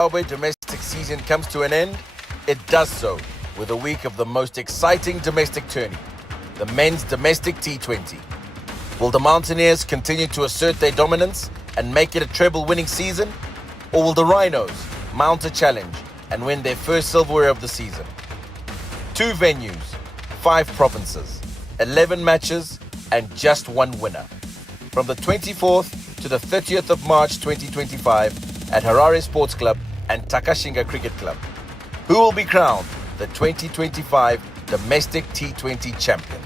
Zimbabwe domestic season comes to an end, it does so with a week of the most exciting domestic tourney, the men's domestic T20. Will the Mountaineers continue to assert their dominance and make it a treble-winning season? Or will the Rhinos mount a challenge and win their first silverware of the season? 2 venues, 5 provinces, 11 matches, and just 1 winner. From the 24th to the 30th of March 2025 at Harare Sports Club and Takashinga Cricket Club. Who will be crowned the 2025 domestic T20 champions?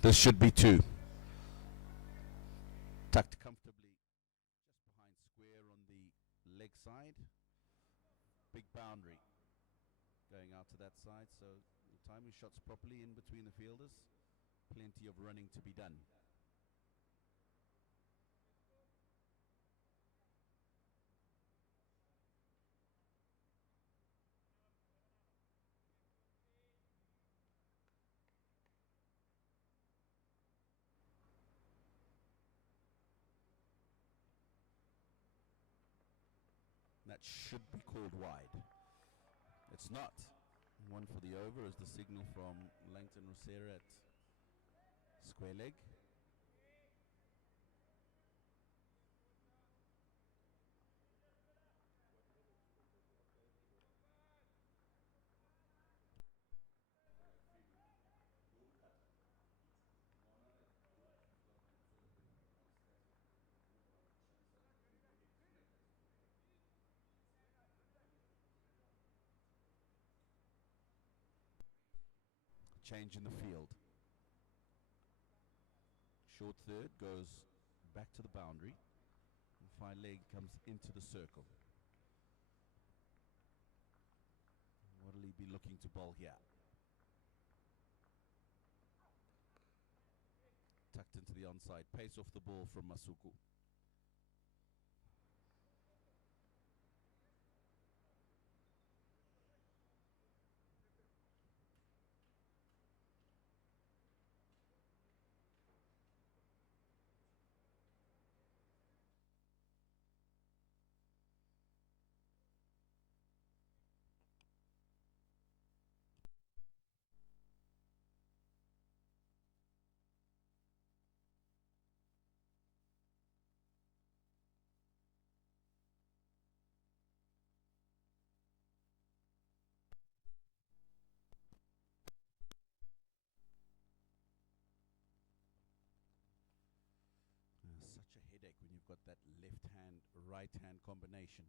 This should be 2. Tucked comfortably just behind square on the leg side. Big boundary going out to that side, so timing shots properly in between the fielders. Plenty of running to be done. That should be called wide. It's not. 1 for the over is the signal from Langton Rosera at square leg. Change in the field. Short third goes back to the boundary. And fine leg comes into the circle. What will he be looking to bowl here? Tucked into the onside. Pace off the ball from Masuku. Such a headache when you've got that left hand, right hand combination.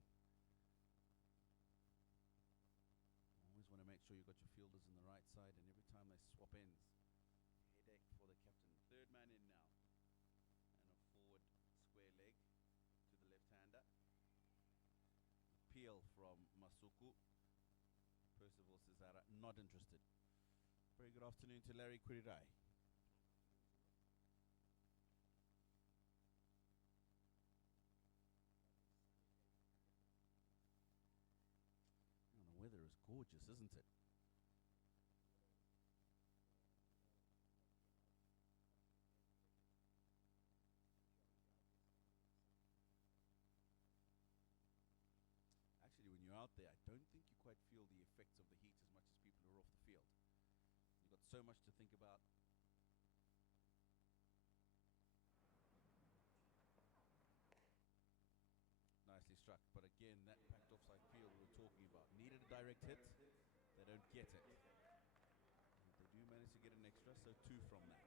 Always want to make sure you've got your fielders on the right side, and every time they swap ends, headache for the captain. Third man in now, and a forward square leg to the left-hander. Appeal from Masuku. Percival Cesara not interested. Very good afternoon to Larry Kurirai. The weather is gorgeous, isn't it? Actually, when you're out there, I don't think you quite feel the effects of the heat as much as people who are off the field. You've got so much to think about. Nicely struck, but again, that packed offside field we were talking about. Needed a direct hit, they don't get it. But they do manage to get an extra, so 2 from that.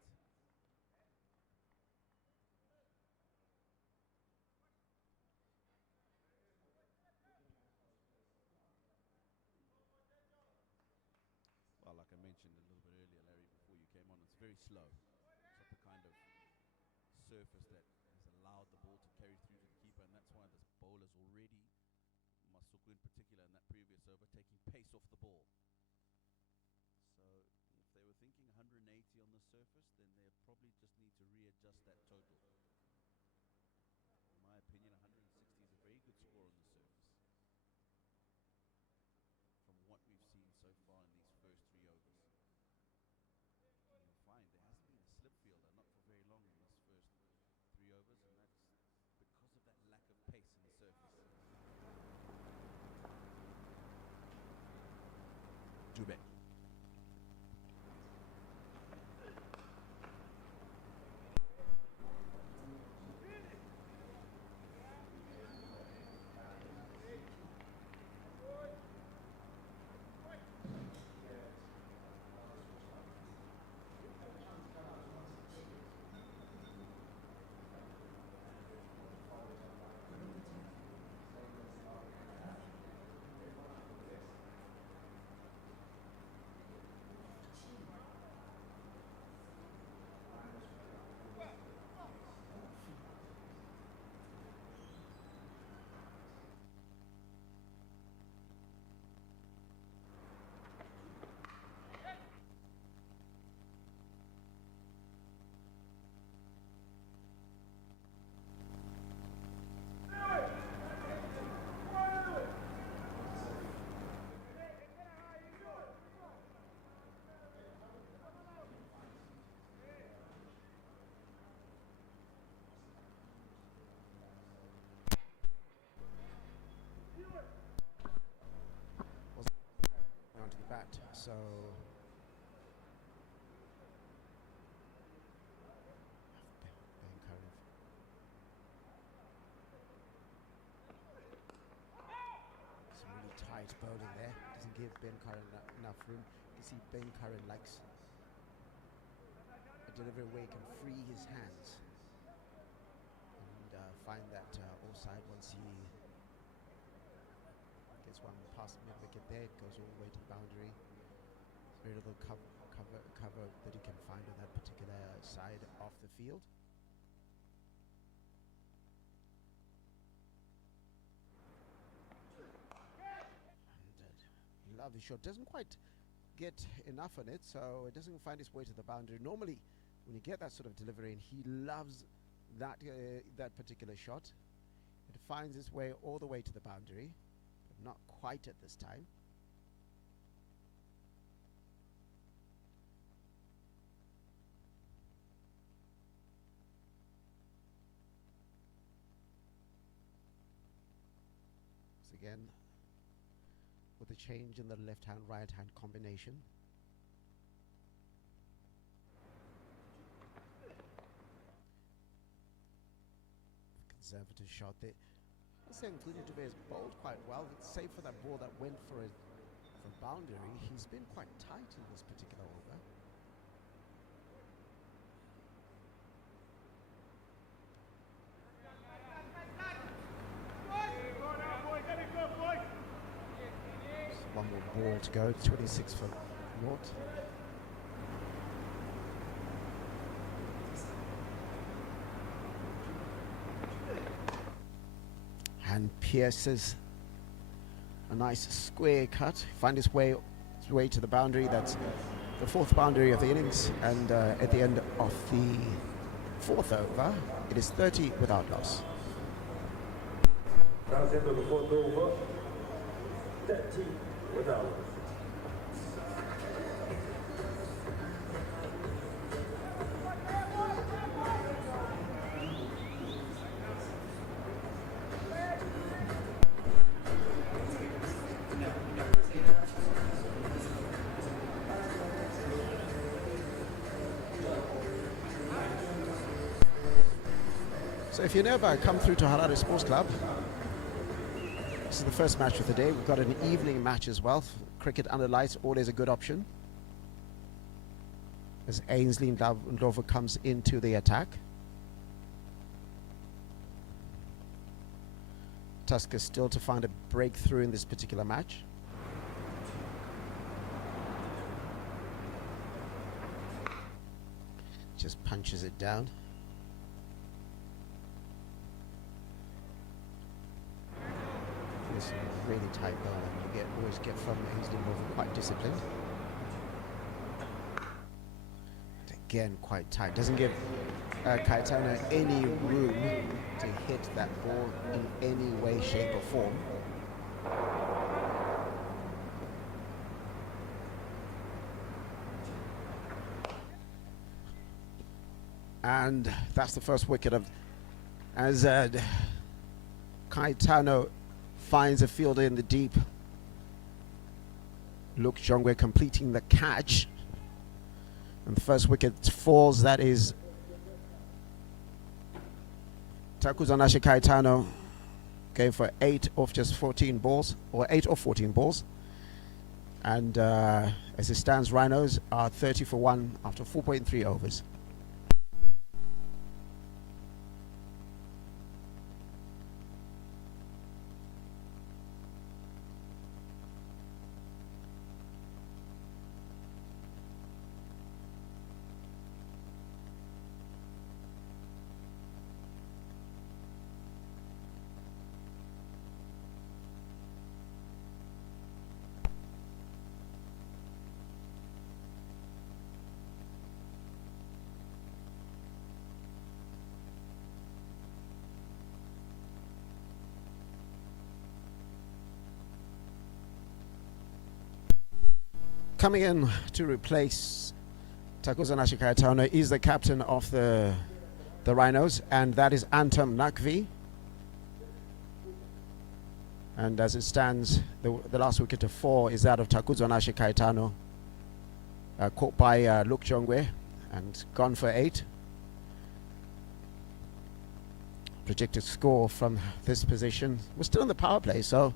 Well, like I mentioned a little bit earlier, Larry, before you came on, it's very slow. It's not the kind of surface that has allowed the ball to carry through to the keeper, and that's why this bowler's already, Masuku in particular, in that previous over, taking pace off the ball. So if they were thinking 180 on the surface, then they probably just need to readjust that total. In my opinion, 160 is a very good score on the surface from what we've seen so far in these first 3 overs. And you'll find there hasn't been a slip fielder, not for very long in this first 3 overs, and that's because of that lack of pace in the surface. Jube. bat. So Ben Curran. Some really tight bowling there. Doesn't give Ben Curran enough room. You see Ben Curran likes a delivery where he can free his hands and find that offside once he gets one past mid-wicket there. It goes all the way to the boundary. There's very little cover that he can find on that particular side of the field. And lovely shot. Doesn't quite get enough on it, so it doesn't find its way to the boundary. Normally, when you get that sort of delivery, and he loves that that particular shot, it finds its way all the way to the boundary, but not quite at this time. So again, with the change in the left-hand, right-hand combination. Conservative shot there. I'd say including Dubé has bowled quite well. Save for that ball that went for boundary, he's been quite tight in this particular over. So one more ball to go. 26 for North. And pierces a nice square cut, find his way to the boundary. That's the fourth boundary of the innings, and at the end of the fourth over, it is 30 without loss. That's end of the fourth over, 30 without loss. So if you never come through to Harare Sports Club, this is the first match of the day. We've got an evening match as well. Cricket under lights, always a good option. As Ainsley Ndlovu comes into the attack. Tuskers still to find a breakthrough in this particular match. Just punches it down. Really tight bowling. You always get from Ainsley Ndlovu quite disciplined. And again, quite tight. Doesn't give Caetano any room to hit that ball in any way, shape, or form. And that's the first wicket of as Caetano finds a fielder in the deep. Luke Jongwe completing the catch. And the first wicket falls. That is Takuzanashe Caetano going for 8 off just 14 balls, or 8 off 14 balls. And as it stands, Rhinos are 30 for 1 after 4.3 overs. Coming in to replace Takuzanashe Caetano is the captain of the Rhinos, and that is Anton Nakvi. And as it stands, the last wicket to fall is that of Takuzwanashi Kaitano, caught by Luke Jongwe and gone for 8. Projected score from this position. We're still in the power play, so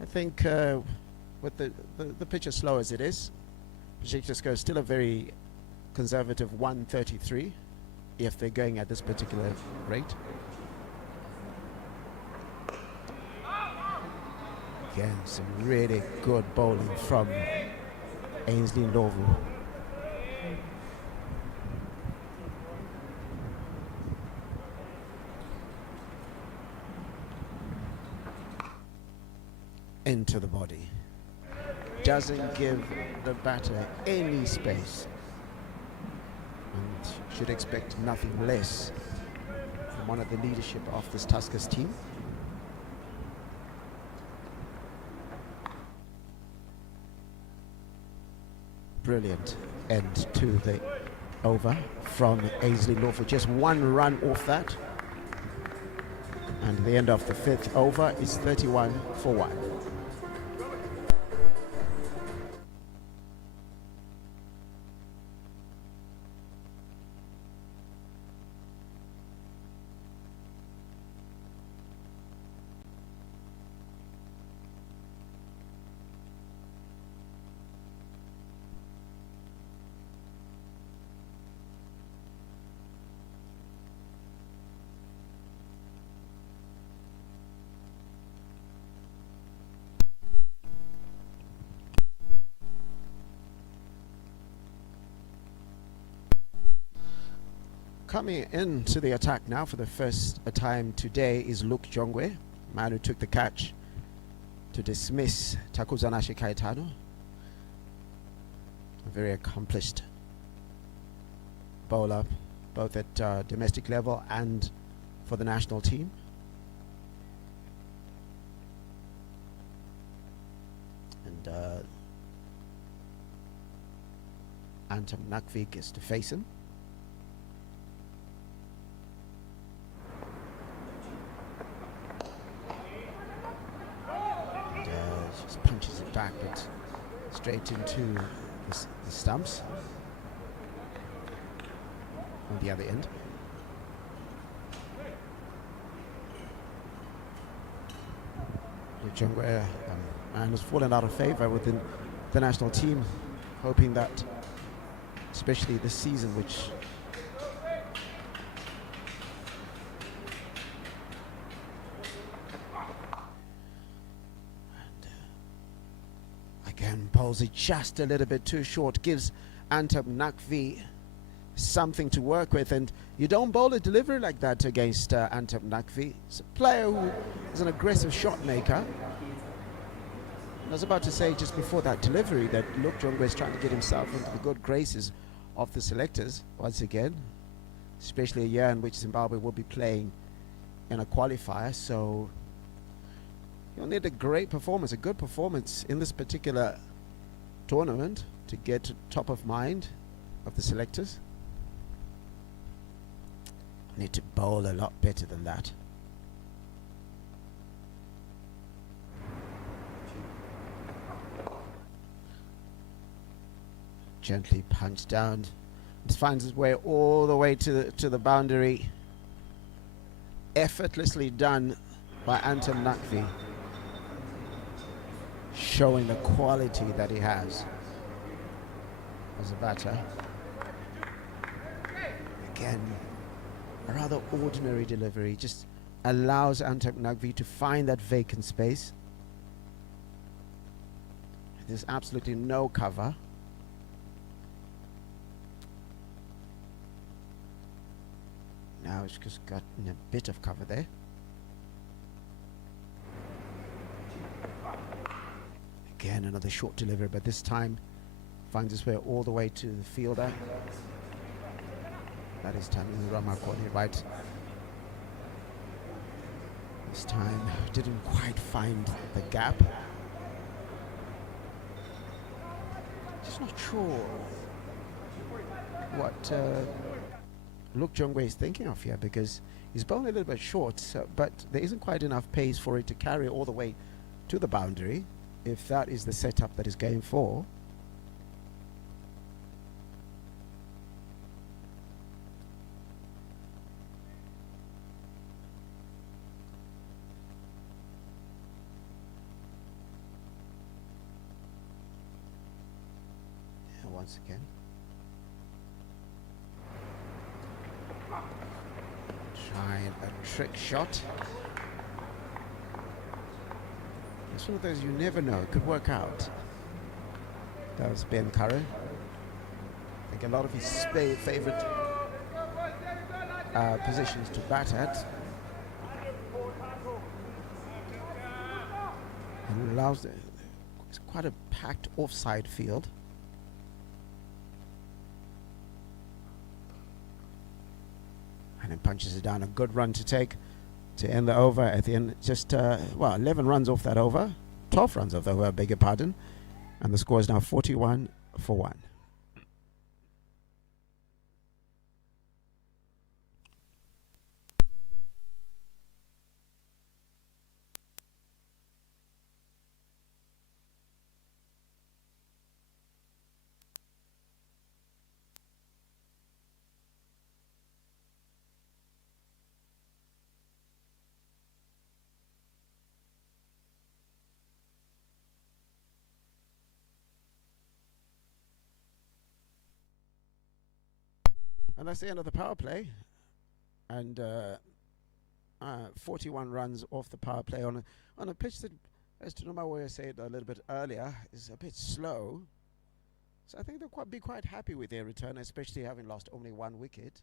I think with the pitch as slow as it is, projected score is still a very conservative 133 if they're going at this particular rate. Again, some really good bowling from Ainsley Ndlovu. Into the body. Doesn't give the batter any space. And should expect nothing less from one of the leadership of this Tuskers team. Brilliant end to the over from Ainsley Ndlovu. Just 1 run off that. And the end of the 5th over is 31 for 1. Coming into the attack now for the first time today is Luke Jongwe, man who took the catch to dismiss Takuzwanashi Kaitano. A very accomplished bowler, both at domestic level and for the national team. And Anton Nakvik is to face him. Just punches it back, but straight into the stumps on the other end. Jongwe, man, has fallen out of favour within the national team, hoping that, especially this season, which bowls it just a little bit too short, gives Anton Nakvi something to work with, and you don't bowl a delivery like that against Anton Nakvi. It's a player who is an aggressive shot maker. I was about to say just before that delivery that Luke Jongwe is trying to get himself into the good graces of the selectors once again, especially a year in which Zimbabwe will be playing in a qualifier, so you'll need a great performance, a good performance in this particular tournament to get to top of mind of the selectors. Need to bowl a lot better than that. Gently punched down. It finds its way all the way to the boundary. Effortlessly done by Anton Nakvi, showing the quality that he has as a batter. Again, a rather ordinary delivery, just allows Anton Nakvi to find that vacant space. There's absolutely no cover. Now it's just gotten a bit of cover there. Again, another short delivery, but this time finds its way all the way to the fielder. That is Tamimu Ramakone, right? This time didn't quite find the gap. Just not sure what Luke Jongwe is thinking of here, because he's bowling a little bit short, but there isn't quite enough pace for it to carry all the way to the boundary, if that is the setup that is going for. And once again, trying a trick shot. It's one of those you never know, it could work out. That was Ben Curran. I think a lot of his favourite positions to bat at. And allows it's quite a packed offside field. And then punches it down. A good run to take to end the over at the end. Just, 11 runs off that over. 12 runs off the over, I beg your pardon. And the score is now 41 for 1. And that's the end of the power play. And 41 runs off the power play on a pitch that, as Tunomawe said a little bit earlier, is a bit slow. So I think they'll be quite happy with their return, especially having lost only 1 wicket.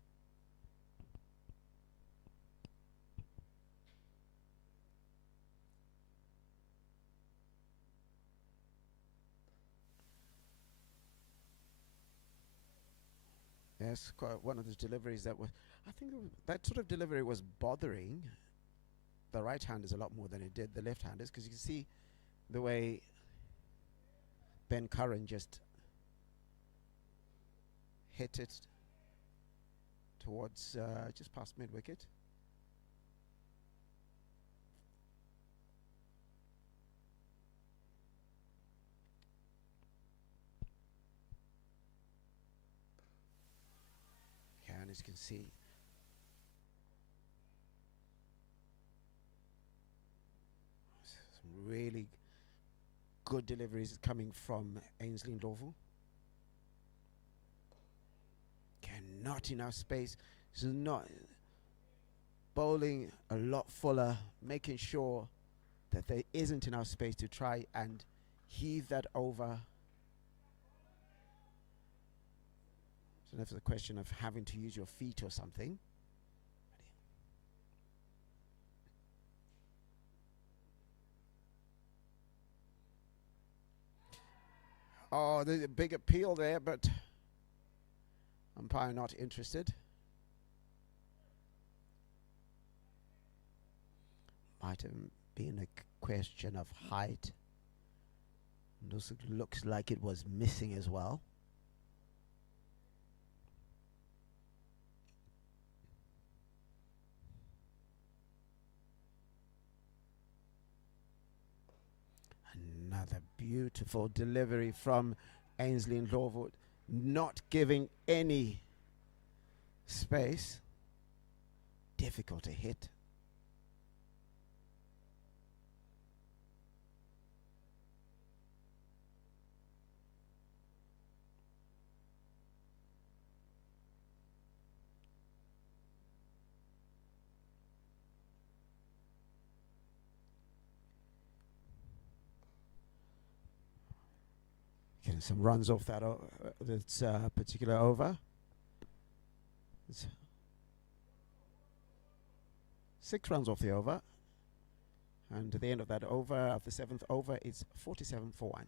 Yes, quite one of the deliveries that was, I think that sort of delivery was bothering the right-handers a lot more than it did the left-handers, because you can see the way Ben Curran just hit it towards just past mid-wicket. And as you can see, some really good deliveries coming from Ainsley Ndlovu. Not enough space. So not bowling a lot fuller, making sure that there isn't enough space to try and heave that over. So that's a question of having to use your feet or something. Oh, there's a big appeal there, but umpire not interested. Might have been a question of height. This looks like it was missing as well. Another beautiful delivery from Ainsley Ndlovu, not giving any space. Difficult to hit. Getting some runs off that particular over. It's 6 runs off the over, and at the end of that over, of the 7th over, it's 47 for 1.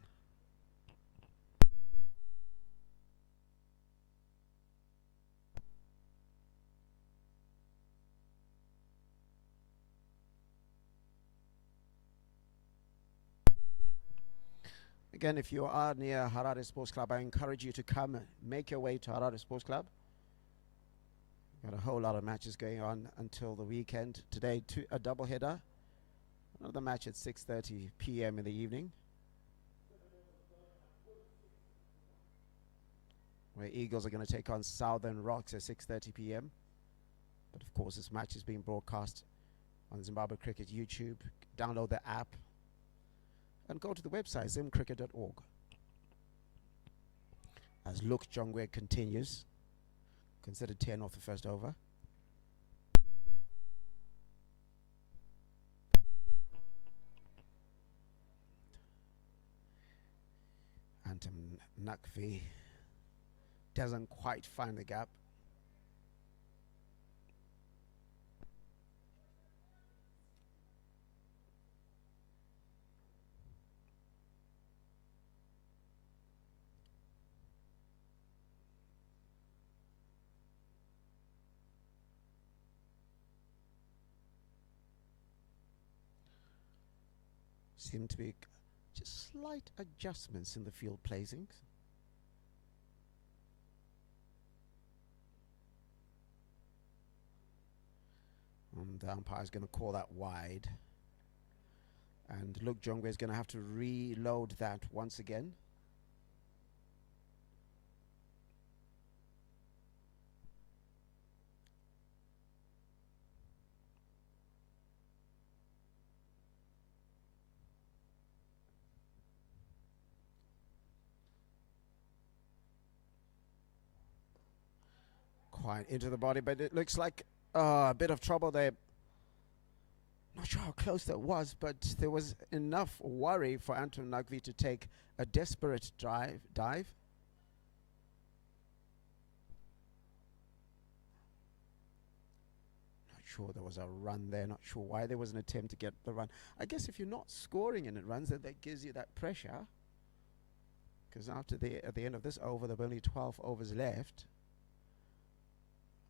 Again, if you are near Harare Sports Club, I encourage you to come make your way to Harare Sports Club. Got a whole lot of matches going on until the weekend. Today, a double-header. Another match at 6:30 p.m. in the evening, where Eagles are going to take on Southern Rocks at 6:30 p.m. But of course, this match is being broadcast on Zimbabwe Cricket YouTube. Download the app and go to the website zimcricket.org. As Luke Jongwe continues, considered 10 off the first over. Anton Nakvi doesn't quite find the gap. Seem to be just slight adjustments in the field placings. And the umpire is going to call that wide. And Luke Jongwe is going to have to reload that once again. Quite into the body, but it looks like a bit of trouble there. Not sure how close that was, but there was enough worry for Anton Nagvi to take a desperate dive. Not sure there was a run there. Not sure why there was an attempt to get the run. I guess if you're not scoring in it runs, then that gives you that pressure. Because at the end of this over, there were only 12 overs left.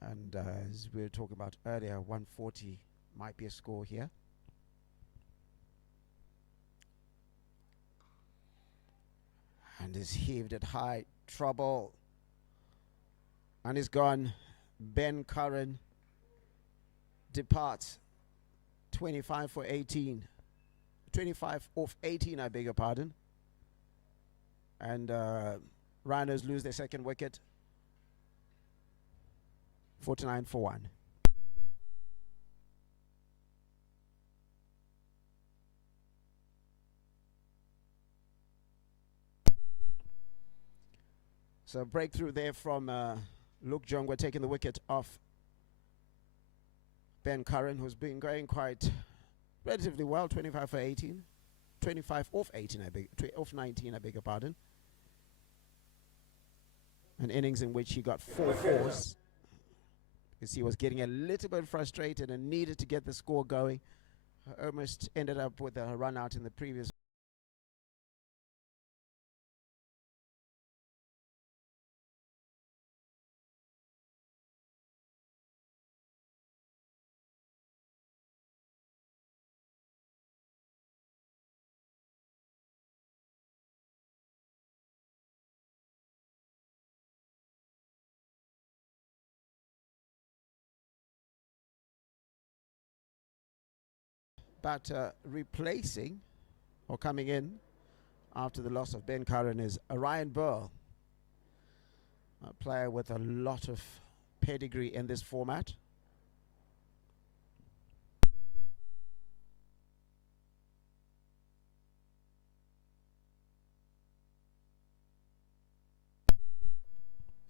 And as we were talking about earlier, 140 might be a score here. And is heaved at high, trouble. And is gone. Ben Curran departs. 25 for 18. 25 off 18, I beg your pardon. And Rhinos lose their second wicket. 49 for 1. So breakthrough there from Luke Jongwe taking the wicket off Ben Curran, who's been going quite relatively well. 25 for 18. 25 off 18, off 19, I beg your pardon. An innings in which he got 4 fours. Because he was getting a little bit frustrated and needed to get the score going. Almost ended up with a run out in the previous. But replacing or coming in after the loss of Ben Curran is Ryan Burl, a player with a lot of pedigree in this format.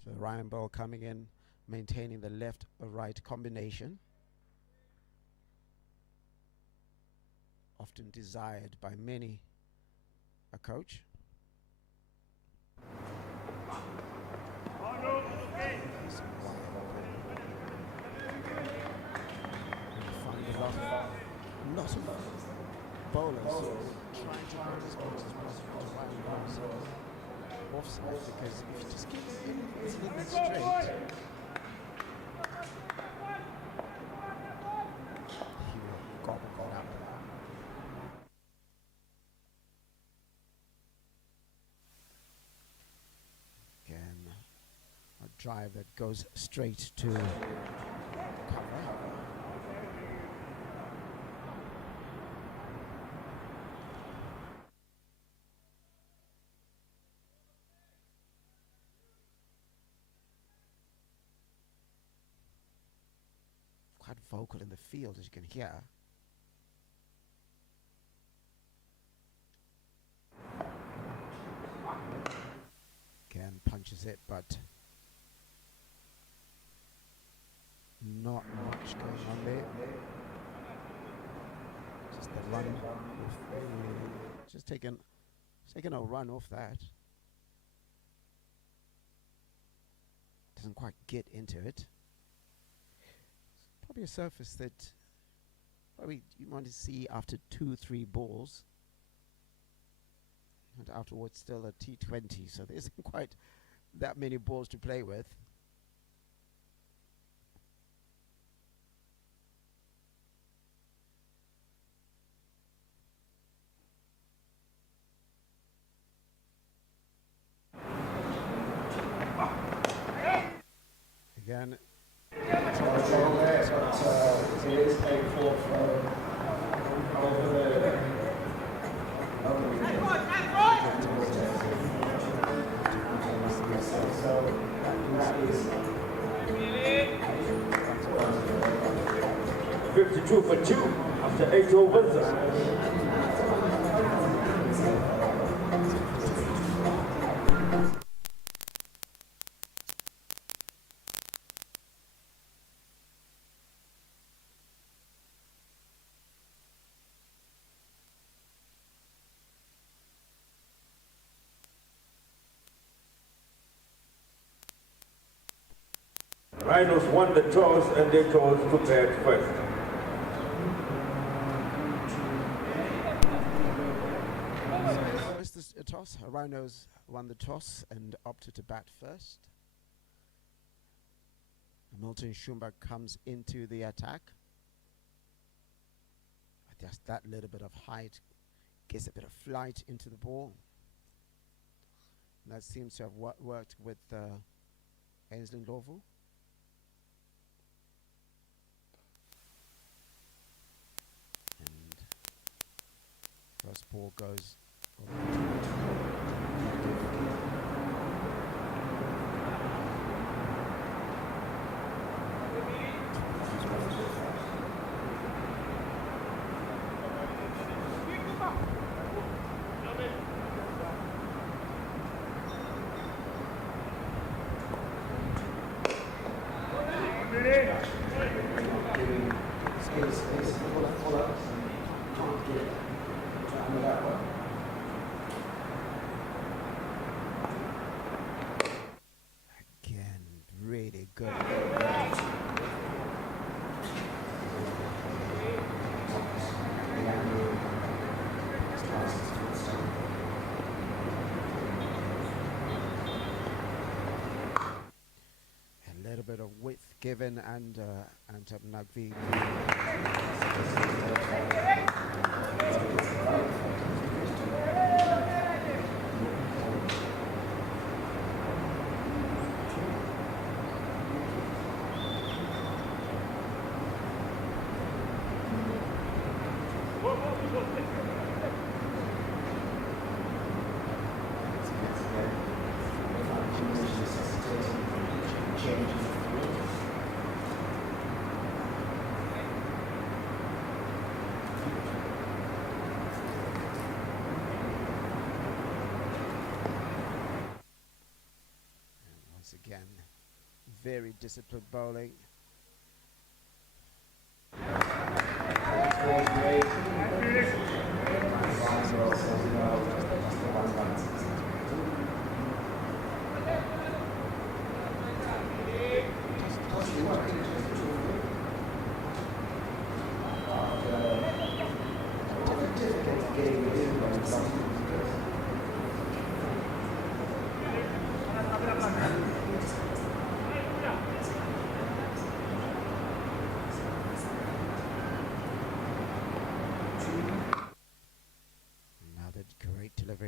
So Ryan Burl coming in, maintaining the left-right combination. Often desired by many a coach. Not a lot of bowlers trying to bring as much as possible to Ryan Burl's offside, because if you just keep everything a little bit straight, he will gobble up. Again, a drive that goes straight to vocal in the field, as you can hear. Again, punches it, but not much going on there. Just the run, just taking a run off that. Doesn't quite get into it. It's probably a surface that probably you want to see after 2-3 balls. And afterwards still a T20, so there isn't quite that many balls to play with. Again, $52 for 2 after 8 overs. Rhinos won the toss and they chose to bat first. Missed the toss. Rhinos won the toss and opted to bat first. Milton Shumba comes into the attack. Just that little bit of height gets a bit of flight into the ball. And that seems to have worked with Ainsley Ndlovu. And first ball goes again, really good. A little bit of width given, and Nagvi. Again, very disciplined bowling.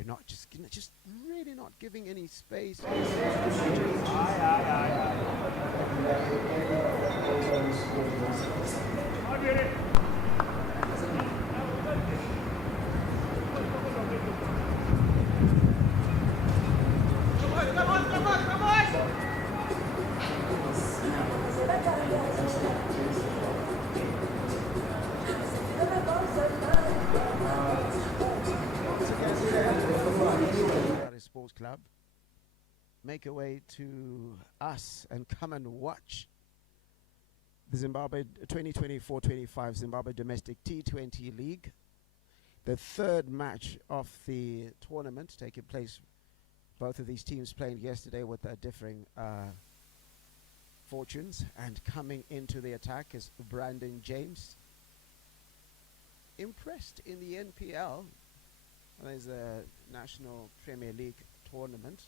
Not just really not giving any space. Sports Club, make your way to us and come and watch the Zimbabwe 2024-25 Zimbabwe Domestic T20 League, the third match of the tournament taking place. Both of these teams playing yesterday with their differing fortunes, and coming into the attack is Brandon James. Impressed in the NPL. There's a National Premier League tournament,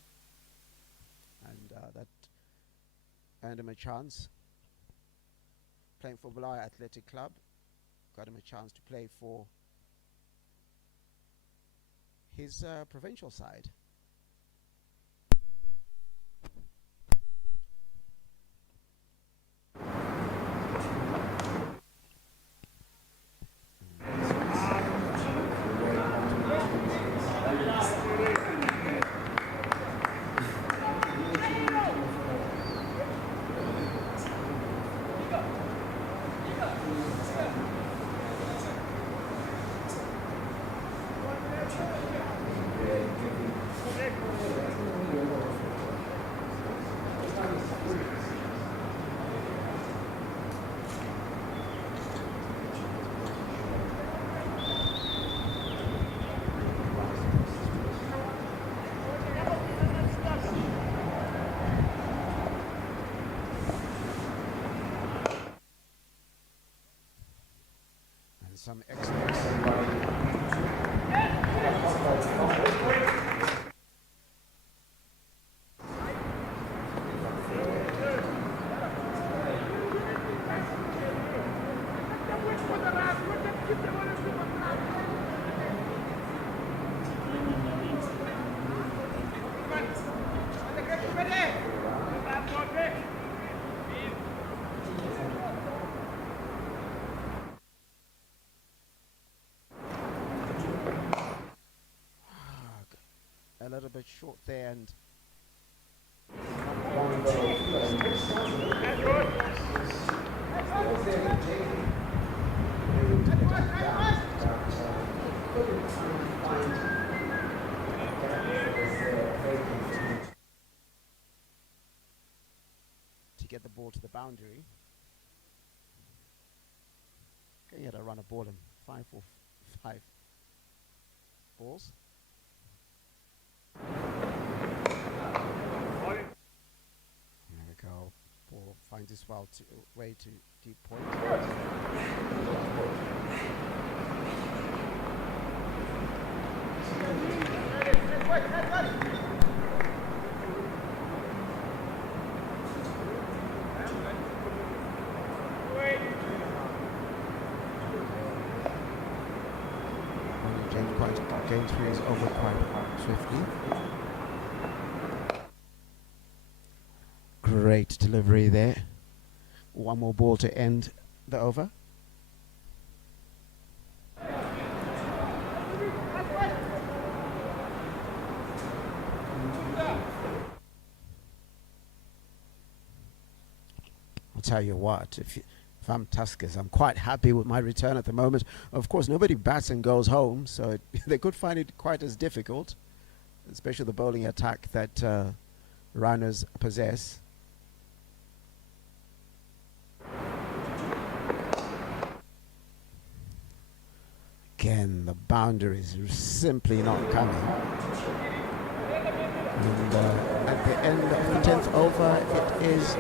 and that earned him a chance. Playing for Bulawayo Athletic Club, got him a chance to play for his provincial side. Some excellence. A little bit short there, and to get the ball to the boundary. Okay, he had to run a ball in 5 for 5 balls. There we go. Ball finds his way to deep point. James is over quite swiftly. Great delivery there. One more ball to end the over. I'll tell you what, if I'm Tuskers, I'm quite happy with my return at the moment. Of course, nobody bats and goes home, so they could find it quite as difficult, especially the bowling attack that Rhinos possess. Again, the boundary is simply not coming. And at the end of the 10th over, it is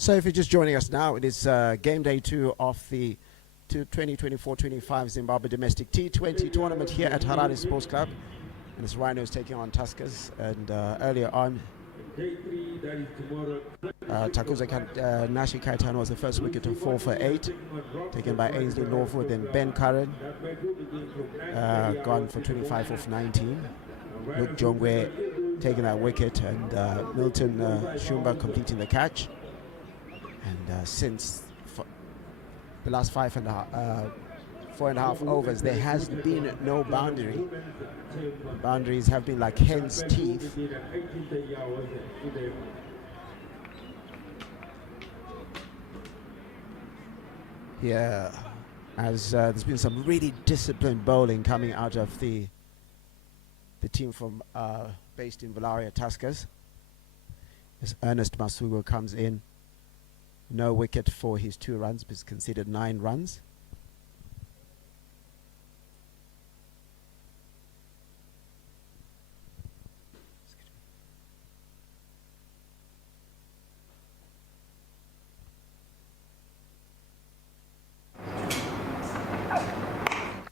So if you're just joining us now, it is game day 2 of the 2024-25 Zimbabwe domestic T20 tournament here at Harare Sports Club. And it's Rhinos taking on Tuskers. And earlier on, Nashi Kaitana was the first wicket to fall for 8, taken by Ainsley Lawford. Then Ben Curran gone for 25 off 19. Luke Jongwe taking that wicket, and Milton Shumba completing the catch. And since the last 4.5 overs, there has been no boundary. Boundaries have been like hen's teeth. Yeah, as there's been some really disciplined bowling coming out of the team from based in Valaria, Tuskers. As Ernest Masugo comes in, no wicket for his 2 runs, but it's considered 9 runs.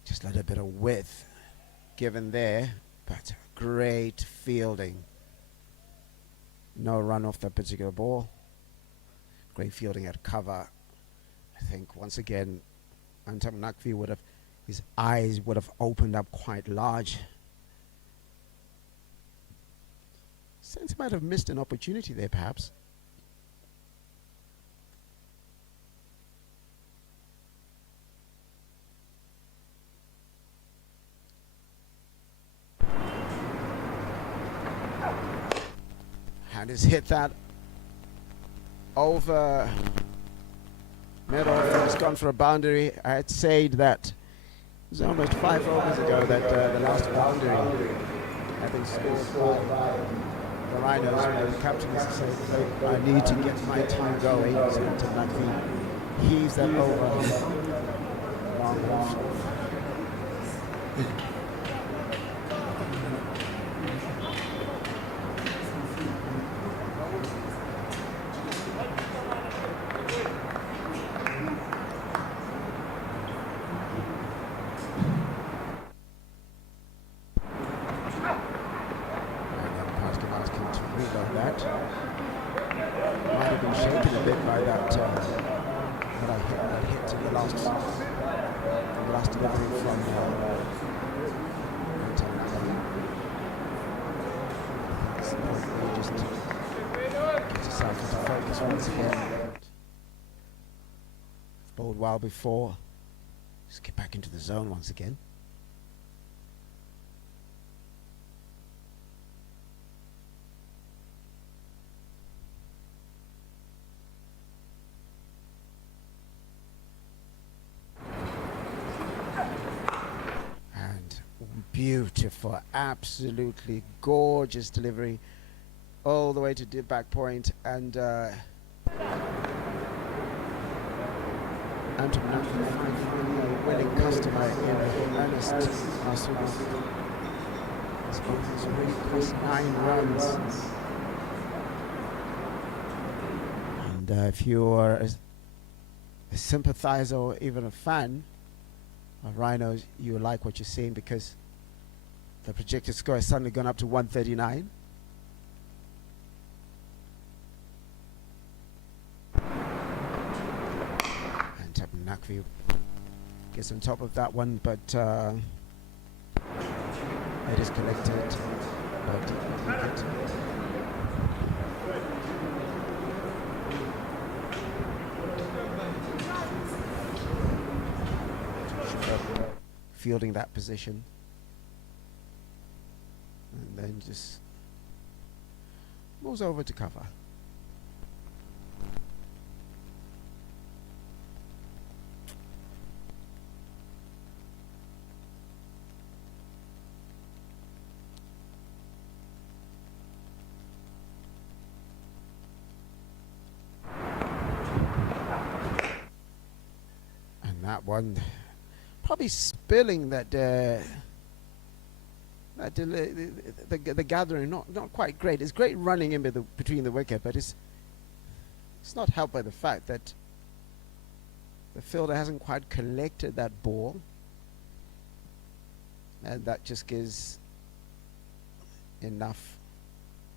Just a little bit of width given there, but great fielding. No run off that particular ball. Great fielding at cover. I think once again, Antam Nakvi his eyes would have opened up quite large. Sense he might have missed an opportunity there, perhaps. And he's hit that over middle. He's gone for a boundary. I had said that it was almost 5 overs ago that the last boundary had been scored by the Rhinos. The captain has said, I need to get my team going. So he heaves that over. Bowled well before. Just get back into the zone once again. And beautiful, absolutely gorgeous delivery all the way to the back point, and Anton finally a willing customer in Ernest Masugo. It's really cost 9 runs. And if you're a sympathizer or even a fan of Rhinos, you like what you're seeing, because the projected score has suddenly gone up to 139. Nakvi gets on top of that one, but it is collected. Fielding that position, and then just moves over to cover. That one probably spilling that the gathering, not quite great. It's great running in between the wicket, but it's It's not helped by the fact that the fielder hasn't quite collected that ball, and that just gives enough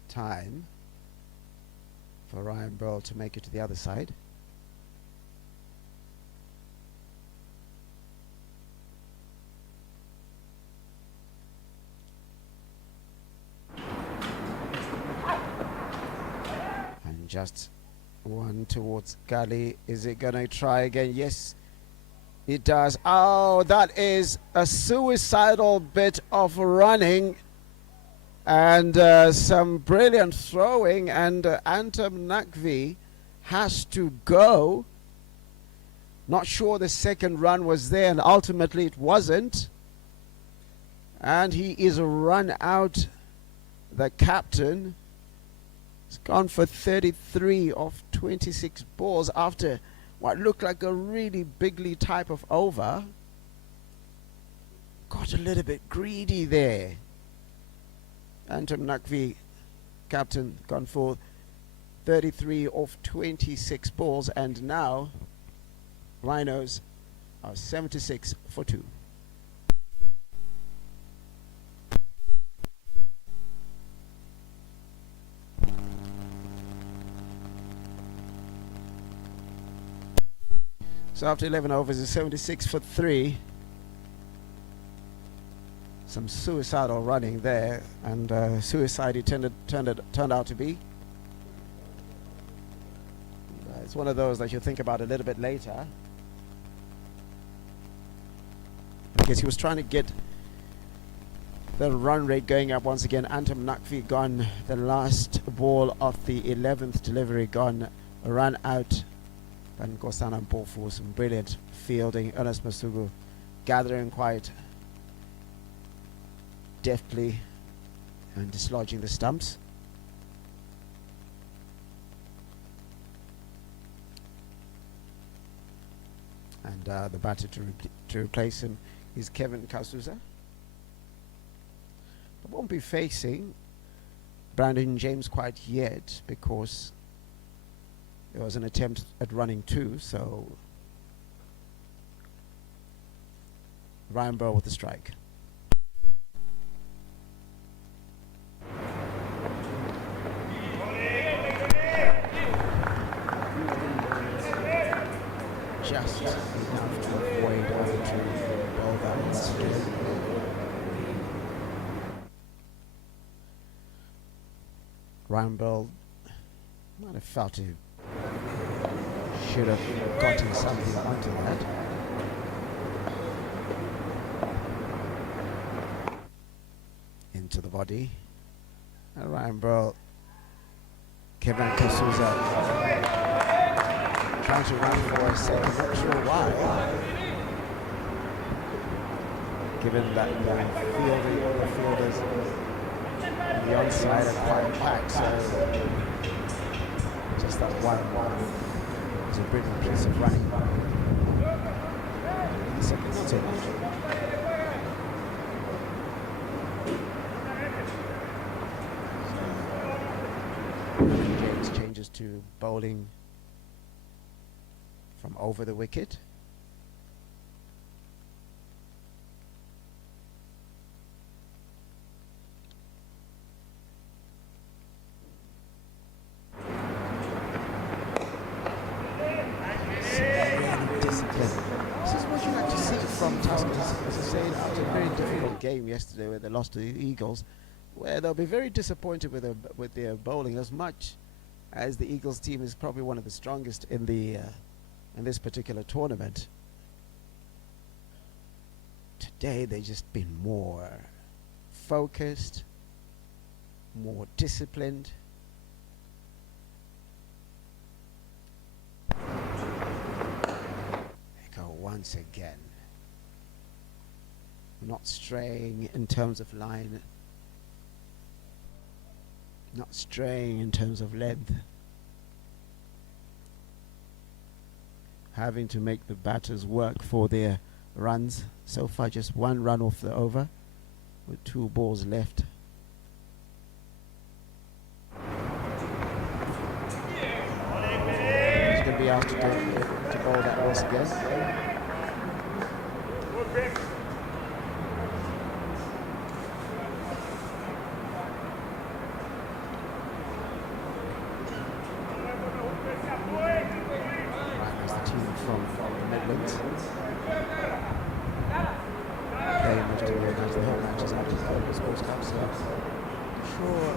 time for Ryan Burl to make it to the other side. And just one towards Gully. Is it going to try again? Yes, it does. Oh, that is a suicidal bit of running and some brilliant throwing, and Antam Nakvi has to go. Not sure the second run was there, and ultimately it wasn't. And he is run out. The captain has gone for 33 of 26 balls after what looked like a really bigly type of over. Got a little bit greedy there. Antam Nakvi, captain, gone for 33 of 26 balls, and now Rhinos are 76 for 2. So after 11 overs, it's 76 for 3. Some suicidal running there, and suicide it turned out to be. It's one of those that you'll think about a little bit later. I guess he was trying to get the run rate going up once again. Antam Nakvi gone, the last ball of the 11th delivery gone, run out. And Kosana Mpofu, some brilliant fielding. Ernest Masugu gathering quite deftly and dislodging the stumps. And the batter to replace him is Kevin Kasuza. But won't be facing Brandon James quite yet, because there was an attempt at running 2, so Ryan Burl with the strike. Just enough to avoid having to bowl that instead. Ryan Burl might have felt it. Should have gotten something onto that. Into the body. And Ryan Burl, Kevin Kasuza trying to run for a second, not sure why. Given that all the fielders on the onside are quite packed, so just that one. It's a brilliant piece of running. James changes to bowling from over the wicket. Game yesterday where they lost to the Eagles, where they'll be very disappointed with their bowling, as much as the Eagles team is probably one of the strongest in the in this particular tournament. Today they've just been more focused, more disciplined. They go once again. Not straying in terms of line, not straying in terms of length, having to make the batters work for their runs. So far just one run off the over with 2 balls left. after the match. The whole match is after the Harare Sports Club. So I'm sure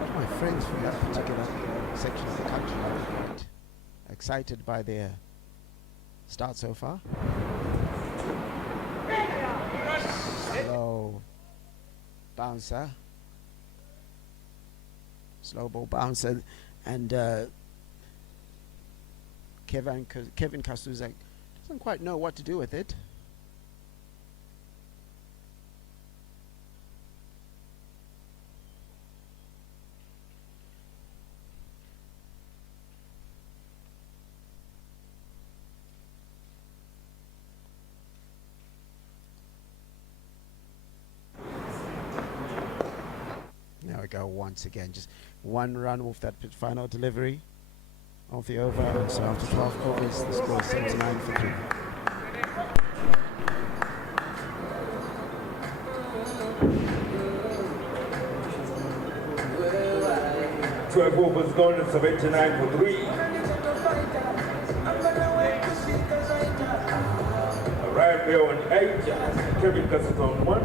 all my friends from that particular section of the country are quite excited by their start so far. Slow bouncer. Slow ball bouncer. And Kevin Kastuzak doesn't quite know what to do with it. There we go once again. Just one run off that final delivery of the over. And so after 12 overs, the score is 79 for 3. Overs gone at 79 for 3. Right there on 8. Kevin Cussons on 1.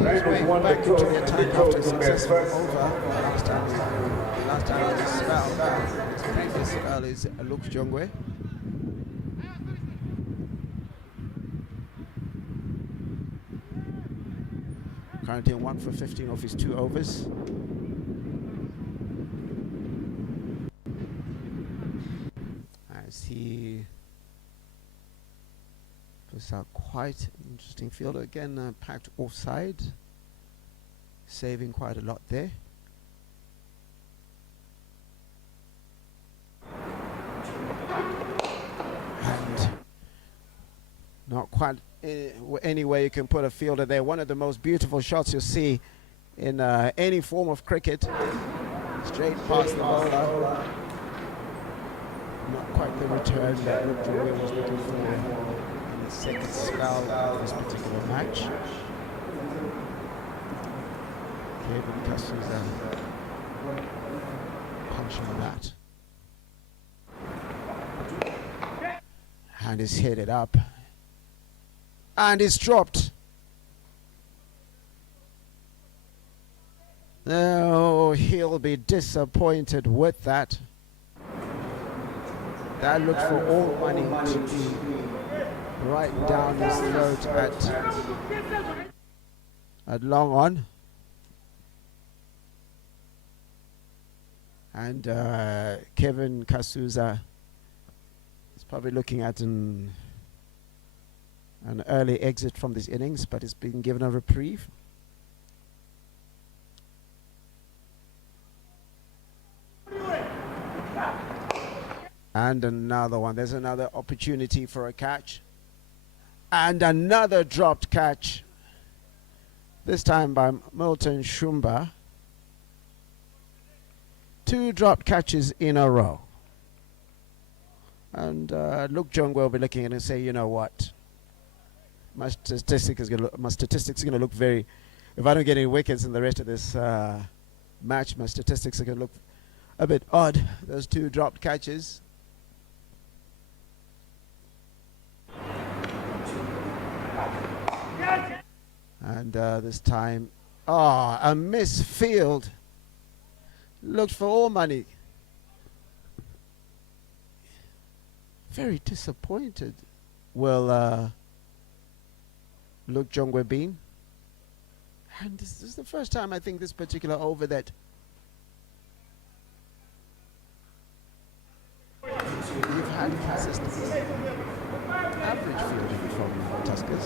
Rhinos won back into their time after a successful over. Last time he spelled his previous spell is Luke Jongwe. Currently 1 for 15 off his 2 overs. As he puts out quite an interesting field again, packed offside, saving quite a lot there. And not quite any way you can put a fielder there. One of the most beautiful shots you'll see in any form of cricket. Straight past the bowler. Not quite the return that Luke Jongwe was looking for in the second spell of this particular match. Kevin Cussons punching that. And is headed up. And is dropped. Oh, he'll be disappointed with that. That looked for all money to be right down his throat at long on. And Kevin Kasuza is probably looking at an early exit from this innings, but it's been given a reprieve. And another one. There's another opportunity for a catch. And another dropped catch. This time by Milton Shumba. 2 dropped catches in a row. And Luke Jongwe will be looking at it and say, you know what? My statistics are going to look very... If I don't get any wickets in the rest of this match, my statistics are going to look a bit odd. Those 2 dropped catches. And this time, a misfield. Looked for all money. Very disappointed will Luke Jongwe been. And this is the first time I think this particular over that we've had consistently average fielding from Tuskers.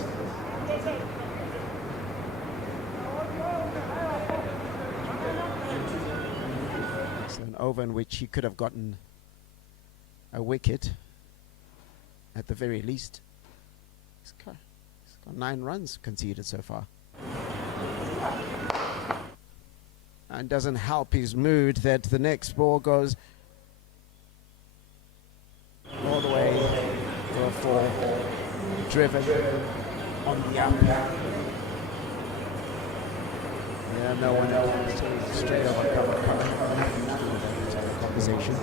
So an over in which he could have gotten a wicket at the very least. He's got 9 runs conceded so far. And doesn't help his mood that the next ball goes all the way for a 4, driven on the up. Yeah, no one else. Straight over cover. Conversation.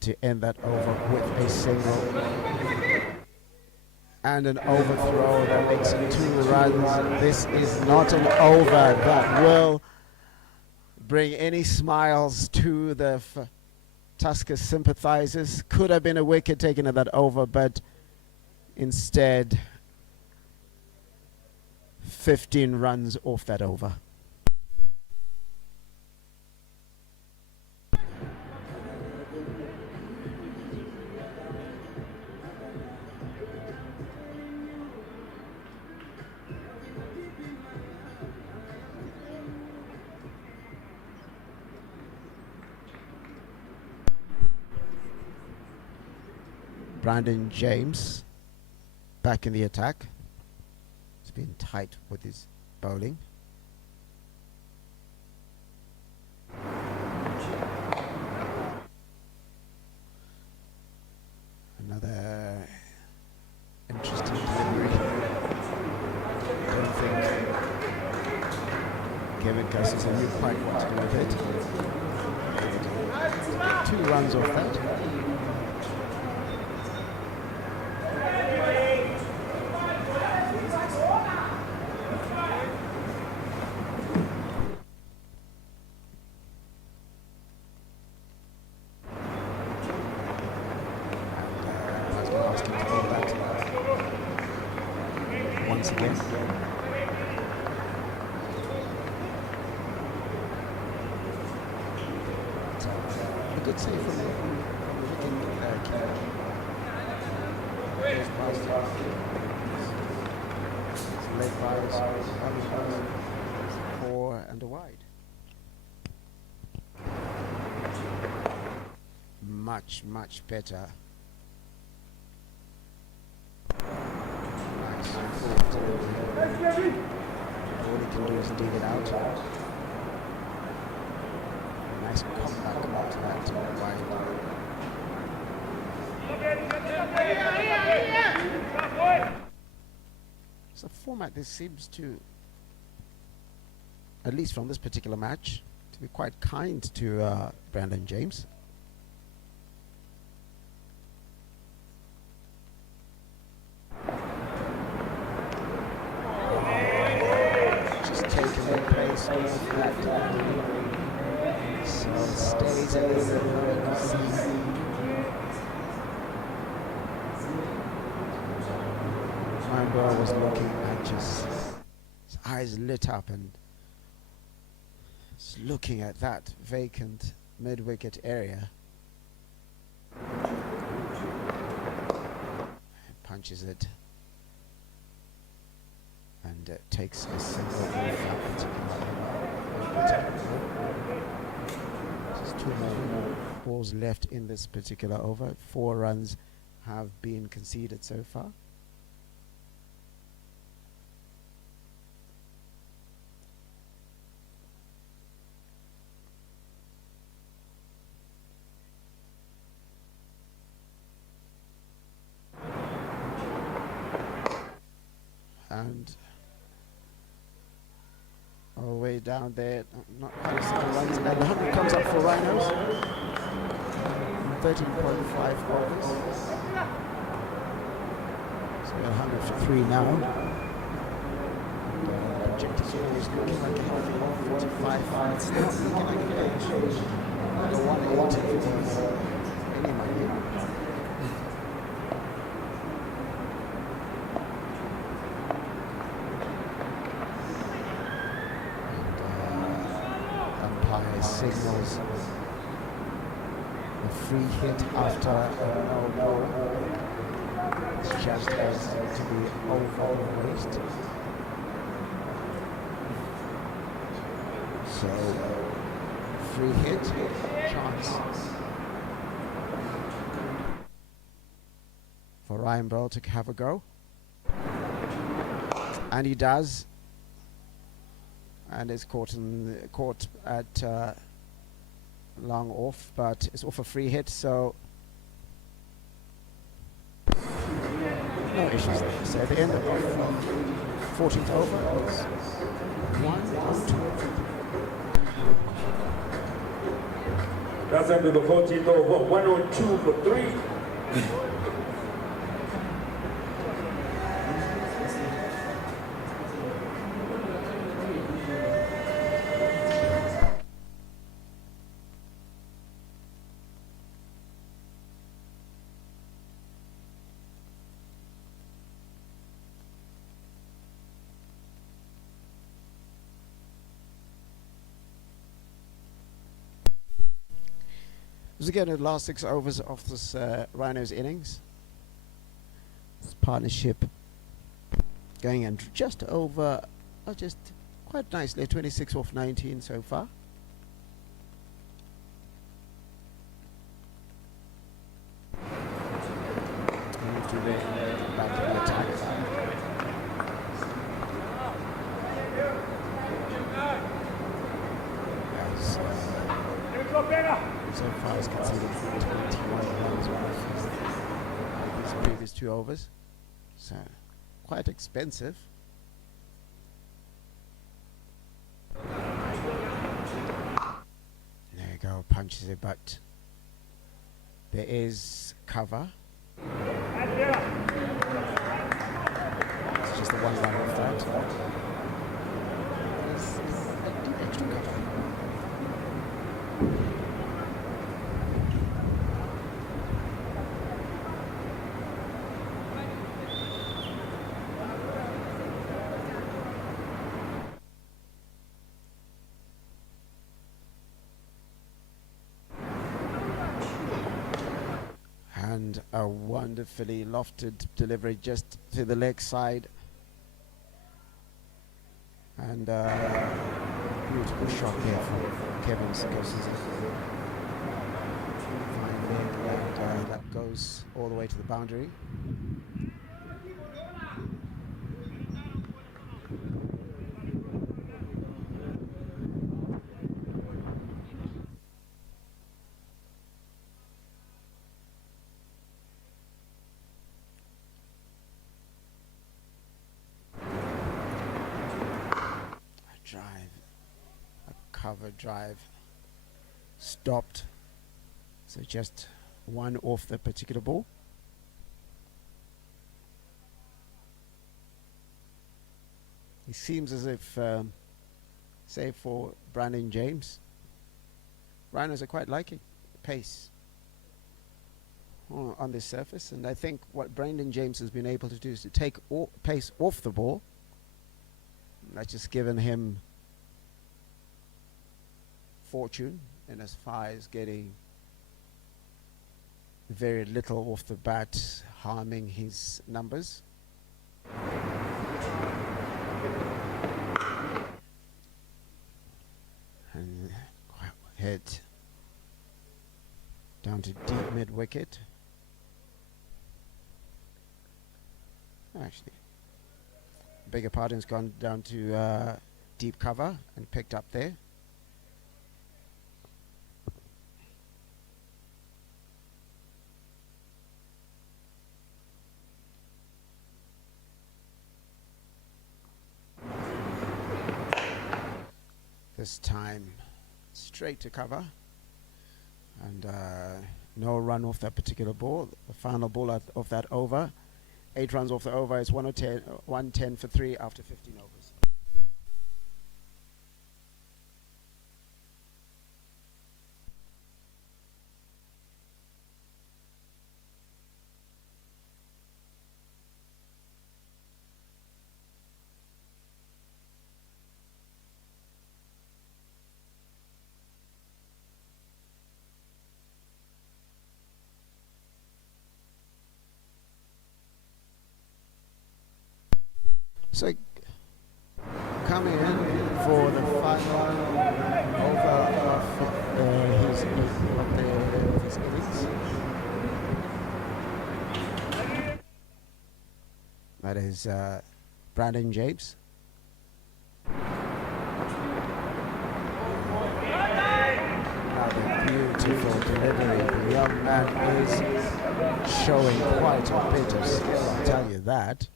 and to end that over with a single and an overthrow that makes it 2 runs. This is not an over that will bring any smiles to the Tuskers sympathizers. Could have been a wicket taken at that over, but instead 15 runs off that over. Brandon James back in the attack. He's been tight with his bowling. Another interesting delivery. I don't think Kevin Castleton knew quite what to do with it. 2 runs off that. Once again. A good save from the keeper. Goes past it. It's led by 4 and a wide. Much, much better. All he can do is dig it out. Nice comeback to that wide. It's a format this seems to, at least from this particular match, to be quite kind to Brandon James. So it stays in the Mimber was looking anxious. His eyes lit up and was looking at that vacant mid-wicket area. Punches it and takes a single off that particular. Just 2 more balls left in this particular over. 4 runs have been conceded so far. And all the way down there, not quite a single runs, and 100 comes up for Rhinos. 13.5 overs. So we're 100 for 3 now. Projected score is looking like a healthy 145. It's not looking like a bench. The 180 was any money. Signals a free hit after a no ball. It's just has to be over the waist. So free hit chance for Ryan Bell to have a go, and he does. And it's caught at long off, but it's off a free hit, so no issues there. So at the end of 14th over, it's 1-2. That's under the 14th over. 102 for 3. As again, the last 6 overs of this Rhinos innings. This partnership going and just over, just quite nicely, 26 off 19 so far. Back to the attack. So far he's conceded 21 runs off his previous 2 overs. So quite expensive. There you go, punches it, but there is cover. It's just the 1 run off that. There's a deep extra cover. And a wonderfully lofted delivery just to the leg side. And beautiful shot there from Kevin Sikos's. Fine leg, and that goes all the way to the boundary. Cover drive stopped, so just 1 off the particular ball. It seems as if, save for Brandon James, Rhinos are quite liking pace on this surface, and I think what Brandon James has been able to do is to take pace off the ball. That's just given him fortune in as far as getting very little off the bat, harming his numbers. And hit down to deep mid wicket. Actually, bigger pardon's gone down to deep cover and picked up there. This time straight to cover, and no run off that particular ball. The final ball of that over, 8 runs off the over. It's 110 for 3 after 15 overs. So coming in for the final over of his innings. That is Brandon James. Another beautiful delivery. The young man is showing quite a bit of skill, I'll tell you that.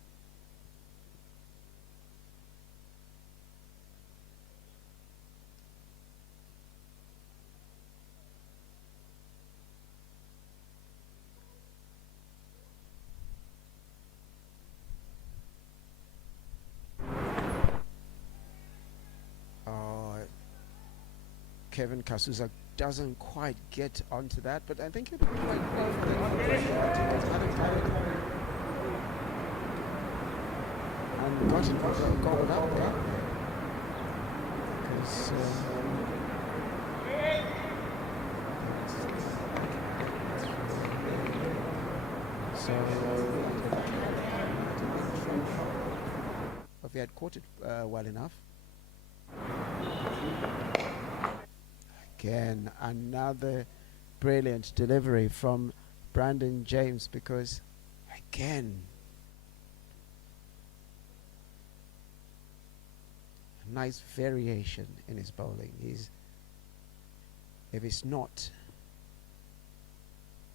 Kevin Kasuza doesn't quite get onto that, but I think it would be quite well for the break. But he was kind of carried and got it gobbled up there. Because if he had caught it well enough. Again, another brilliant delivery from Brandon James, because again, a nice variation in his bowling. If he's not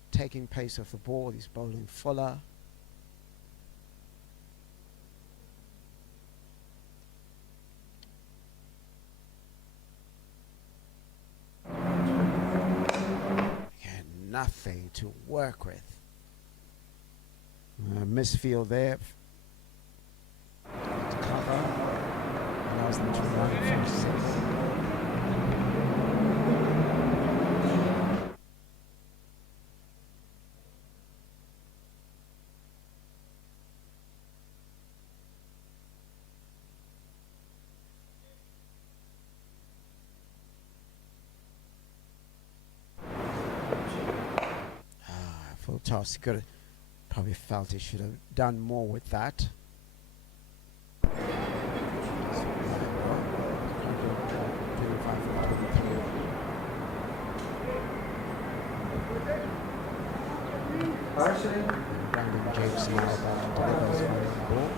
taking pace off the ball, he's bowling fuller. Nothing to work with. Misfield there. To cover. Allows them to run from 6. Toss. He could have probably felt he should have done more with that. Brandon James now delivers on the ball.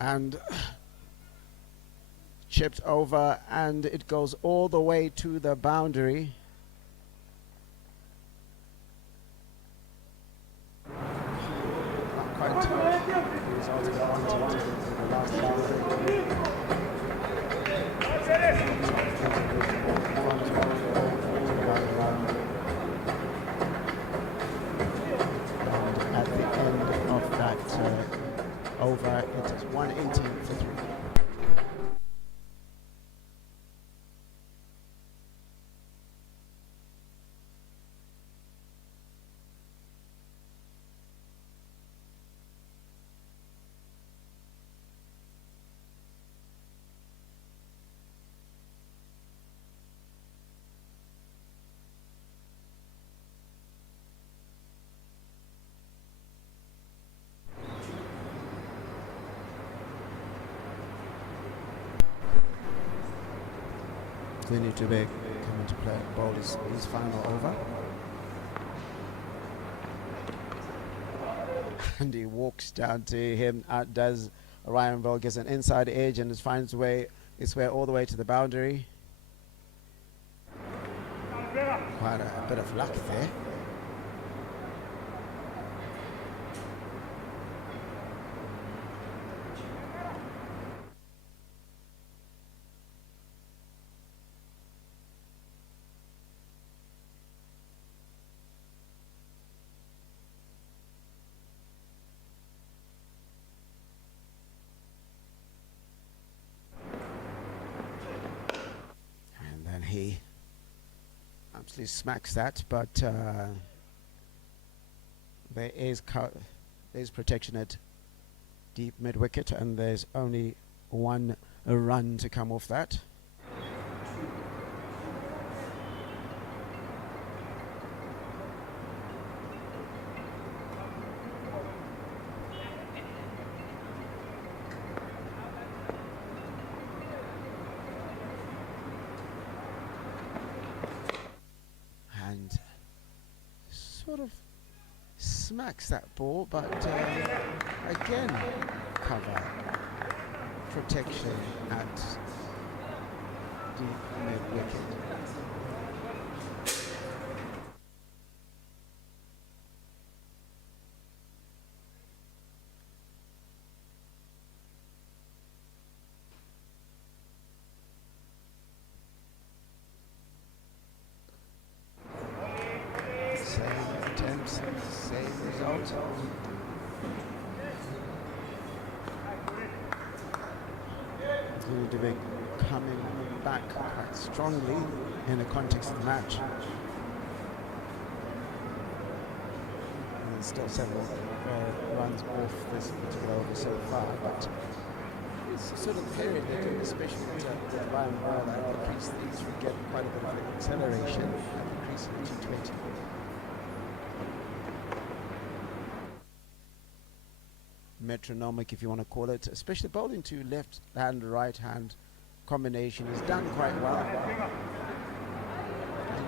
And chipped over, and it goes all the way to the boundary. Not quite tight. He was also wanting to go to the last boundary. And at the end of that over, it is 118 for 3. Clearly too big, coming to play. Ball is his final over. And he walks down to him, does Ryan Bell, gets an inside edge and finds his way all the way to the boundary. Quite a bit of luck there. He absolutely smacks that, but there is protection at deep mid wicket, and there's only one run to come off that. Sort of smacks that ball, but again, cover, protection at deep mid wicket. Zimbabwe coming back quite strongly in the context of the match. And there's still several runs off this particular over so far, but it's a sort of period that, especially with Ryan Boyle at the crease, these would get quite a bit of acceleration at the crease of the T20. Metronomic, if you want to call it, especially bowling to left hand, right hand combination is done quite well. And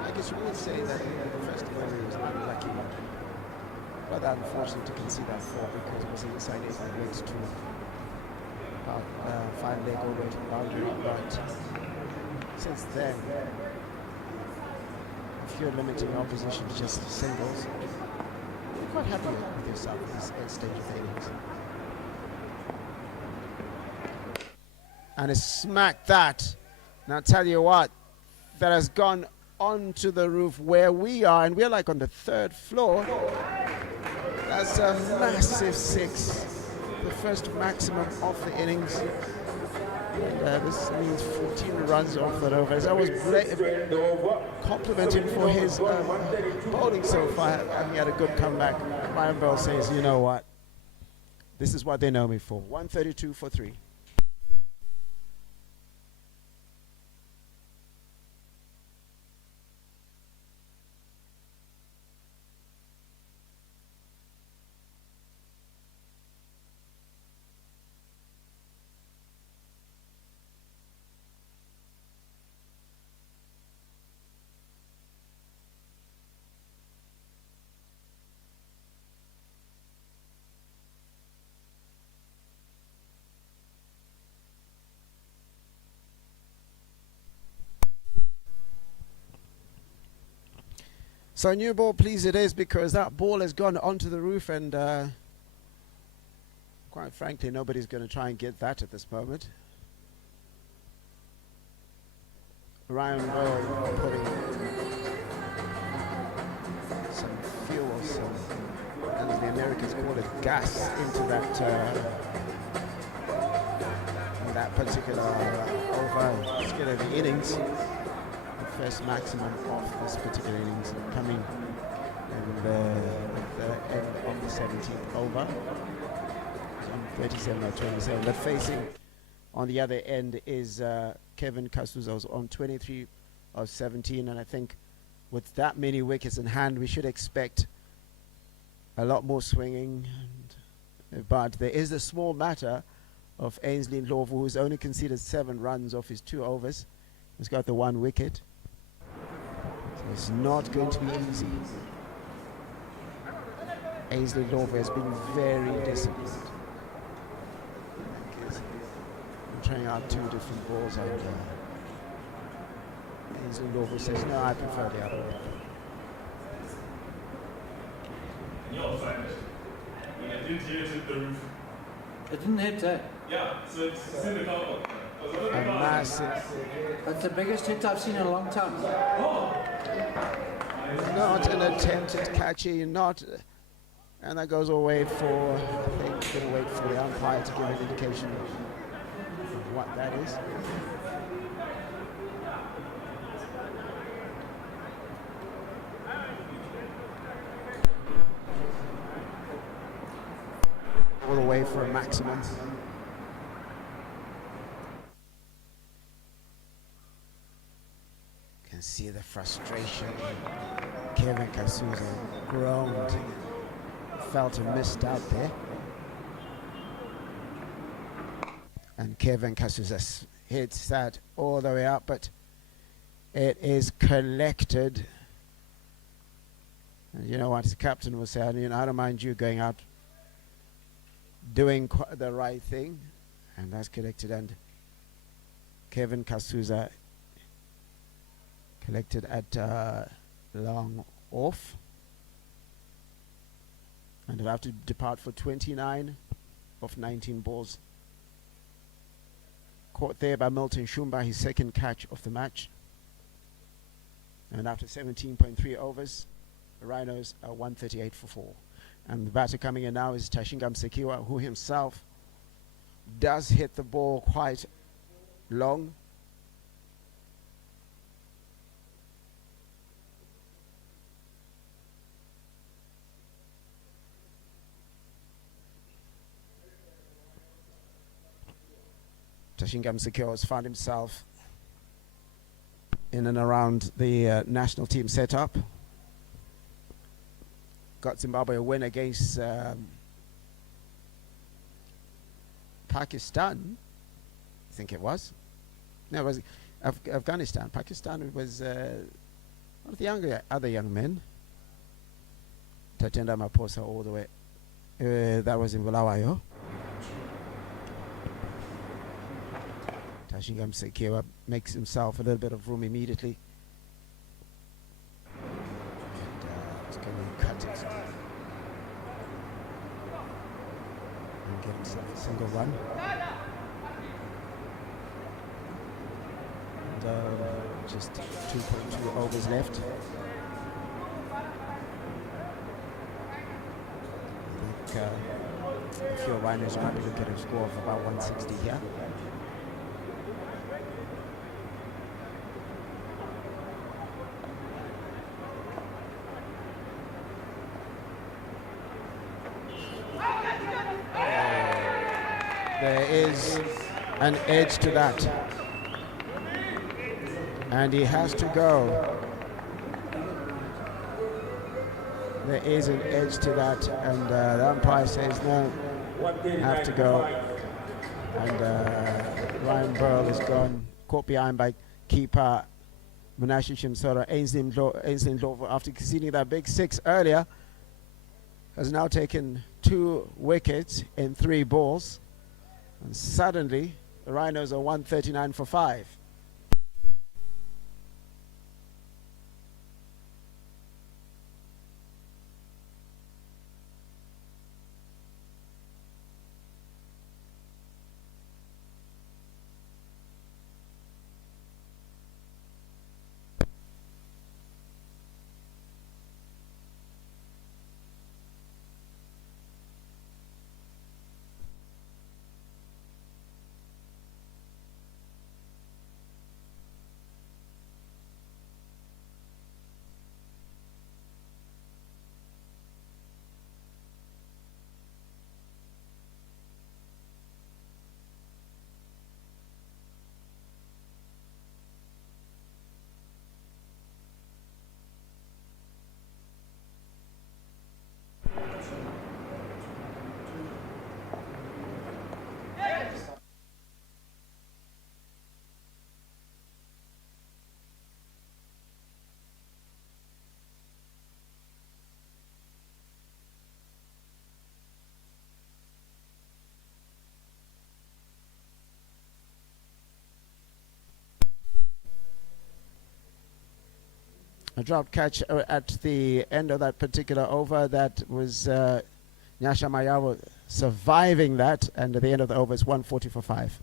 I guess you would say that the first over he was unlucky, rather unfortunate to concede that four because it was inside 8 legs to about 5 leg all the way to the boundary. But since then, if you're limiting opposition to just singles, you're quite happy with yourself at this stage of the innings. And it's smacked that. Now I'll tell you what, that has gone onto the roof where we are, and we're like on the 3rd floor. That's a massive 6. The first maximum of the innings. And this means 14 runs off that over. As I was complimenting for his bowling so far, and he had a good comeback. Ryan Bell says, you know what? This is what they know me for. 132 for 3. So new ball, please, it is, because that ball has gone onto the roof, and quite frankly, nobody's going to try and get that at this moment. Ryan Boyle putting some fuel, as the Americans call it, gas into that particular over skill of the innings. First maximum of this particular innings coming in the end of the 17th over. 37 or 27, but facing on the other end is Kevin Kasuza on 23 of 17, and I think with that many wickets in hand we should expect a lot more swinging, but there is the small matter of Ainsley Ndlovu, who's only conceded 7 runs off his 2 overs. He's got the 1 wicket. It's not going to be easy. Ainsley Ndlovu has been very disciplined. I'm trying out 2 different balls, and Ainsley Ndlovu says, no, I prefer the other way. It didn't hit, eh? Yeah, so it's in the cover. A massive. That's the biggest hit I've seen in a long time. Not an attempted catchy, not, and that goes away for, I think, going to wait for the umpire to give an indication of what that is. All the way for a maximum. Can see the frustration. Kevin Kasuza groaned, felt he missed out there. And Kevin Kasuza hits that all the way up, but it is collected. And you know what the captain was saying, you know, I don't mind you going out doing the right thing, and that's collected, and Kevin Kasuza collected at long off, and he'll have to depart for 29 of 19 balls. Caught there by Milton Shumba, his 2nd catch of the match. And after 17.3 overs, the Rhinos are 138 for 4. And the batter coming in now is Tashinga Msekiwa, who himself does hit the ball quite long. Tashinga Msekiwa has found himself in and around the national team setup. Got Zimbabwe a win against Pakistan, I think it was. No, it was Afghanistan. Pakistan was one of the other young men. Tatenda Maposa all the way. That was in Bulawayo. Tashinga Msekiwa makes himself a little bit of room immediately. He's going to cut it and get himself a single run. And just 2.2 overs left. I think if your Rhinos might be looking at a score of about 160 here. There is an edge to that, and he has to go. There is an edge to that, and the umpire says no, have to go. And Ryan Burrell is gone, caught behind by keeper Menashe Chimsora. Ainsley Ndlovu, after conceding that big 6 earlier, has now taken 2 wickets in 3 balls. And suddenly, the Rhinos are 139 for 5. A dropped catch at the end of that particular over. That was Nyasha Mayawo surviving that, and at the end of the over it's 140 for 5.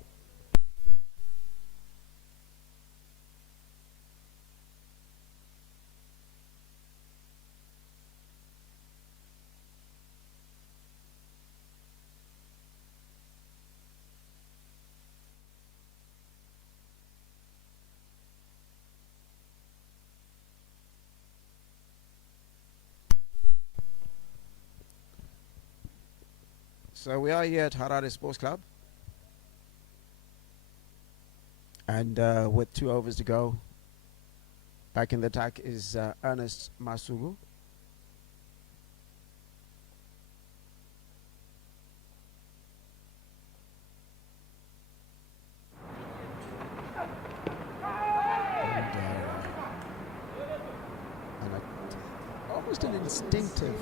So we are here at Harare Sports Club, and with 2 overs to go, back in the attack is Ernest Masugu. And almost an instinctive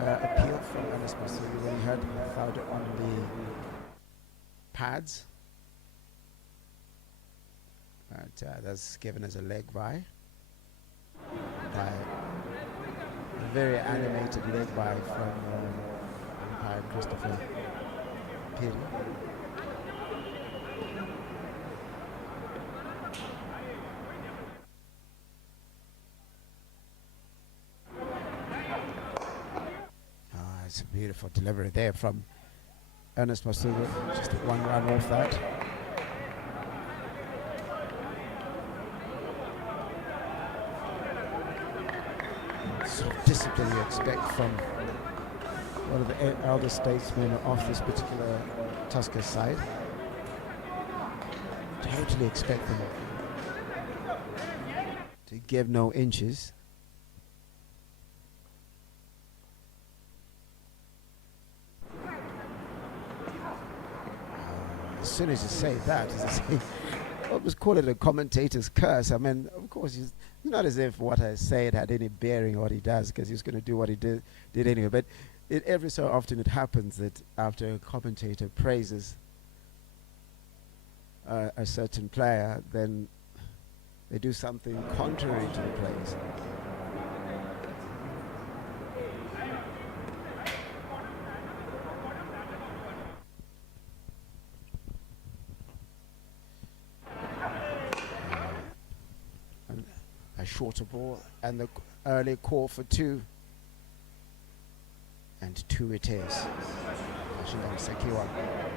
appeal from Ernest Masugu when he heard Fowler on the pads. But that's given as a leg by a very animated leg by from umpire Christopher Piri. It's a beautiful delivery there from Ernest Masugu. Just 1 run off that. Sort of discipline you expect from one of the elder statesmen of this particular Tuskers side. Totally expect them to give no inches. As soon as you say that, as I say, I almost call it a commentator's curse. I mean, of course, it's not as if what I said had any bearing on what he does, because he's going to do what he did anyway. But every so often it happens that after a commentator praises a certain player, then they do something contrary to the praise. A shorter ball and the early call for 2. And 2 it is. Sekiwa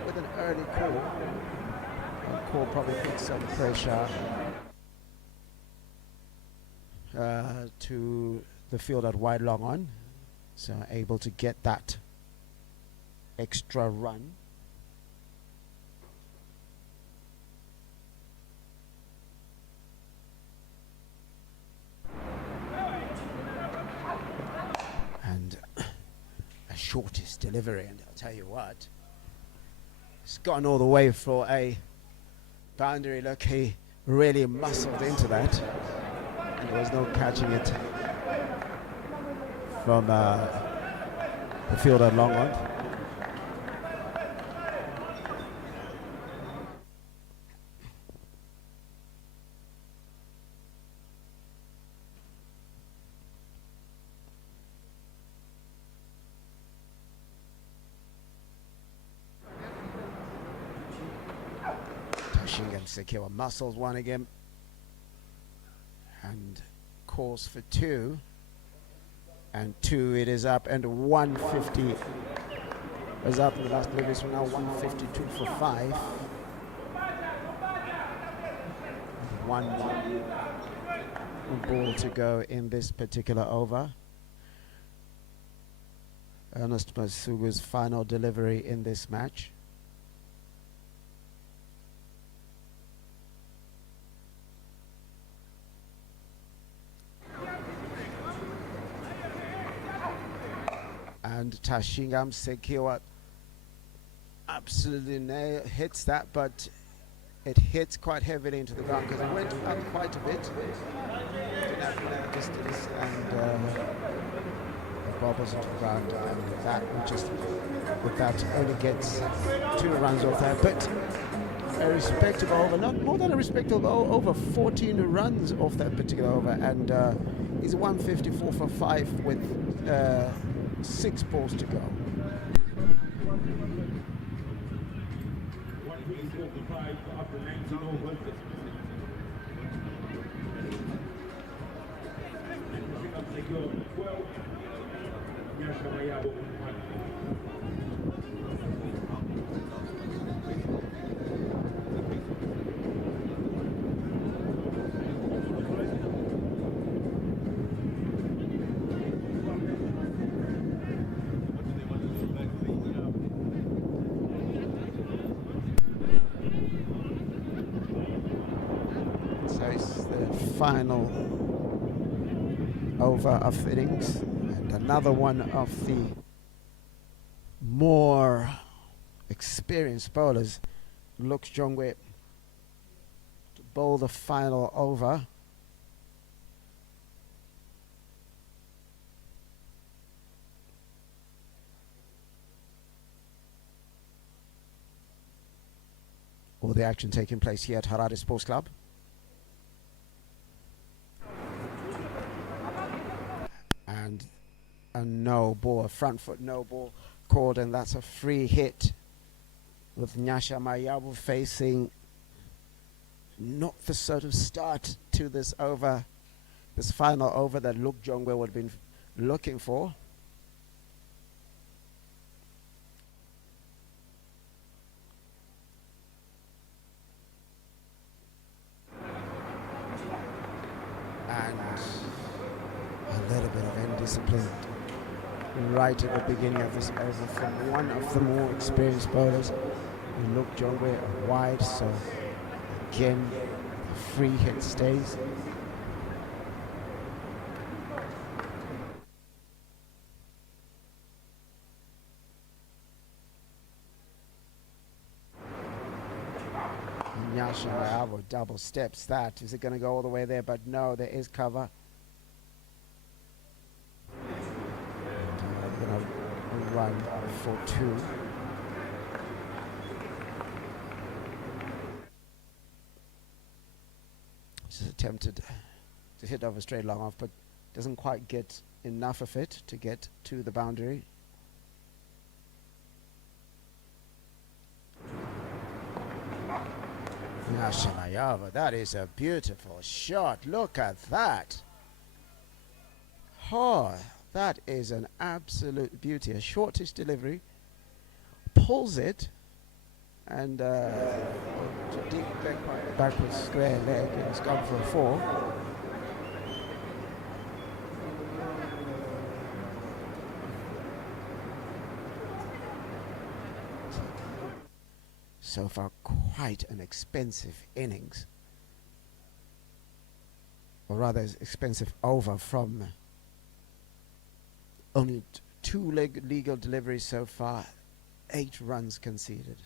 with an early call. Call probably puts some pressure to the field at wide long on, so able to get that extra run. And a shortest delivery, and I'll tell you what, it's gone all the way for a boundary. Look, he really muscled into that, and there was no catching it from the fielder long on. And secure muscles one again, and calls for 2, and 2 it is up, and 150 is up in the last delivery, so now 152 for 5. One ball to go in this particular over. Ernest Masugu's final delivery in this match. And Tashingam Sekiwa absolutely hits that, but it hits quite heavily into the ground because it went up quite a bit. Didn't have enough distance, and it bobbles into the ground, and with that only gets 2 runs off that. But a respectable over, not more than a respectable over, 14 runs off that particular over, and he's 154 for 5 with 6 balls to go. Final over of innings, and another one of the more experienced bowlers, Luke Jongwe, to bowl the final over. All the action taking place here at Harare Sports Club. And a no ball, a front foot no ball called, and that's a free hit with Nyasha Mayabu facing not the sort of start to this over, this final over that Luke Jongwe would have been looking for. right at the beginning of this over from one of the more experienced bowlers. And look, Jongwe wide, so again, the free hit stays. Nyasha double steps that. Is it going to go all the way there? But no, there is cover. Going to run for 2. Just attempted to hit over straight long off, but doesn't quite get enough of it to get to the boundary. Nyasha, that is a beautiful shot. Look at that. Oh, that is an absolute beauty. A shortish delivery. Pulls it and deep backwards square leg, and it's gone for a 4. So far, quite an expensive innings, or rather, expensive over from only 2 legal deliveries so far, 8 runs conceded.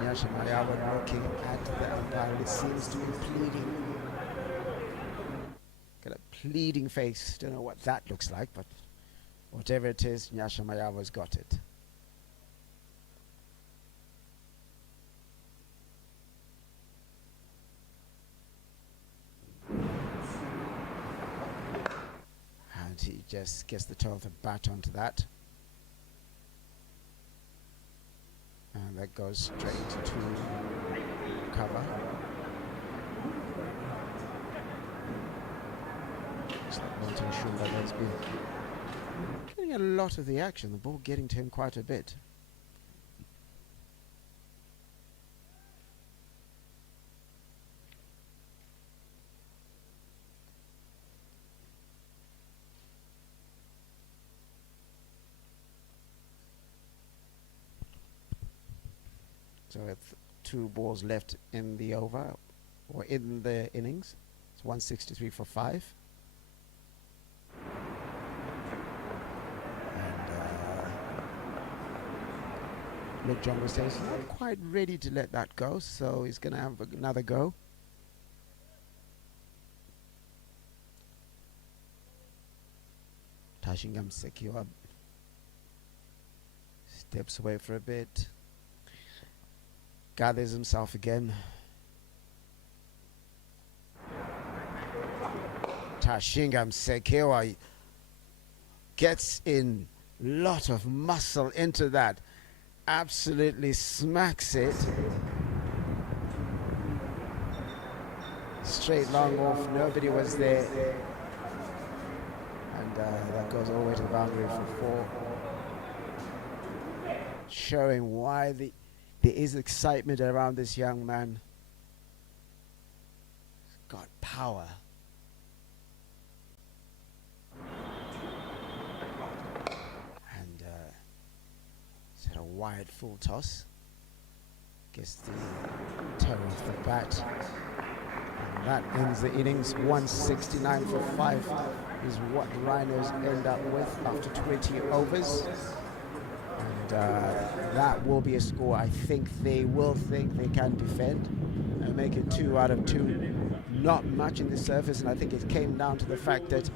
Nyasha Mayawa looking at the umpire. It seems to be pleading. Got a pleading face. Don't know what that looks like, but whatever it is, Nyasha Mayawa's got it. And he just gets the toe of the bat onto that. And that goes straight to cover. Looks like Martin Shumba has been getting a lot of the action, the ball getting to him quite a bit. So with 2 balls left in the over, or in the innings, it's 163 for 5. Look, John was saying he's not quite ready to let that go, so he's going to have another go. Tashingam Sekiwa steps away for a bit, gathers himself again. Tashingam Sekiwa gets in lot of muscle into that. Absolutely smacks it. Straight long off, nobody was there. And that goes all the way to the boundary for 4. Showing why there is excitement around this young man. He's got power. A wide full toss. Gets the toe off the bat. And that ends the innings. 169 for 5 is what Rhinos end up with after 20 overs. And that will be a score I think they will think they can defend and make it 2 out of 2. Not much in the surface, and I think it came down to the fact that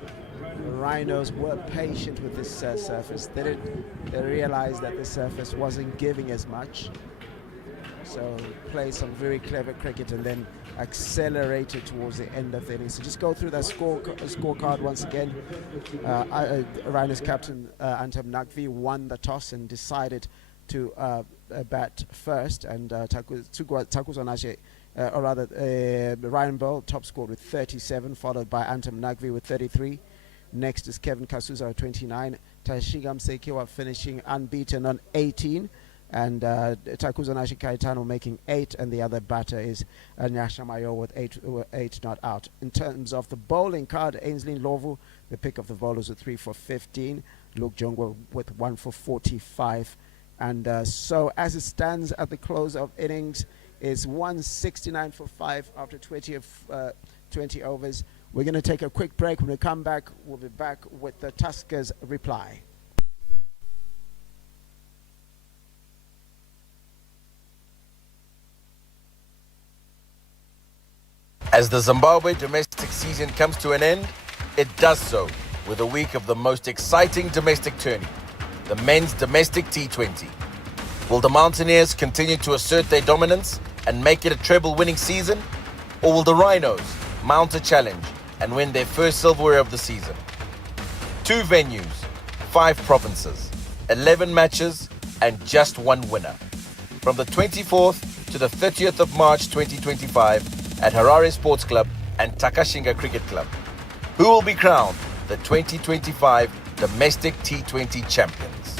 the Rhinos were patient with this surface. They realized that the surface wasn't giving as much. So play some very clever cricket and then accelerated towards the end of the innings. So just go through that scorecard once again. Rhinos captain Antam Naqvi won the toss and decided to bat first. And Takus Ryan Bell top scored with 37, followed by Antam Naqvi with 33. Next is Kevin Kasuza at 29. Tashingam Sekiwa finishing unbeaten on 18. and Takuzanashi Kaitano making 8, and the other batter is Nyasha Mayo with 8 not out. In terms of the bowling card, Ainsley Lovu, the pick of the bowlers, with 3 for 15. Luke Jongwa with 1 for 45. And so as it stands at the close of innings, is 169 for 5 after 20 overs. We're going to take a quick break. When we come back, we'll be back with the Tuskers reply. As the Zimbabwe domestic season comes to an end, it does so with a week of the most exciting domestic tourney, the men's domestic T20. Will the Mountaineers continue to assert their dominance and make it a treble-winning season? Or will the Rhinos mount a challenge and win their first silverware of the season? 2 venues, 5 provinces, 11 matches, and just 1 winner. From the 24th to the 30th of March 2025 at Harare Sports Club and Takashinga Cricket Club. Who will be crowned the 2025 domestic T20 champions?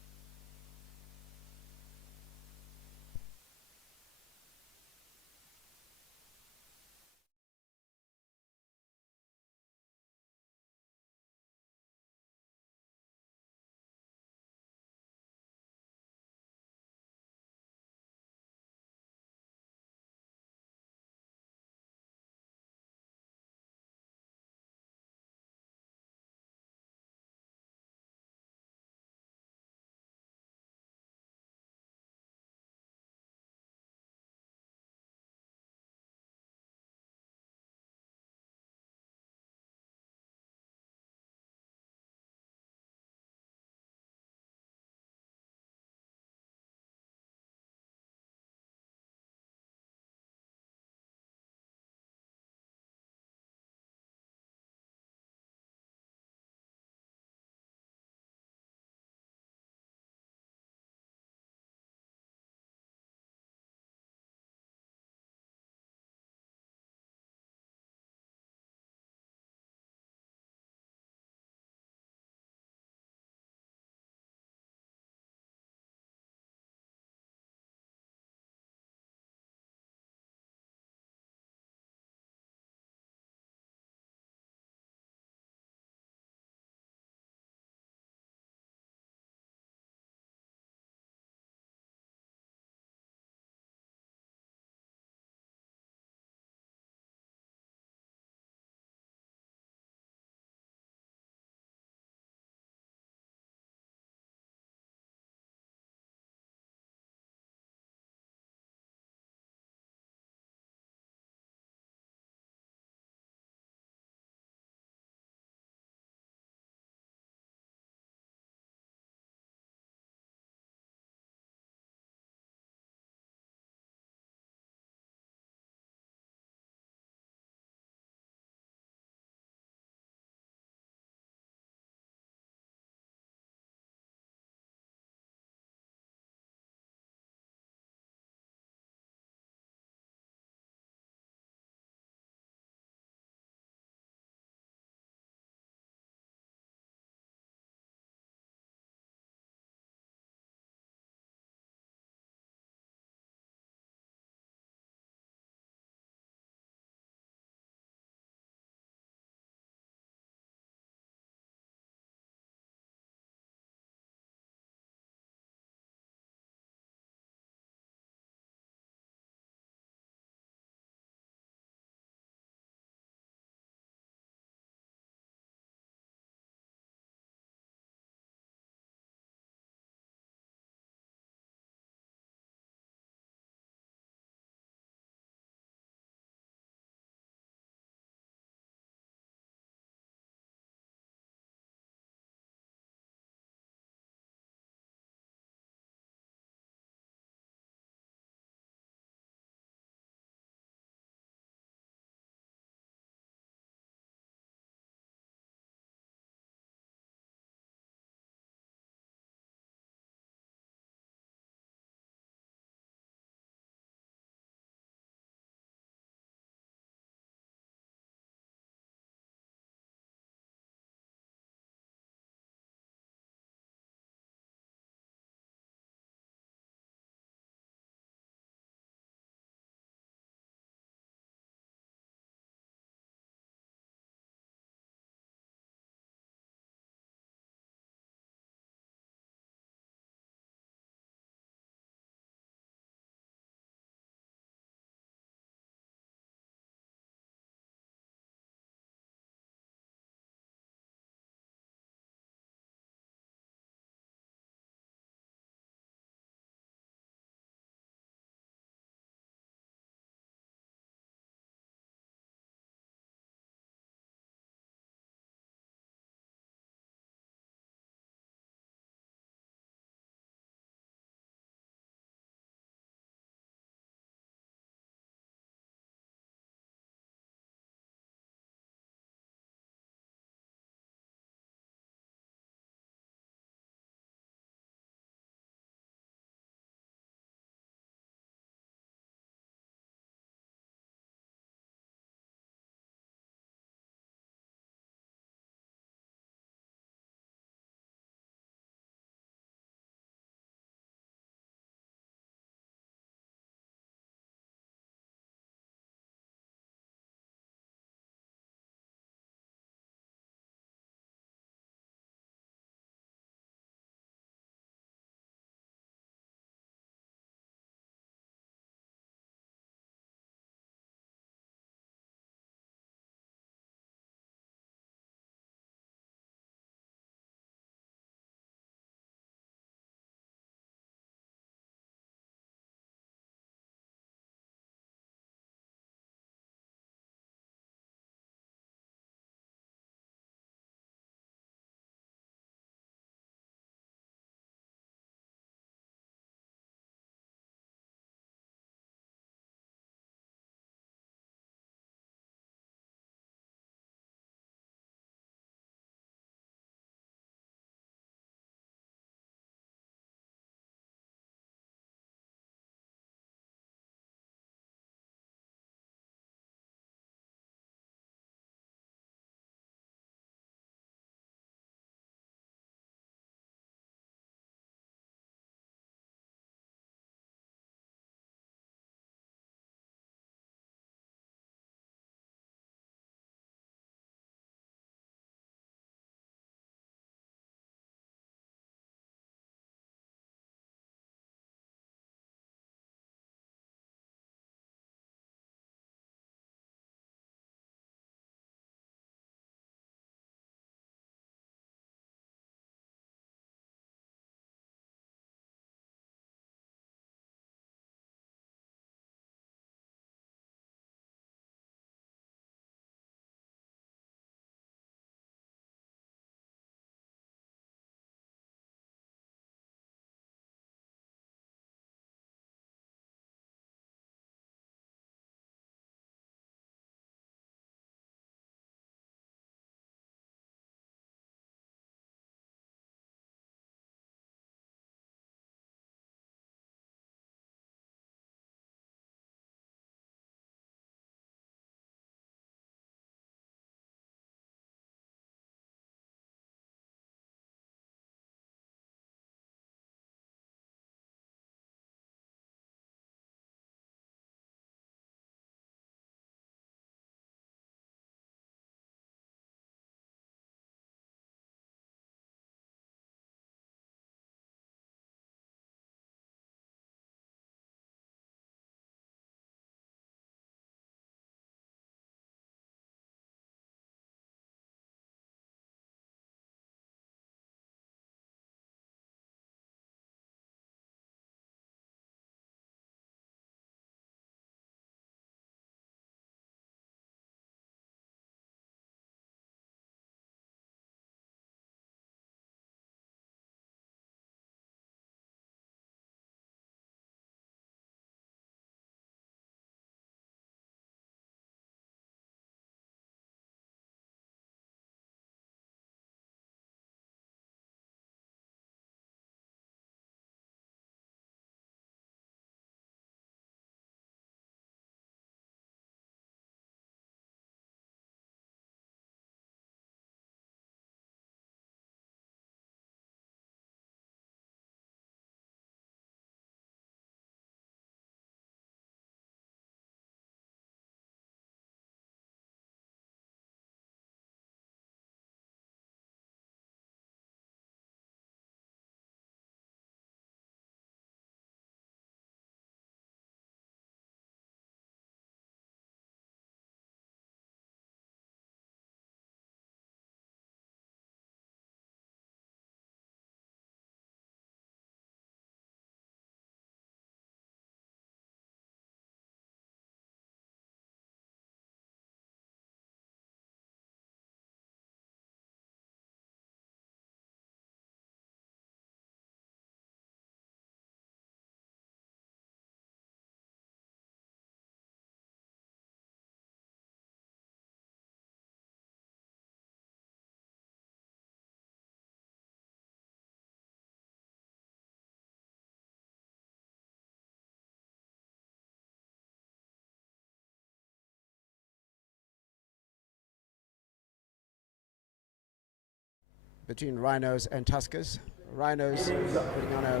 between Rhinos and Tuskers. Rhinos putting on a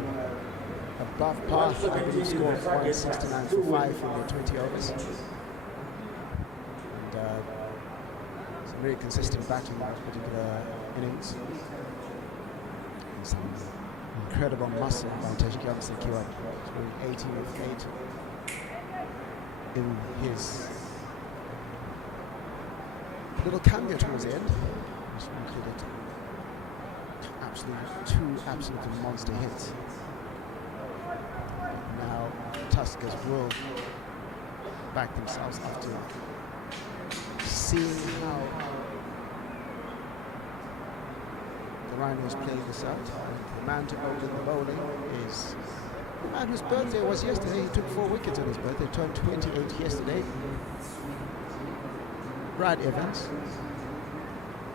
above par, I believe, score of 169 for 5 in their 20 overs. And some very consistent batting in that particular innings. And some incredible muscle advantage. Obviously, Kiwa scoring 18 of 8 in his little cameo towards the end. Which included two absolutely monster hits. Now Tuskers will back themselves after seeing how the Rhinos playing this out. And the man to open the bowling is the man whose birthday was yesterday. He took 4 wickets on his birthday, turned 28 yesterday. Brad Evans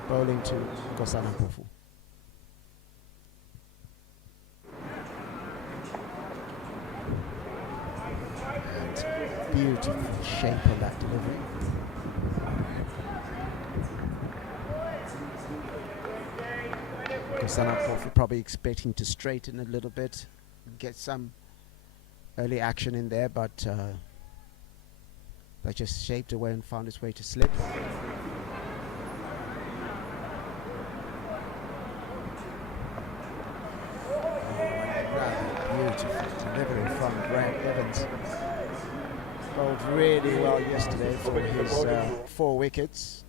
bowling to Nkosana Mpofu. Beautiful shape on that delivery. Nkosana Mpofu probably expecting to straighten a little bit, get some early action in there, but that just shaped away and found its way to slip. Beautiful delivery from Brad Evans. Bowled really well yesterday for his 4 wickets.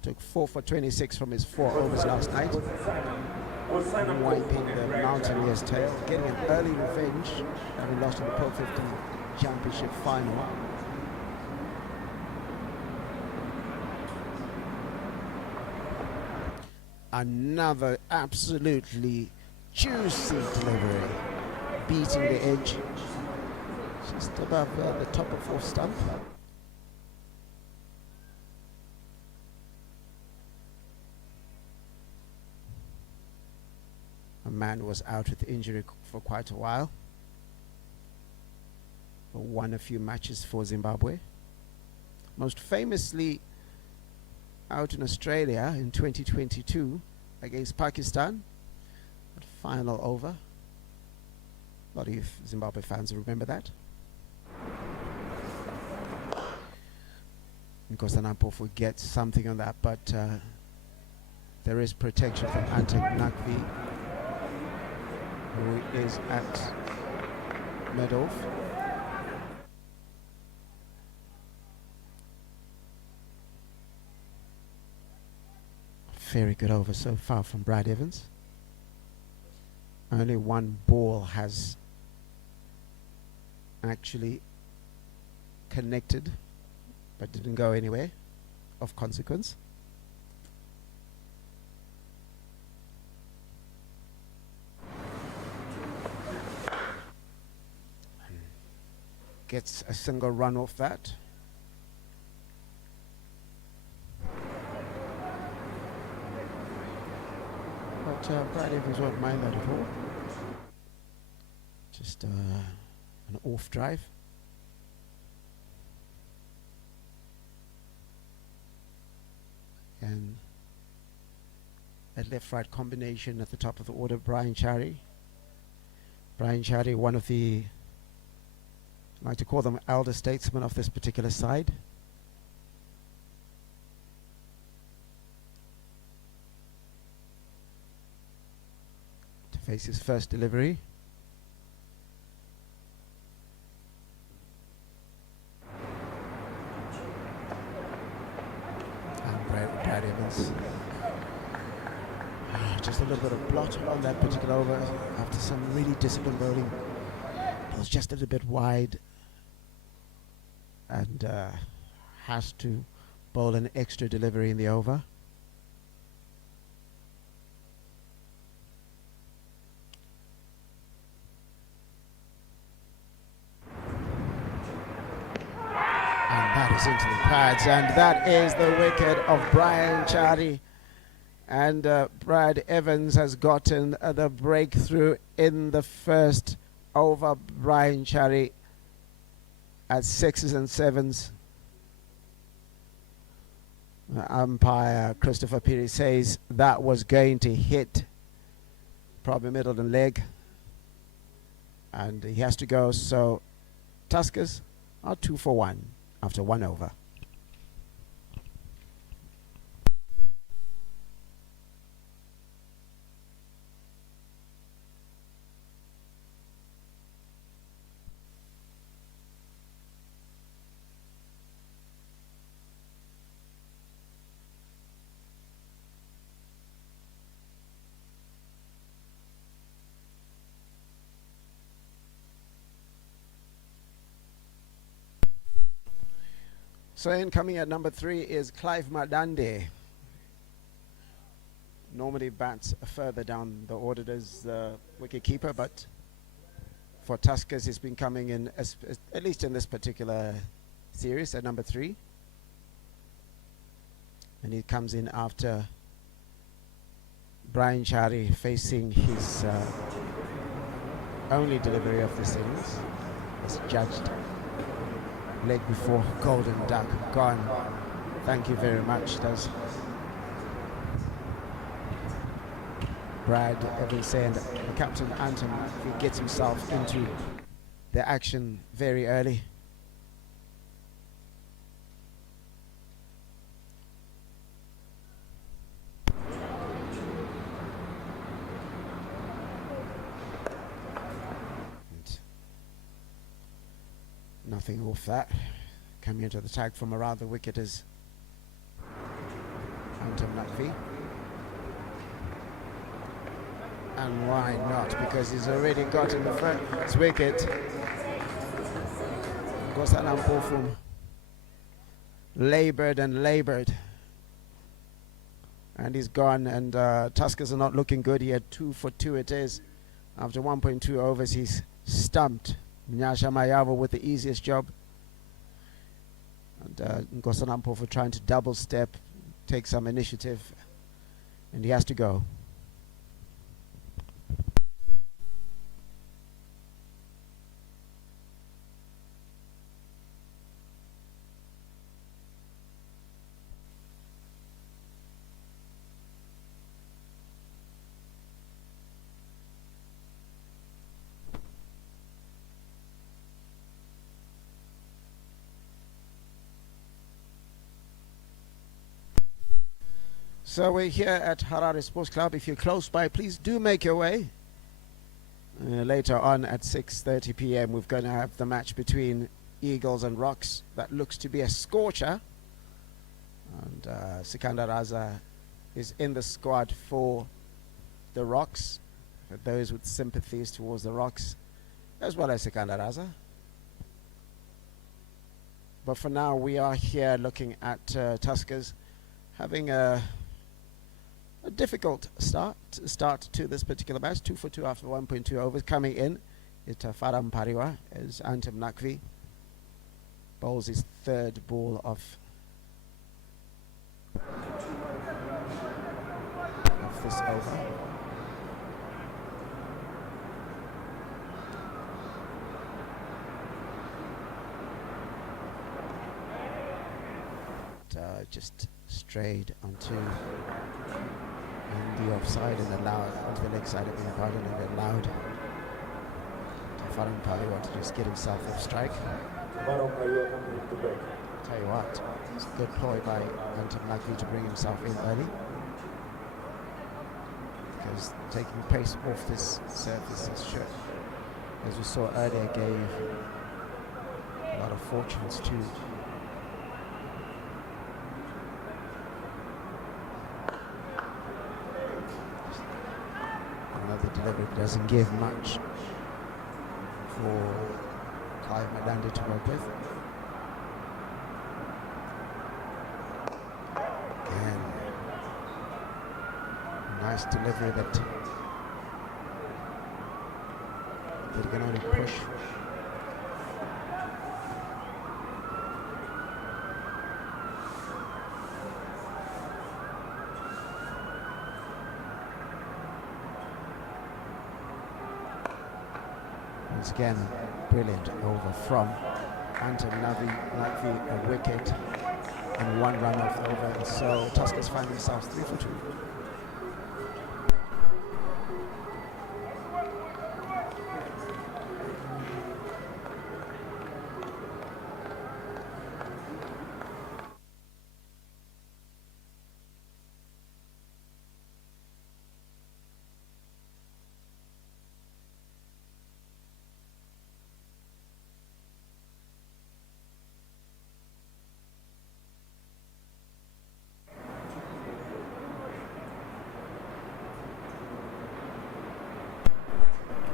Took 4 for 26 from his 4 overs last night. Wiping the Mountaineers' tail, getting an early revenge, having lost in the Pro 50 Championship final. Another absolutely juicy delivery, beating the edge just above the top of 4th stump. A man was out with injury for quite a while, but won a few matches for Zimbabwe. Most famously out in Australia in 2022 against Pakistan, at final over. A lot of Zimbabwe fans remember that. Nkosana Mpofu gets something on that, but there is protection from Antek Nakvi, who is at mid-off. Very good over so far from Brad Evans. Only one ball has actually connected, but didn't go anywhere of consequence. Gets a single run off that. But Brad Evans won't mind that at all. Just an off drive. And a left-right combination at the top of the order, Brian Chari. Brian Chari, one of the, I like to call them elder statesmen of this particular side. To face his first delivery. And Brad Evans. Just a little bit of blot on that particular over after some really disciplined bowling. It was just a little bit wide and has to bowl an extra delivery in the over. And that is into the pads, and that is the wicket of Brian Chari. And Brad Evans has gotten the breakthrough in the first over. Brian Chari at 6s and 7s. Umpire Christopher Piri says that was going to hit probably middle and leg, and he has to go. So Tuskers are 2 for 1 after 1 over. So in coming at number 3 is Clive Madande. Normally bats further down the order as the wicket keeper, but for Tuskers he's been coming in at least in this particular series at number 3, and he comes in after Brian Chari facing his only delivery of this innings. It's judged leg before golden duck gone. Thank you very much. Does Brad Evans saying that Captain Anton, if he gets himself into the action very early. Nothing off that. Coming into the tag from around the wicket is Anton McVie. And why not? Because he's already got in the first wicket. Gosana Mpofum laboured and laboured. And he's gone, and Tuskers are not looking good. He had 2 for 2 it is. After 1.2 overs, he's stumped Mnyasha Mayavo with the easiest job. And Nkosana Mpofum trying to double step, take some initiative, and he has to go. So we're here at Harare Sports Club. If you're close by, please do make your way. Later on at 6:30 p.m. we're going to have the match between Eagles and Rocks. That looks to be a scorcher. And Sikandar Raza is in the squad for the Rocks. For those with sympathies towards the Rocks, as well as Sikandar Raza. But for now, we are here looking at Tuskers having a difficult start to this particular match. 2 for 2 after 1.2 overs. Coming in is Faram Pariwa as Antam Nakvi bowls his 3rd ball of this over. Just strayed onto the offside and allowed onto the leg side of the pardon and allowed Faram Paliwa to just get himself off strike. Tell you what, it's a good ploy by Anton Lagvi to bring himself in early, because taking pace off this surface is sure, as we saw earlier, gave a lot of fortunes to the delivery doesn't give much for Clive Madande to work with. Again, nice delivery that he can only push. Once again, brilliant over from Anton Lagvi, a wicket. and 1 run off the over. And so Tuskers find themselves 3 for 2.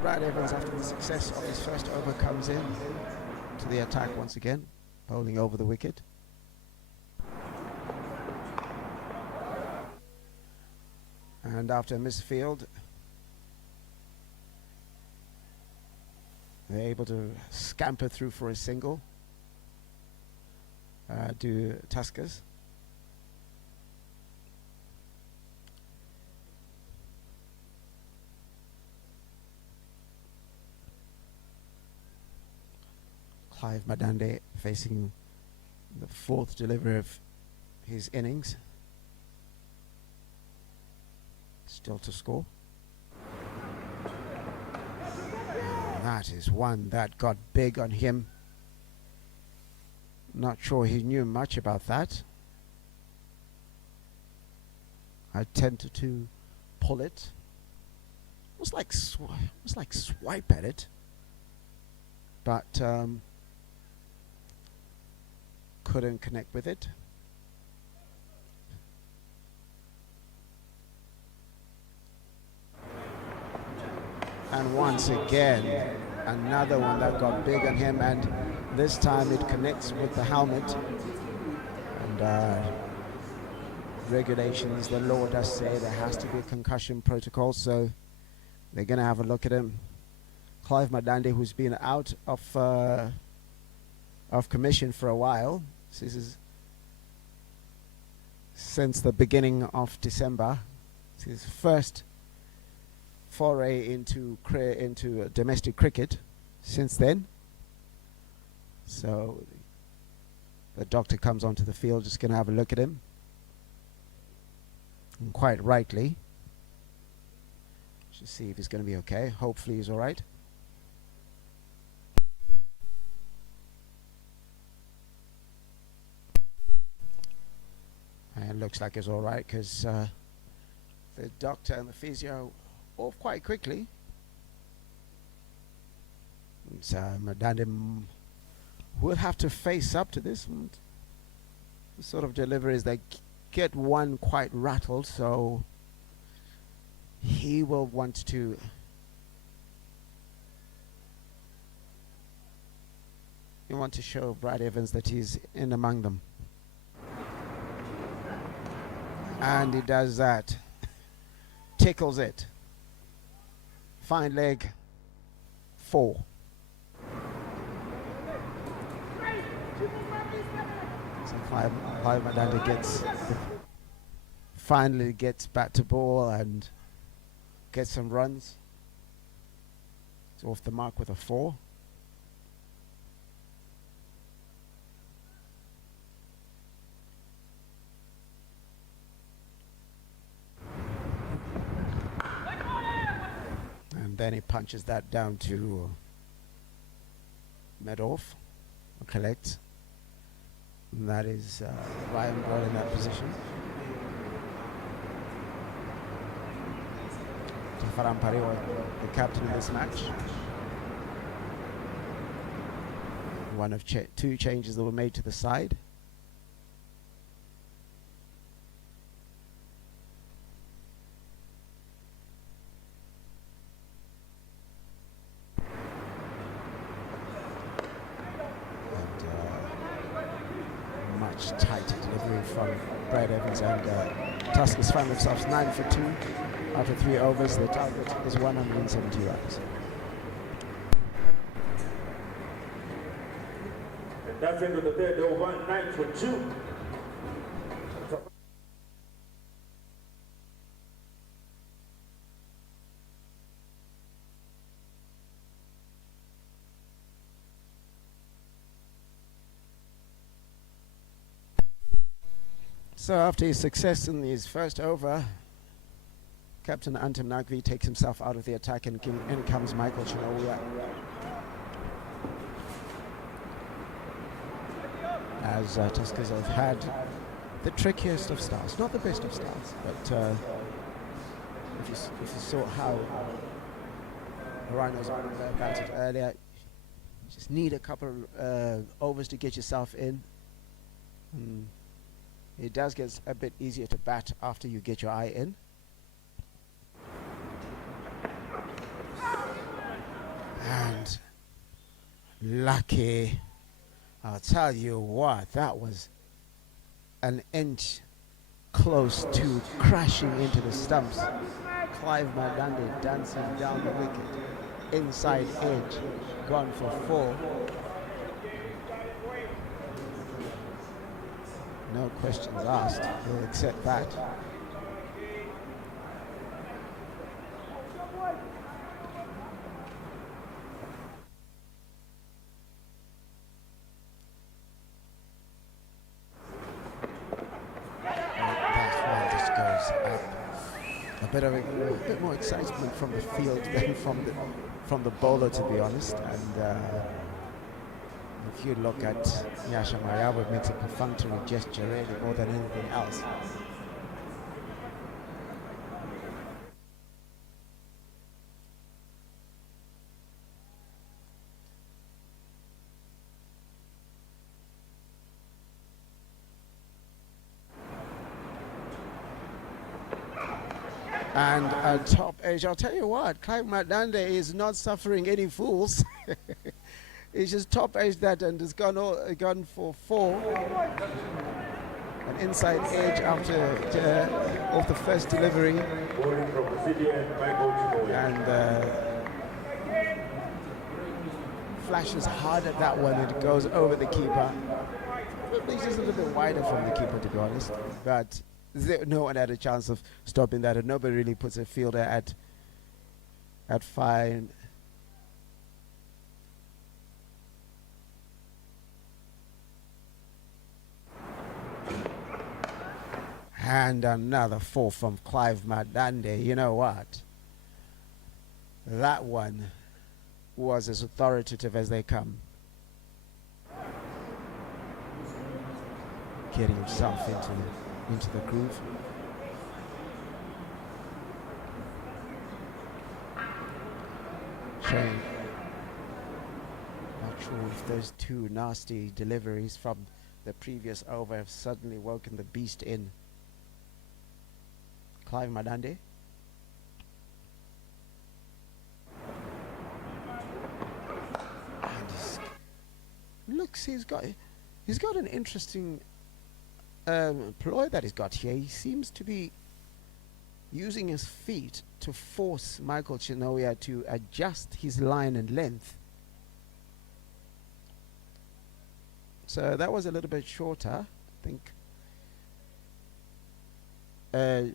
Brad Evans, after the success of his first over, comes in to the attack once again, bowling over the wicket. And after a misfield, they're able to scamper through for a single. Do Tuskers. Clive Madande facing the 4th delivery of his innings. Still to score. And that is one that got big on him. Not sure he knew much about that. I tended to pull it. It was like swipe at it, but couldn't connect with it. And once again, another one that got big on him, and this time it connects with the helmet. And regulations, the law does say there has to be a concussion protocol, so they're going to have a look at him. Clive Madande, who's been out of commission for a while. This is since the beginning of December. It's his first foray into domestic cricket since then. So the doctor comes onto the field, just going to have a look at him, and quite rightly, just see if he's going to be okay. Hopefully he's all right. And looks like it's all right, because the doctor and the physio off quite quickly. So Madande will have to face up to this. And the sort of deliveries, they get one quite rattled, so he will want to show Brad Evans that he's in among them. And he does that. Tickles it. Fine leg. 4. So Clive Madande finally gets back to ball and gets some runs. It's off the mark with a 4. And then he punches that down to Medoff, collects. And that is Ryan Ball in that position. Tafaran Pariwa, the captain of this match. One of 2 changes that were made to the side. Tight delivery from Brad Evans, and Tuskers find themselves 9 for 2 after 3 overs. The target is 170 runs. And that's into the 3rd over, 9 for 2. So after his success in his first over, Captain Anton Nagvi takes himself out of the attack, and in comes Michael Chinoya. As Tuskers have had the trickiest of starts, not the best of starts, but if you saw how the Rhinos batted earlier, you just need a couple overs to get yourself in. It does get a bit easier to bat after you get your eye in. And lucky, I'll tell you what, that was an inch close to crashing into the stumps. Clive Madande dancing down the wicket, inside edge, gone for 4. No questions asked, we'll accept that. A bit more excitement from the field than from the bowler, to be honest. And if you look at Nyasha Mariabu, it makes a perfunctory gesture really more than anything else. And at top edge, I'll tell you what, Clive Madande is not suffering any fools. He's just top edge that and has gone for 4. An inside edge after off the first delivery. And flashes hard at that one. It goes over the keeper. It's just a little bit wider from the keeper, to be honest. But no one had a chance of stopping that, and nobody really puts a fielder at fine. And another 4 from Clive Madande. You know what? That one was as authoritative as they come. Getting himself into the groove. Shame. Not sure if those 2 nasty deliveries from the previous over have suddenly woken the beast in. Clive Madande. And looks, he's got an interesting ploy that he's got here. He seems to be using his feet to force Michael Chinoya to adjust his line and length. So that was a little bit shorter, I think.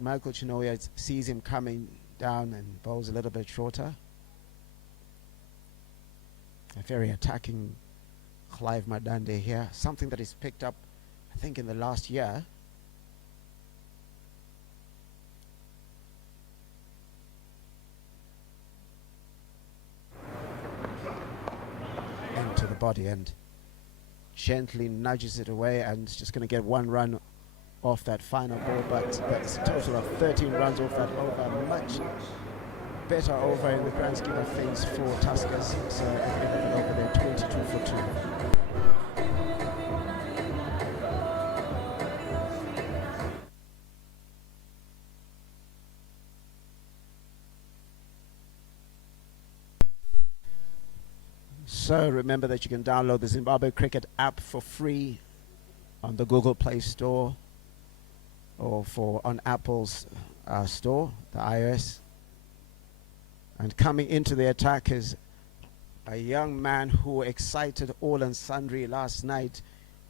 Michael Chinoya sees him coming down and bowls a little bit shorter. A very attacking Clive Madande here. Something that he's picked up, I think, in the last year. Into the body and gently nudges it away, and it's just going to get 1 run off that final ball, but that's a total of 13 runs off that over. Much better over in the grand scheme of things for Tuskers. So over there, 22 for 2. So remember that you can download the Zimbabwe Cricket app for free on the Google Play Store or on Apple's store, the iOS. And coming into the attack is a young man who excited all and sundry last night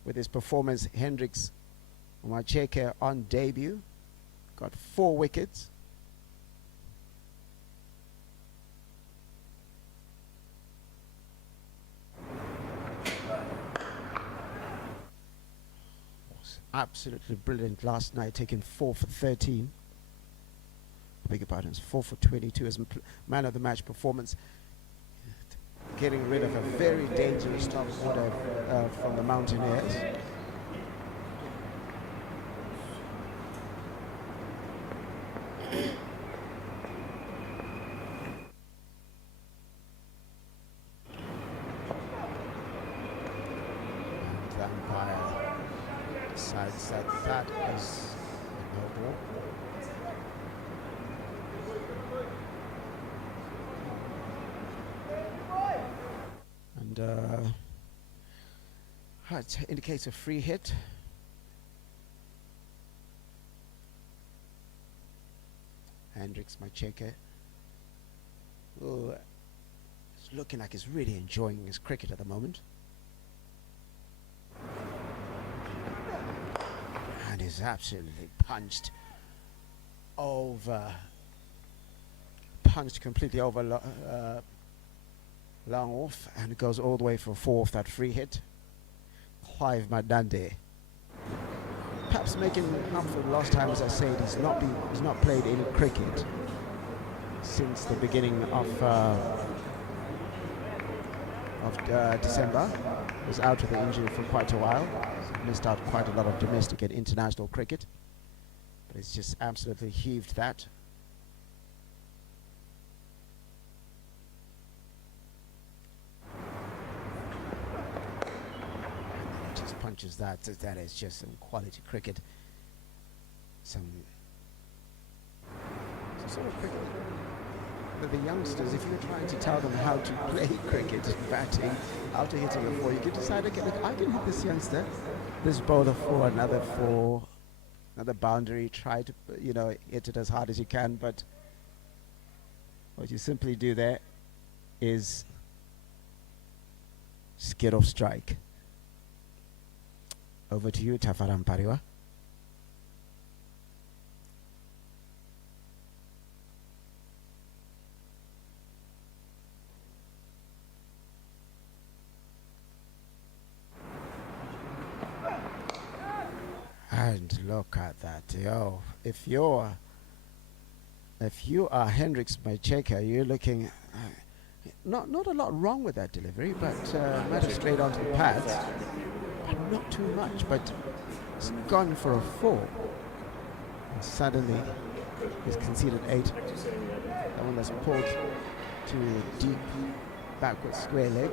with his performance, Hendricks Macheke, on debut. Got 4 wickets. was absolutely brilliant last night, taking 4 for 13. I beg your pardon, 4 for 22 as man of the match performance. Getting rid of a very dangerous top order from the Mountaineers. And the umpire decides that is a no ball. And it indicates a free hit. Hendricks Macheke. Oh, it's looking like he's really enjoying his cricket at the moment. And he's absolutely punched completely over long off, and it goes all the way for 4 off that free hit. Clive Madande, perhaps making up for the last time, as I said, he's not played any cricket since the beginning of December. Was out with the injury for quite a while. Missed out quite a lot of domestic and international cricket, but it's just absolutely heaved that. Punches that is just some quality cricket, some sort of cricket that the youngsters, if you're trying to tell them how to play cricket, batting, how to hit the ball, you can decide, okay, look, I can hit this youngster, this bowler for another boundary, try to hit it as hard as you can, but what you simply do there is just get off strike. Over to you, Tafaram Pariwa. And look at that, yo! If you are Hendricks Macheke, you're looking not a lot wrong with that delivery, but might have straight onto the pads. Not too much, but it's gone for a 4. And suddenly he's conceded 8. That one that's pulled to a deep backward square leg.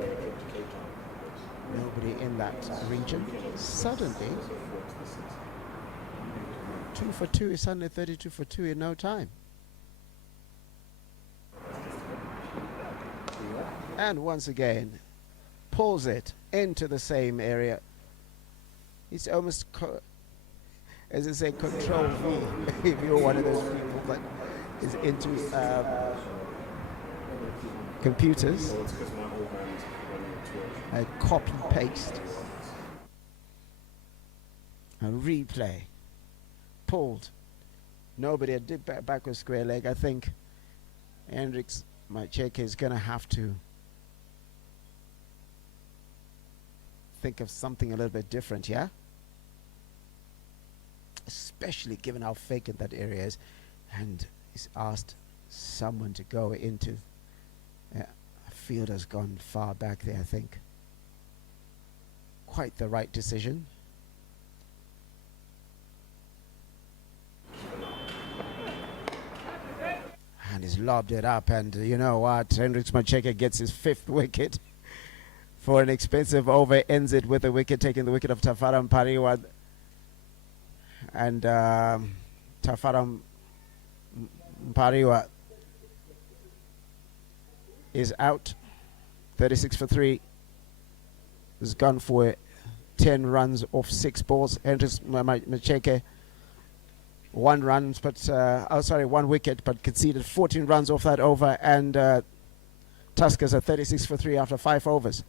Nobody in that region. Suddenly 2 for 2 is suddenly 32 for 2 in no time. And once again pulls it into the same area. It's almost, as I say, control V, if you're one of those people that is into computers. A copy paste. A replay. Pulled. Nobody had did backward square leg. I think Hendricks Macheke is going to have to think of something a little bit different, yeah? Especially given how vacant that area is, and he's asked someone to go into a field has gone far back there, I think. Quite the right decision. And he's lobbed it up, and you know what? Hendricks Macheke gets his 5th wicket. For an expensive over, ends it with a wicket, taking the wicket of Tafaram Pariwa. And Tafaram Pariwa is out. 36 for 3. Has gone for 10 runs off 6 balls. Hendricks Macheke 1 run, but 1 wicket, but conceded 14 runs off that over. And Tuskers are 36 for 3 after 5 overs.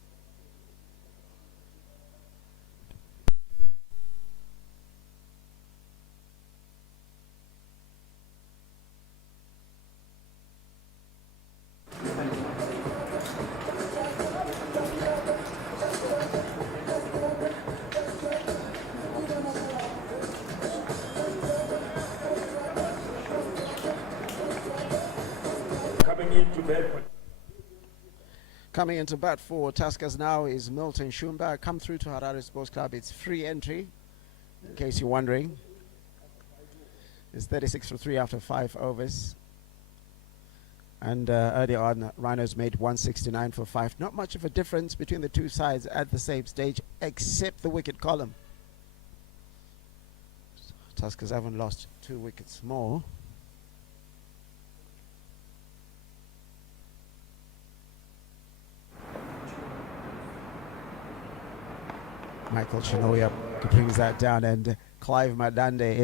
into bat. Coming into bat for Tuskers now is Milton Shumba. Come through to Harare Sports Club. It's free entry, in case you're wondering. It's 36 for 3 after 5 overs. And earlier on, Rhinos made 169 for 5. Not much of a difference between the two sides at the same stage, except the wicket column. Tuskers haven't lost 2 wickets more. Michael Chinoya brings that down, and Clive Madande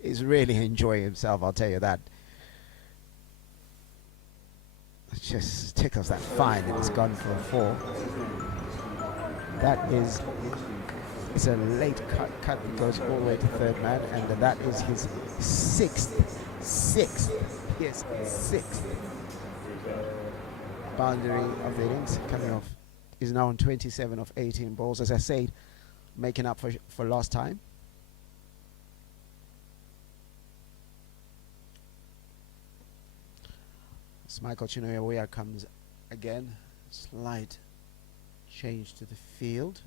is really enjoying himself, I'll tell you that. It just tickles that fine, and it's gone for a 4. That is, it's a late cut that goes all the way to third man, and that is his sixth boundary of the innings, coming off. Is now on 27 of 18 balls, as I said, making up for lost time. As Michael Chinoya comes again, slight change to the field.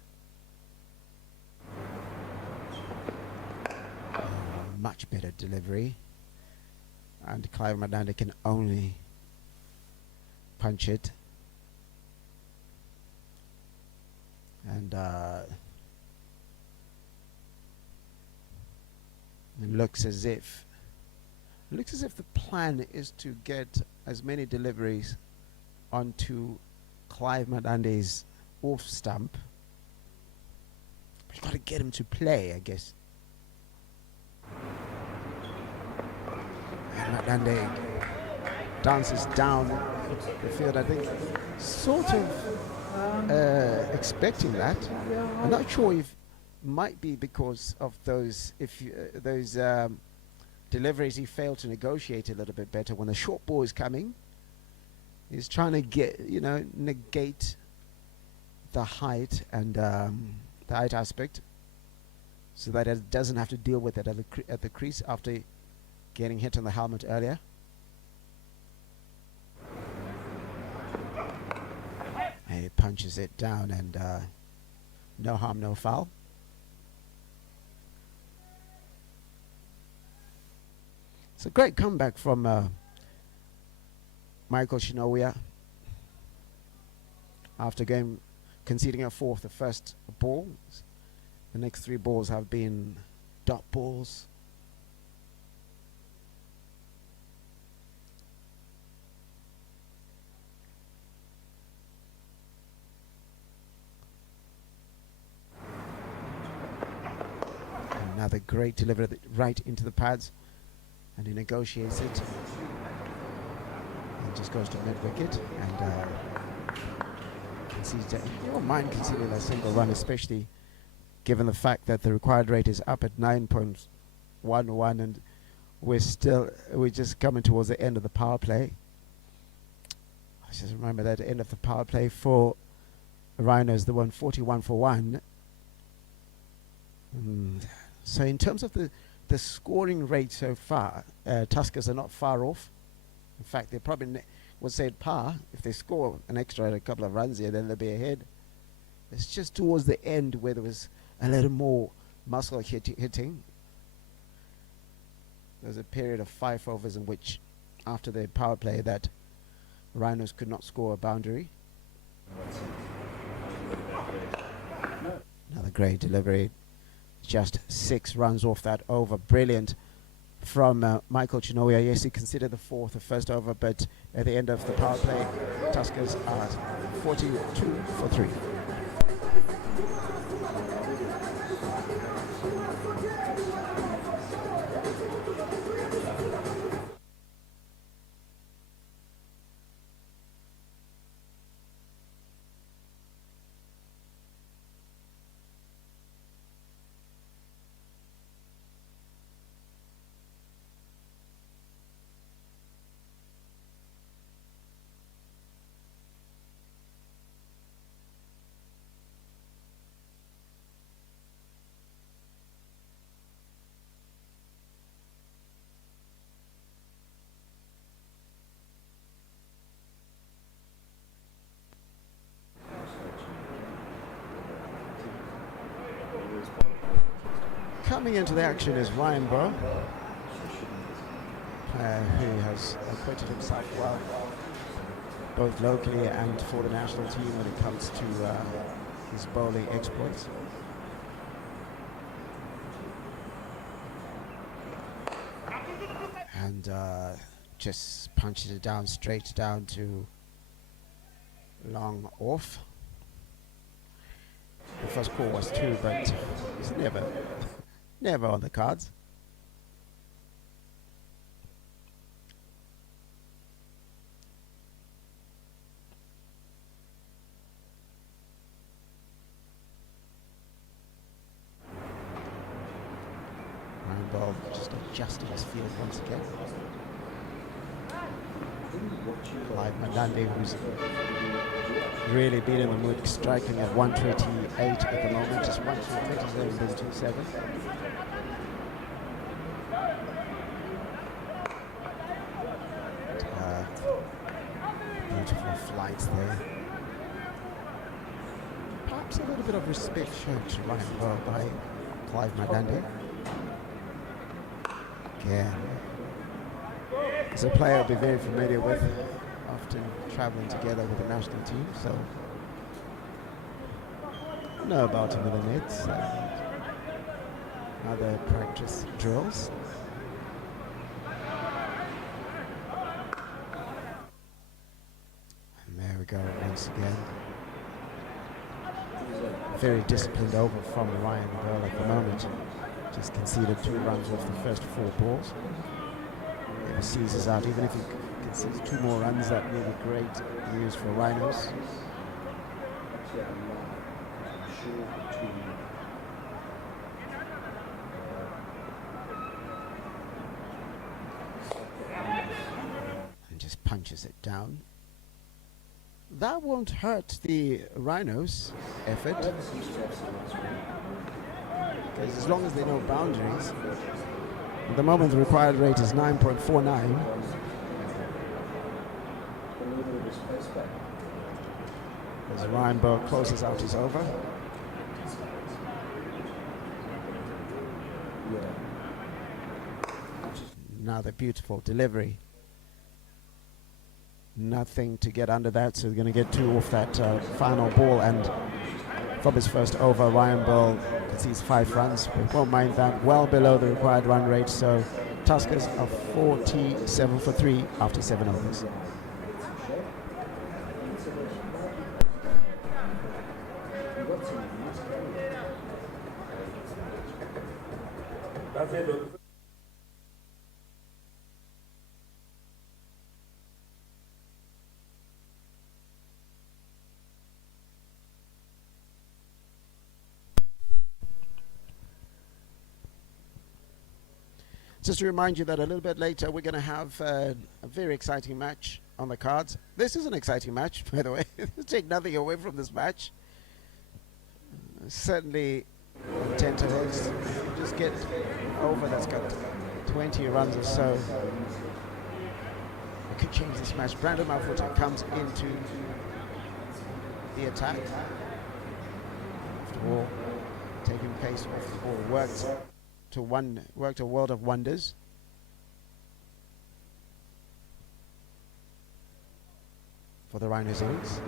Much better delivery, and Clive Madanda can only punch it. And it looks as if the plan is to get as many deliveries onto Clive Madande's off stump. But you've got to get him to play, I guess. And Madande dances down the field, I think, sort of expecting that. I'm not sure if might be because of those deliveries he failed to negotiate a little bit better when the short ball is coming. He's trying to negate the height and the height aspect, so that it doesn't have to deal with it at the crease after getting hit on the helmet earlier. He punches it down, and no harm, no foul. It's a great comeback from Michael Chinoya after conceding a 4 the first ball. The next 3 balls have been dot balls. Another great delivery right into the pads, and he negotiates it and just goes to mid-wicket, and concedes that. You don't mind conceding a single run, especially given the fact that the required rate is up at 9.11, and we're just coming towards the end of the power play. I just remember that end of the power play for Rhinos, the 141 for 1. So in terms of the scoring rate so far, Tuskers are not far off. In fact, they probably would say at par. If they score an extra a couple of runs here, then they'll be ahead. It's just towards the end where there was a little more muscle hitting. There was a period of 5 overs in which, after the power play, that Rhinos could not score a boundary. Another great delivery. Just 6 runs off that over. Brilliant from Michael Chinoya. Yes, he considered the 4th, the first over, but at the end of the power play, Tuskers are 42 for 3. Coming into the action is Ryan Bowe, who has acquitted himself well, both locally and for the national team when it comes to his bowling exploits. And just punches it down, straight down to long off. The first call was 2, but it's never on the cards. Ryan Bowe just adjusting his field once again. Clive Mandande, who's really been in the mood, striking at 128 at the moment, just 127. Beautiful flights there. Perhaps a little bit of respect shown to Ryan Bowe by Clive Mandande. Again, he's a player I'll be very familiar with, often traveling together with the national team, so I know about him in the nets and other practice drills. And there we go once again. Very disciplined over from Ryan Bowe at the moment. Just conceded 2 runs off the first 4 balls. Never seizes out. Even if he concedes 2 more runs, that will be great news for Rhinos. And just punches it down. That won't hurt the Rhinos' effort, because as long as they know boundaries. At the moment the required rate is 9.49. As Ryan Bowe closes out his over. Now the beautiful delivery. Nothing to get under that, so we're going to get 2 off that final ball, and from his first over, Ryan Bowe concedes 5 runs. We won't mind that, well below the required run rate, so Tuskers are 47 for 3 after 7 overs. That's it. Just to remind you that a little bit later we're going to have a very exciting match on the cards. This is an exciting match, by the way. Take nothing away from this match. Certainly intent of it. Just get over that's got 20 runs or so. We could change this match. Brandon Mafuta comes into the attack. After all, taking pace off the ball worked a world of wonders. For the Rhinos innings.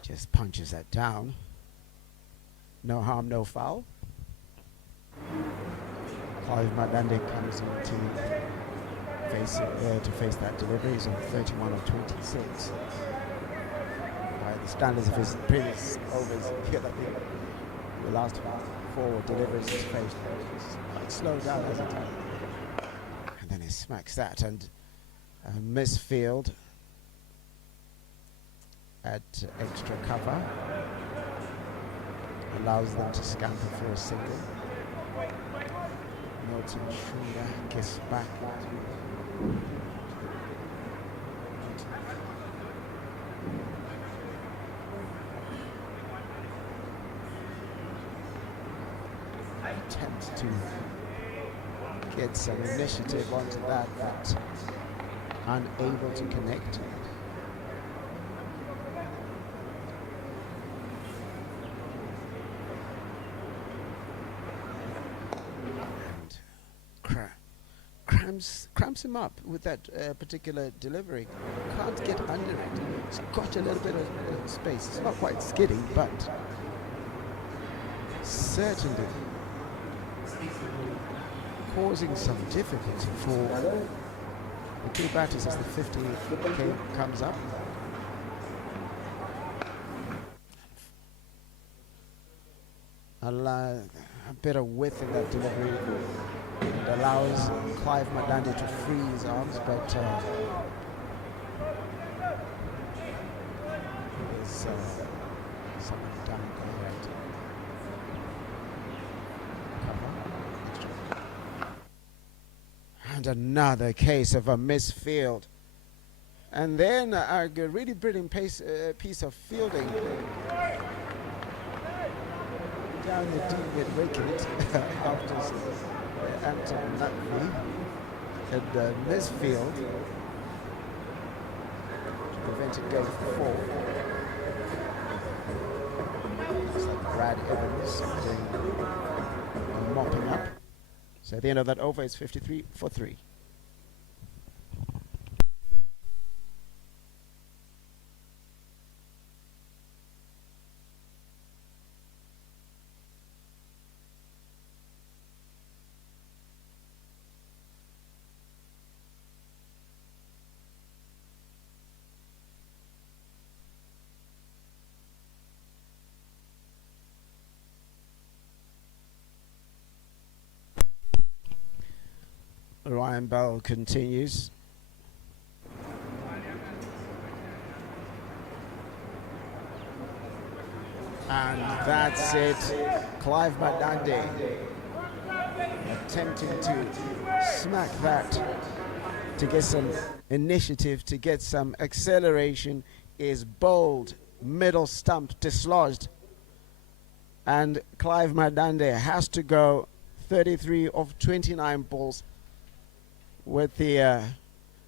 Just punches that down. No harm, no foul. Clive Mandande comes in to face that delivery. He's on 31 of 26. The standards of his previous overs, the last 4 deliveries he's faced, he's quite slowed down as a time. And then he smacks that, and a misfield at extra cover allows them to scamper for a single. Milton Shunda gets back into attempt to get some initiative onto that, but unable to connect. cramps him up with that particular delivery. Can't get under it. He's got a little bit of space. It's not quite skidding, but certainly causing some difficulty for the two batters as the 50K comes up. A bit of width in that delivery. It allows Clive Madande to free his arms, but there's someone down there. And another case of a misfield. And then a really brilliant piece of fielding down the deep mid-wicket after Anton Nutley and misfield to prevent it going for 4. It's like Brad Evans doing mopping up. So at the end of that over, it's 53 for 3. Ryan Bell continues. And that's it. Clive Madande attempting to smack that to get some initiative, to get some acceleration, is bowled, middle stump dislodged. And Clive Madande has to go 33 of 29 balls. With the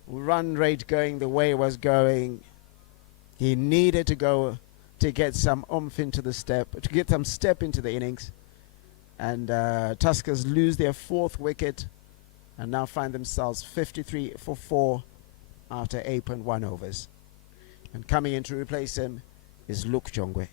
run rate going the way it was going, he needed to go to get some oomph into the step, to get some step into the innings. And Tuskers lose their 4th wicket and now find themselves 53 for 4 after 8.1 overs. And coming in to replace him is Luke Jongwe.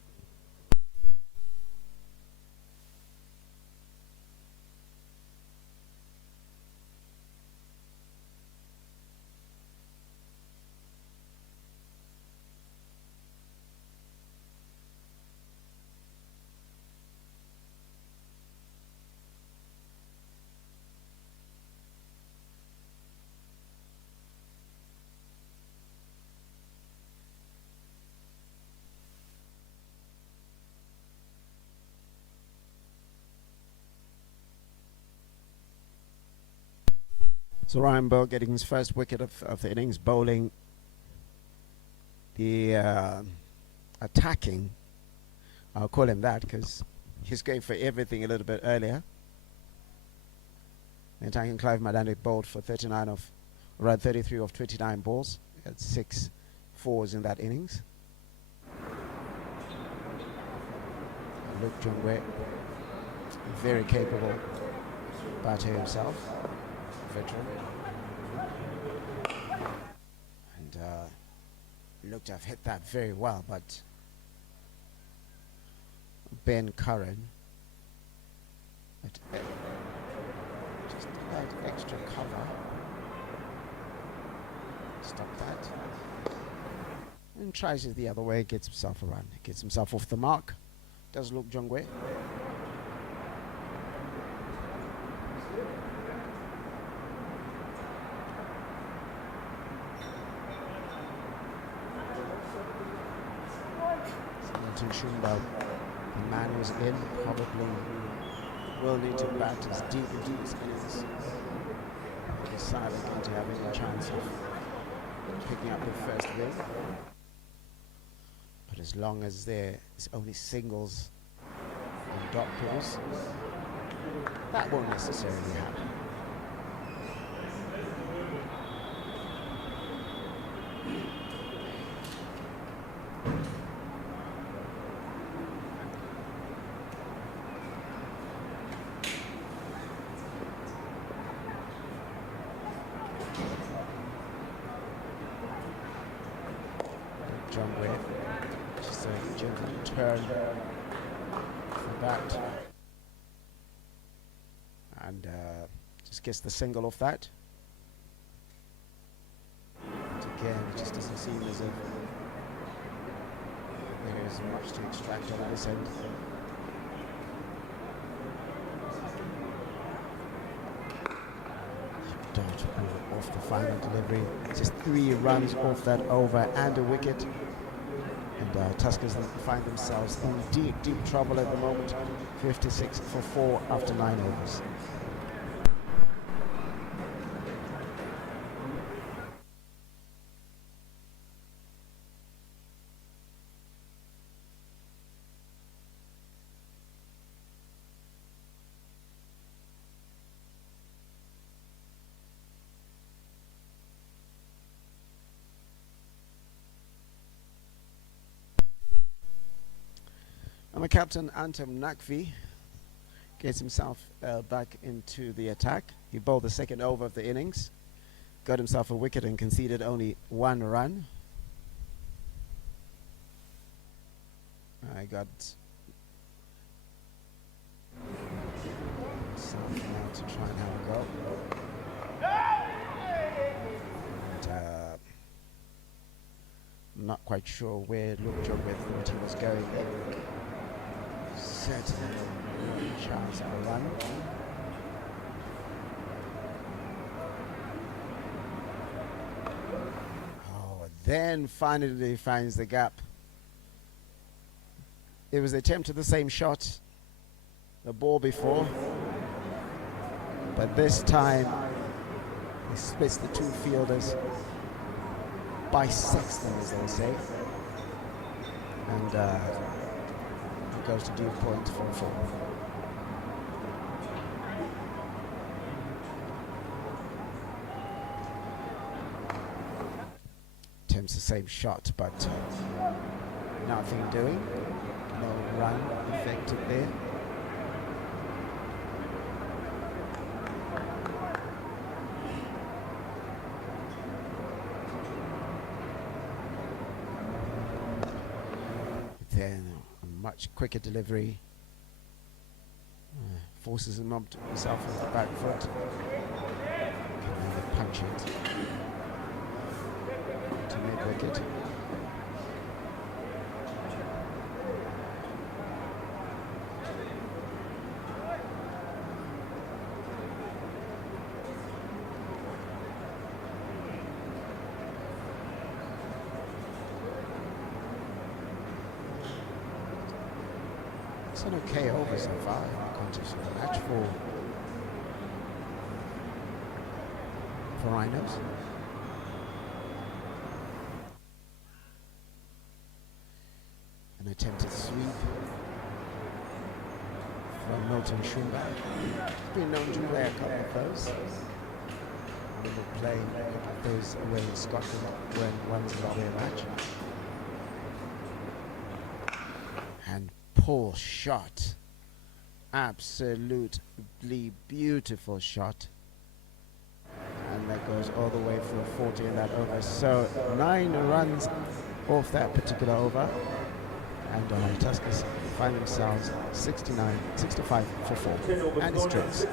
So Ryan Bell getting his first wicket of the innings, bowling the attacking, I'll call him that because he's going for everything a little bit earlier. The attacking Clive Madande bowled for 33 of 29 balls. He had 6 fours in that innings. Luke Jongwe, very capable batter himself. Veteran, and looked to have hit that very well, but Ben Curran just allowed extra cover. Stop that, and tries it the other way. Gets himself a run. Gets himself off the mark. Does Luke Jongwe. Shumba, the man who's in, probably will need to bat as deep into his innings. He's silent into having a chance of picking up the first win. But as long as there's only singles and dot balls, that won't necessarily happen. turn for that. And just gets the single off that. But again, it just doesn't seem as if there is much to extract on this end. Dodgeball off the final delivery. Just 3 runs off that over and a wicket. And Tuskers find themselves in deep trouble at the moment. 56 for 4 after 9 overs. And the captain, Anton Nakvi, gets himself back into the attack. He bowled the second over of the innings, got himself a wicket and conceded only 1 run. I got something now to try and have a go. And, I'm not quite sure where Luke Jogwe thought he was going. Certainly no chance of a run. Oh, then finally finds the gap. It was the attempt at the same shot, the ball before, but this time he splits the 2 fielders, bisects them, as they say, and goes to dew point for 4. Attempts the same shot, but nothing doing. No run effected there. Then much quicker delivery, forces him up to himself on the back foot. Can really punch it to mid-wicket. It's an okay over so far in the contest of the match for Rhinos. An attempted sweep from Milton Shumba. He's been known to play a couple of those. I remember playing a couple of those away in Scotland when one Zimbabwe match. And poor shot, absolutely beautiful shot, and that goes all the way for 40 in that over. So 9 runs off that particular over, and Tuskers find themselves 65 for 4, and it's trails.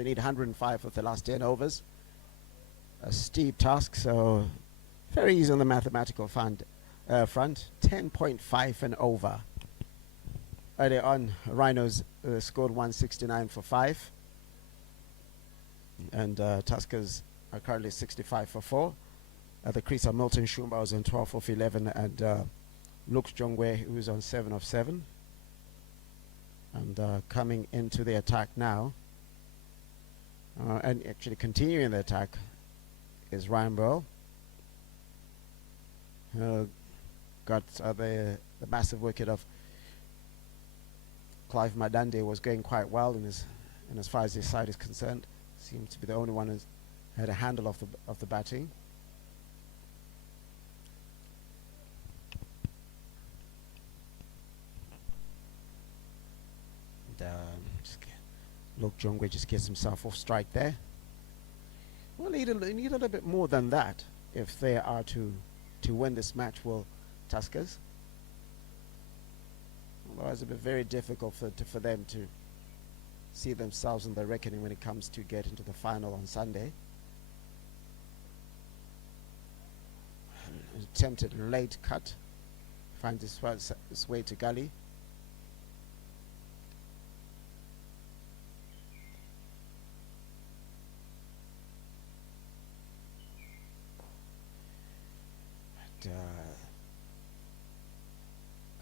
They need 105 with the last 10 overs. A steep task, so very easy on the mathematical front. 10.5 and over. Earlier on, Rhinos scored 169 for 5. And Tuskers are currently 65 for 4. At the crease are Milton Shumba, who's on 12 of 11, and Luke Jongwe, who's on 7 of 7. And coming into the attack now, and actually continuing the attack, is Ryan Burl. Got the massive wicket of Clive Madande was going quite well in as far as his side is concerned. Seems to be the only one who's had a handle of the batting. Luke Jongwe just gets himself off strike there. Well, need a little bit more than that if they are to win this match, will Tuskers. Otherwise, it'll be very difficult for them to see themselves in the reckoning when it comes to get into the final on Sunday. Attempted late cut, finds his way to gully.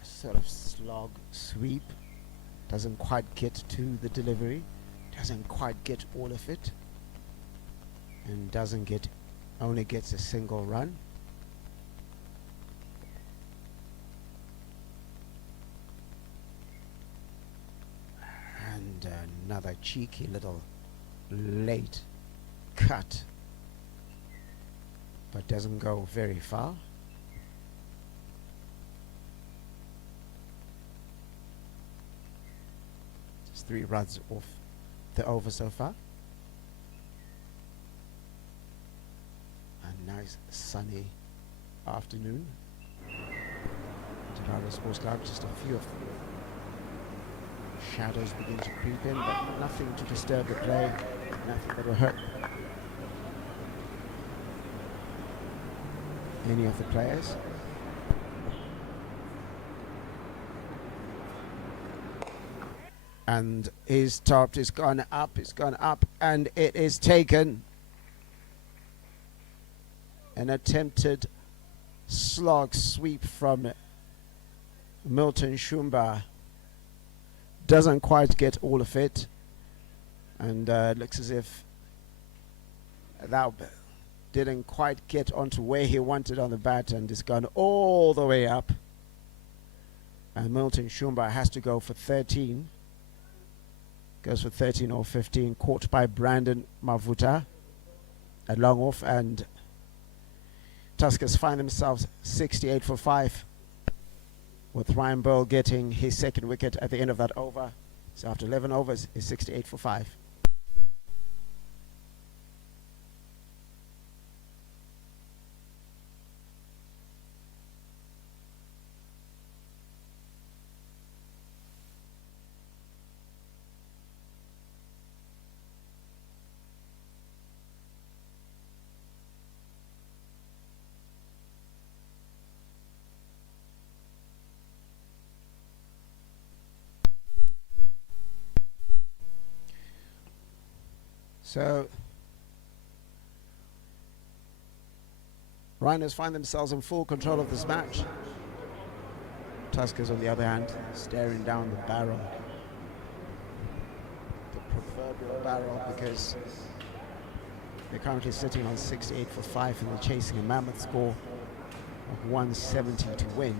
A sort of slog sweep, doesn't quite get to the delivery, doesn't quite get all of it, and only gets a single run. And another cheeky little late cut, but doesn't go very far. Just 3 runs off the over so far. A nice sunny afternoon at Harare Sports Club. Just a few of the shadows begin to creep in, but nothing to disturb the play, nothing that will hurt any of the players. And his top is gone up, and it is taken. An attempted slog sweep from Milton Shumba. Doesn't quite get all of it, and looks as if that didn't quite get onto where he wanted on the bat, and it's gone all the way up. And Milton Shumba has to go for 13. Goes for 13 or 15, caught by Brandon Mavuta at long off, and Tuskers find themselves 68 for 5, with Ryan Burl getting his second wicket at the end of that over. So after 11 overs, is 68 for 5. So Rhinos find themselves in full control of this match. Tuskers, on the other hand, staring down the barrel, the proverbial barrel, because they're currently sitting on 68 for 5 and they're chasing a mammoth score of 170 to win.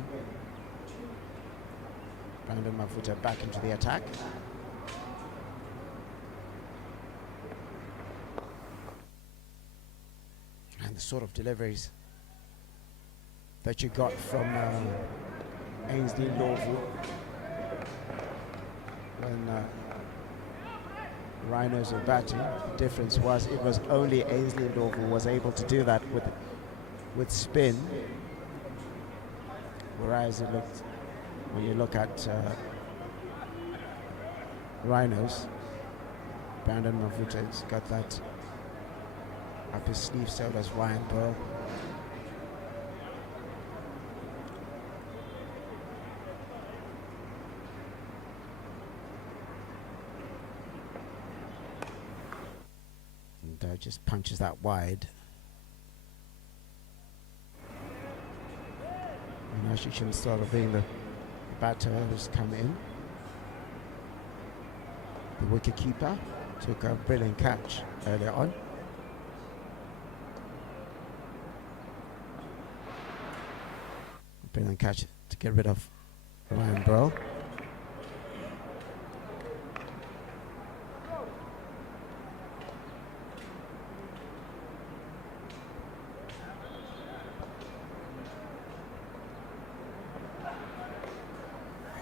Brandon Mafuta back into the attack. And the sort of deliveries that you got from Ainsley Ndlovu when Rhinos were batting. The difference was it was only Ainsley Ndlovu was able to do that with spin, whereas it looked, when you look at Rhinos, Brandon Mavuta's got that up his sleeve, so does Ryan Pearl. And just punches that wide. And Ashishim sort of being the batter who's come in. The wicket keeper took a brilliant catch earlier on. Brilliant catch to get rid of Ryan Burrell.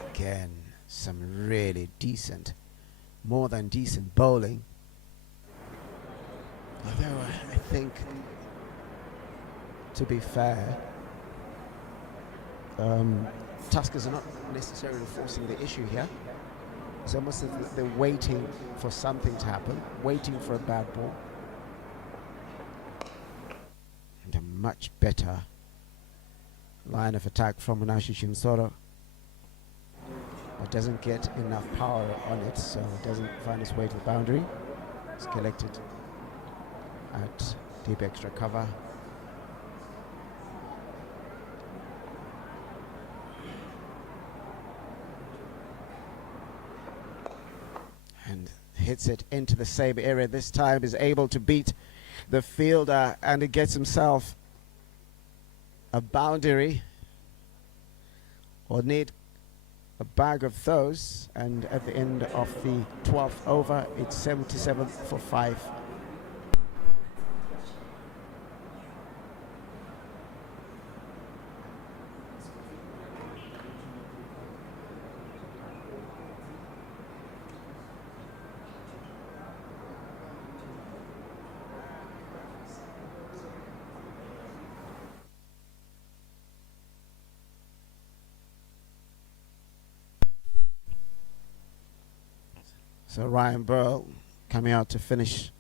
Again, some really decent, more than decent bowling. Although I think, to be fair, Tuskers are not necessarily forcing the issue here. It's almost as if they're waiting for something to happen, waiting for a bad ball. And a much better line of attack from Ashish Soro. But doesn't get enough power on it, so it doesn't find its way to the boundary. It's collected at deep extra cover. And hits it into the same area. This time is able to beat the fielder, and it gets himself a boundary, or need a bag of those. And at the end of the 12th over, it's 77 for 5. So Ryan Burrell coming out to finish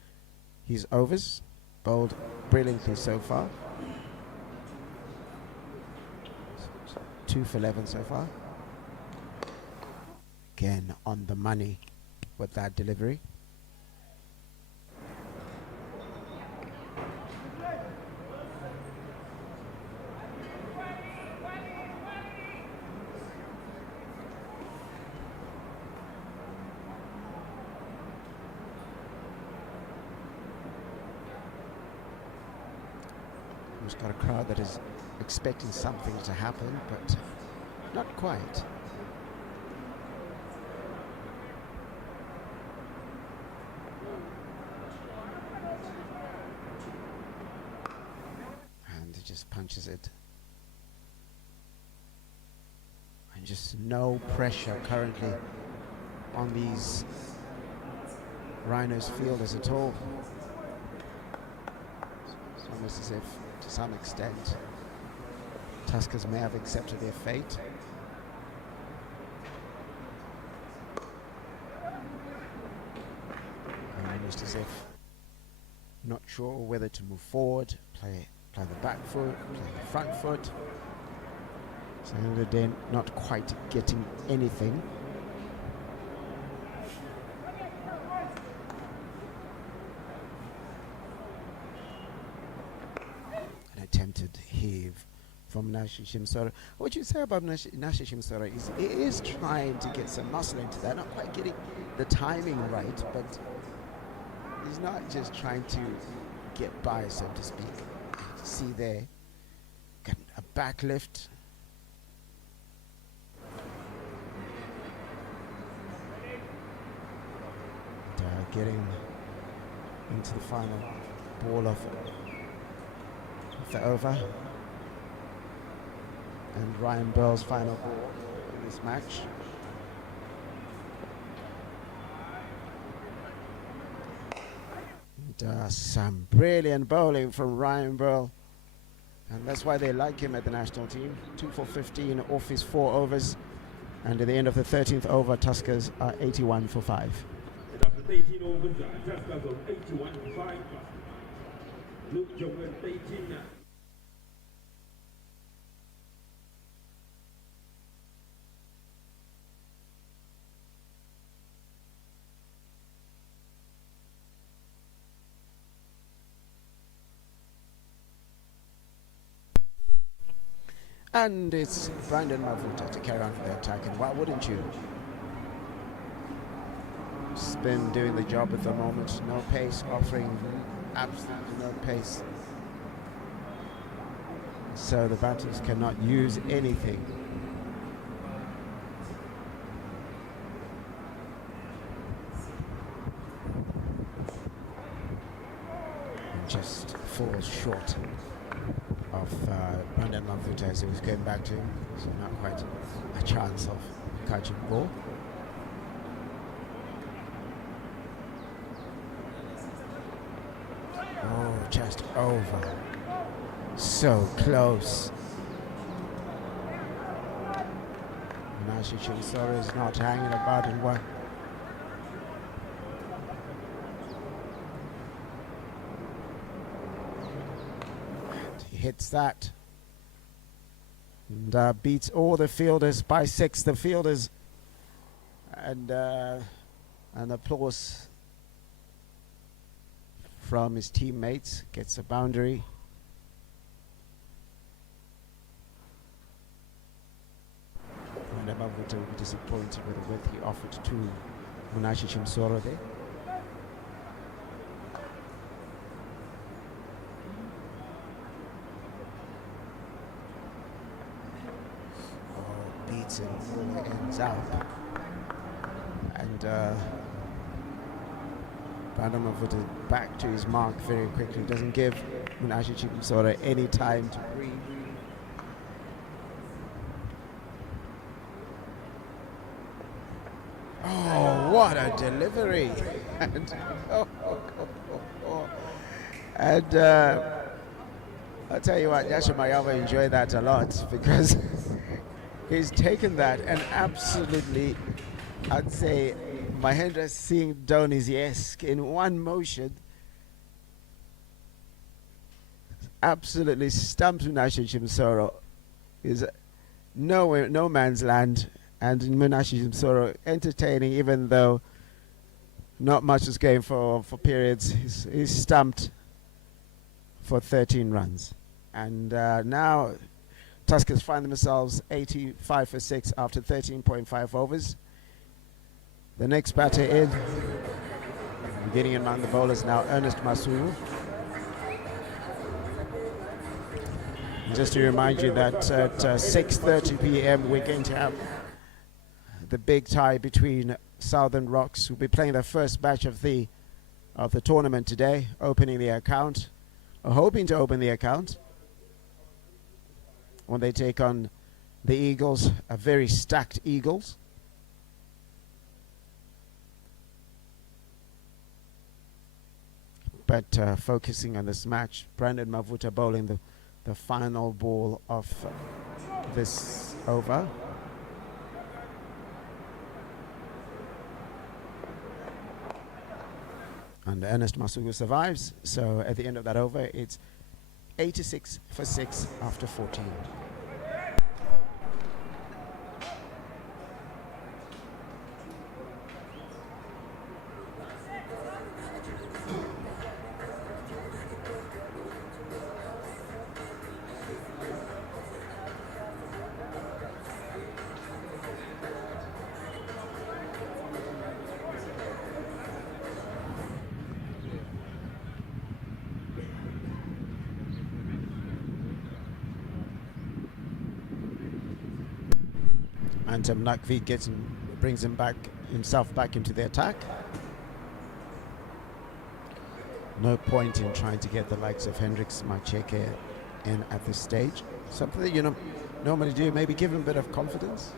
his overs, bowled brilliantly so far. 2 for 11 so far. Again on the money with that delivery. We've got a crowd that is expecting something to happen, but not quite. And it just punches it. And just no pressure currently on these Rhinos fielders at all. It's almost as if, to some extent, Tuskers may have accepted their fate. Almost as if not sure whether to move forward, play the back foot, play the front foot. So at the end of the day, not quite getting anything. Attempted heave from Nashish Sora. What you say about Nashish Sora is he is trying to get some muscle into that, not quite getting the timing right, but he's not just trying to get by, so to speak. See there, got a back lift. Getting into the final ball of the over, and Ryan Burrell's final ball in this match. And some brilliant bowling from Ryan Burrell, and that's why they like him at the national team. 2 for 15 off his 4 overs, and at the end of the 13th over, Tuskers are 81 for 5. 18 overs, Tuskers on 81-5. Luke Jogan 18. And it's Brandon Mavuta to carry on for the attack, and why wouldn't you? Spin doing the job at the moment, no pace, offering absolutely no pace. So the batters cannot use anything. And just falls short of Brandon Mavuta as he was going back to him, so not quite a chance of catching ball. Oh, just over. So close. Nashi Chinsora is not hanging about in one. Hits that and beats all the fielders by 6. The fielders and applause from his teammates. Gets a boundary. And Mavuta will be disappointed with the width he offered to Munashi Chimsoro there. Beats him all the ends up, and Brandon Mavuta back to his mark very quickly. Doesn't give Munashi Chimsora any time to breathe. Oh, what a delivery! And I'll tell you what, Yasha Mayava enjoyed that a lot, because he's taken that and absolutely, I'd say, Mahendra Singh Dhoni's-esque in one motion, absolutely stumped Munashi Chimsoro. Is nowhere, no man's land, and Munashi Chimsoro entertaining, even though not much is going for periods. He's stumped for 13 runs, and now Tuskers find themselves 85 for 6 after 13.5 overs. The next batter in, beginning among the bowlers now, Ernest Masuru. Just to remind you that at 6:30 p.m. we're going to have the big tie between Southern Rocks, who'll be playing their first match of the tournament today, opening the account, or hoping to open the account, when they take on the Eagles, a very stacked Eagles. But focusing on this match, Brandon Mavuta bowling the final ball of this over. And Ernest Masugu survives, so at the end of that over, it's 86 for 6 after 14. And Nakvi brings himself back into the attack. No point in trying to get the likes of Hendricks Macheke in at this stage. Something that you normally do, maybe give him a bit of confidence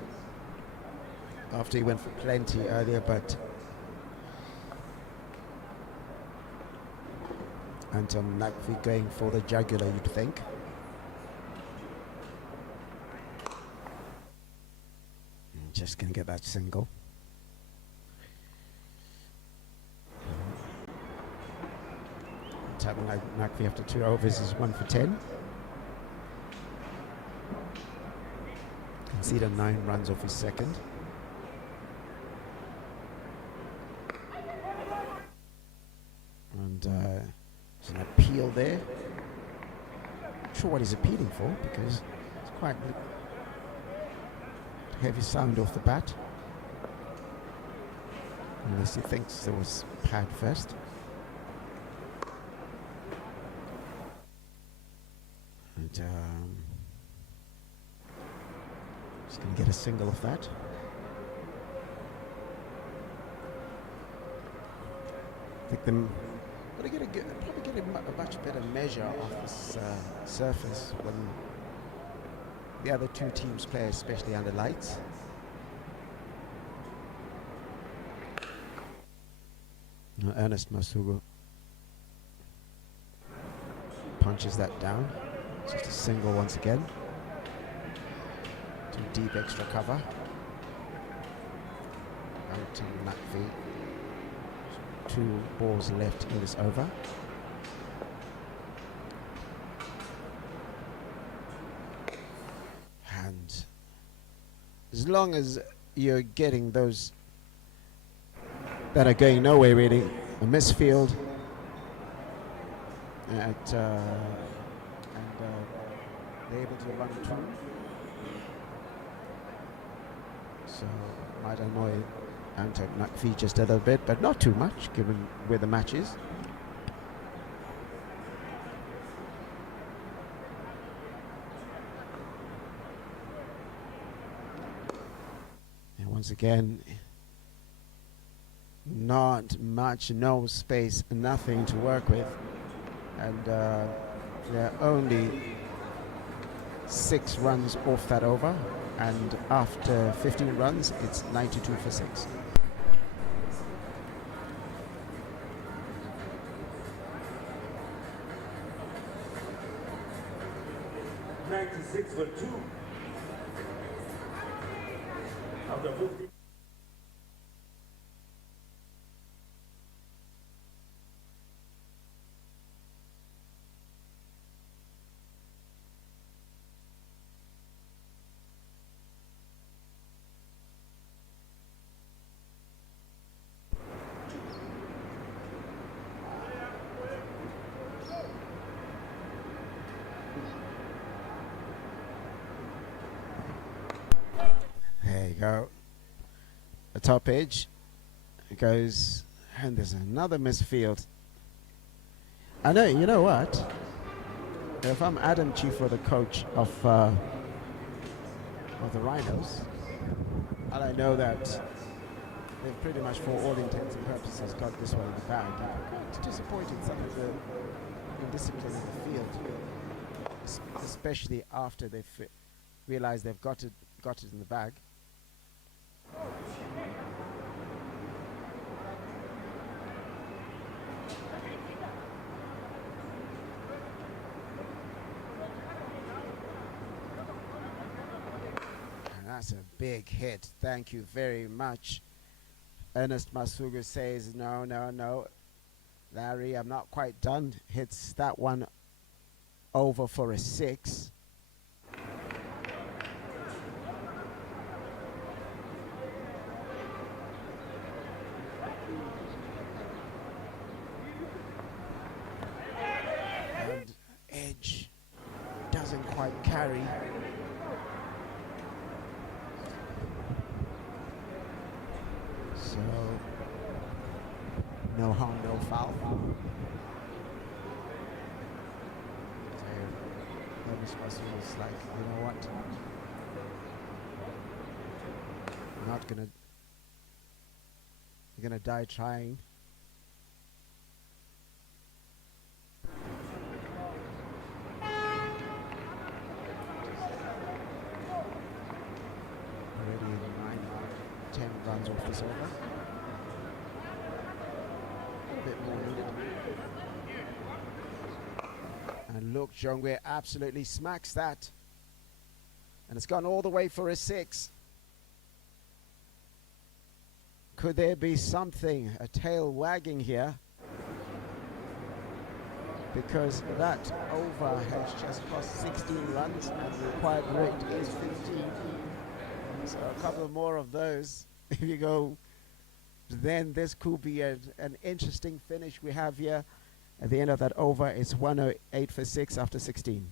after he went for plenty earlier, but Anton Nakvi going for the jugular, you'd think. Just gonna get that single. Nakvi after 2 overs is 1 for 10. Conceded 9 runs off his second. And there's an appeal there. Not sure what he's appealing for because it's quite heavy sound off the bat. Unless he thinks there was pad first. And just going to get a single off that. I think them probably get a much better measure of this surface when the other two teams play, especially under lights. Now Ernest Masugu punches that down. Just a single once again. Too deep extra cover. Out to Nakvi. 2 balls left in this over. And as long as you're getting those that are going nowhere really, a misfield at they're able to run 2. So might annoy Antek Nakvi just a little bit, but not too much given where the match is. And once again, not much, no space, nothing to work with. And they're only 6 runs off that over. And after 15 runs, it's 92 for 6. $96 for 2. After 50. Go the top edge, it goes, and there's another misfield. I know, you know what, if I'm Adam Chief or the coach of the Rhinos, and I know that they've pretty much for all intents and purposes got this one in the bag, I'm quite disappointed some of the indiscipline in the field, especially after they've realized they've got it in the bag. And that's a big hit. Thank you very much. Ernest Masugu says, no, no, no. Larry, I'm not quite done. Hits that one over for a 6. Edge doesn't quite carry. So no harm, no foul. This person was like, you know what? You're gonna die trying. Runs off this over. A bit more needed. And look, Jongwe absolutely smacks that. And it's gone all the way for a 6. Could there be something, a tail wagging here? because that over has just cost 16 runs and the required rate is 15. So a couple more of those, if you go, then this could be an interesting finish we have here. At the end of that over, it's 108 for 6 after 16.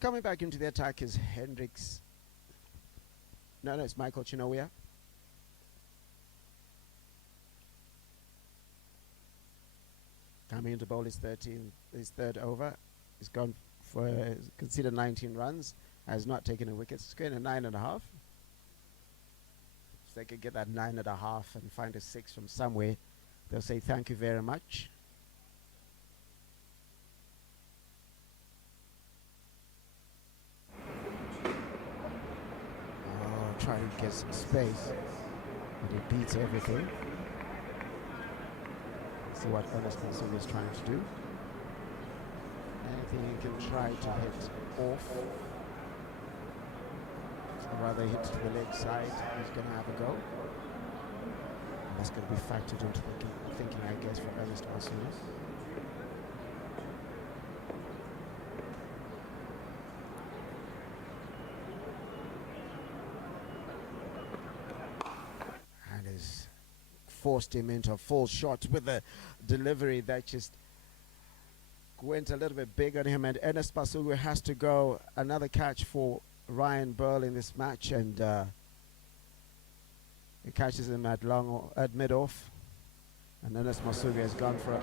Coming back into the attack is Hendricks. No, it's Michael Chinoya. Coming into bowl his third over. He's gone for considered 19 runs. Has not taken a wicket. It's going to 9.5. If they could get that 9.5 and find a 6 from somewhere, they'll say thank you very much. Trying to get some space, but he beats everything. See what Ernest Mansour is trying to do. Anything he can try to hit off, or rather hit to the leg side, he's going to have a go. And that's going to be factored into the thinking, I guess, for Ernest Mansour. Forced him into a full shot with a delivery that just went a little bit big on him, and Ernest Masugu has to go. Another catch for Ryan Burl in this match, and he catches him at mid-off, and Ernest Masugu has gone for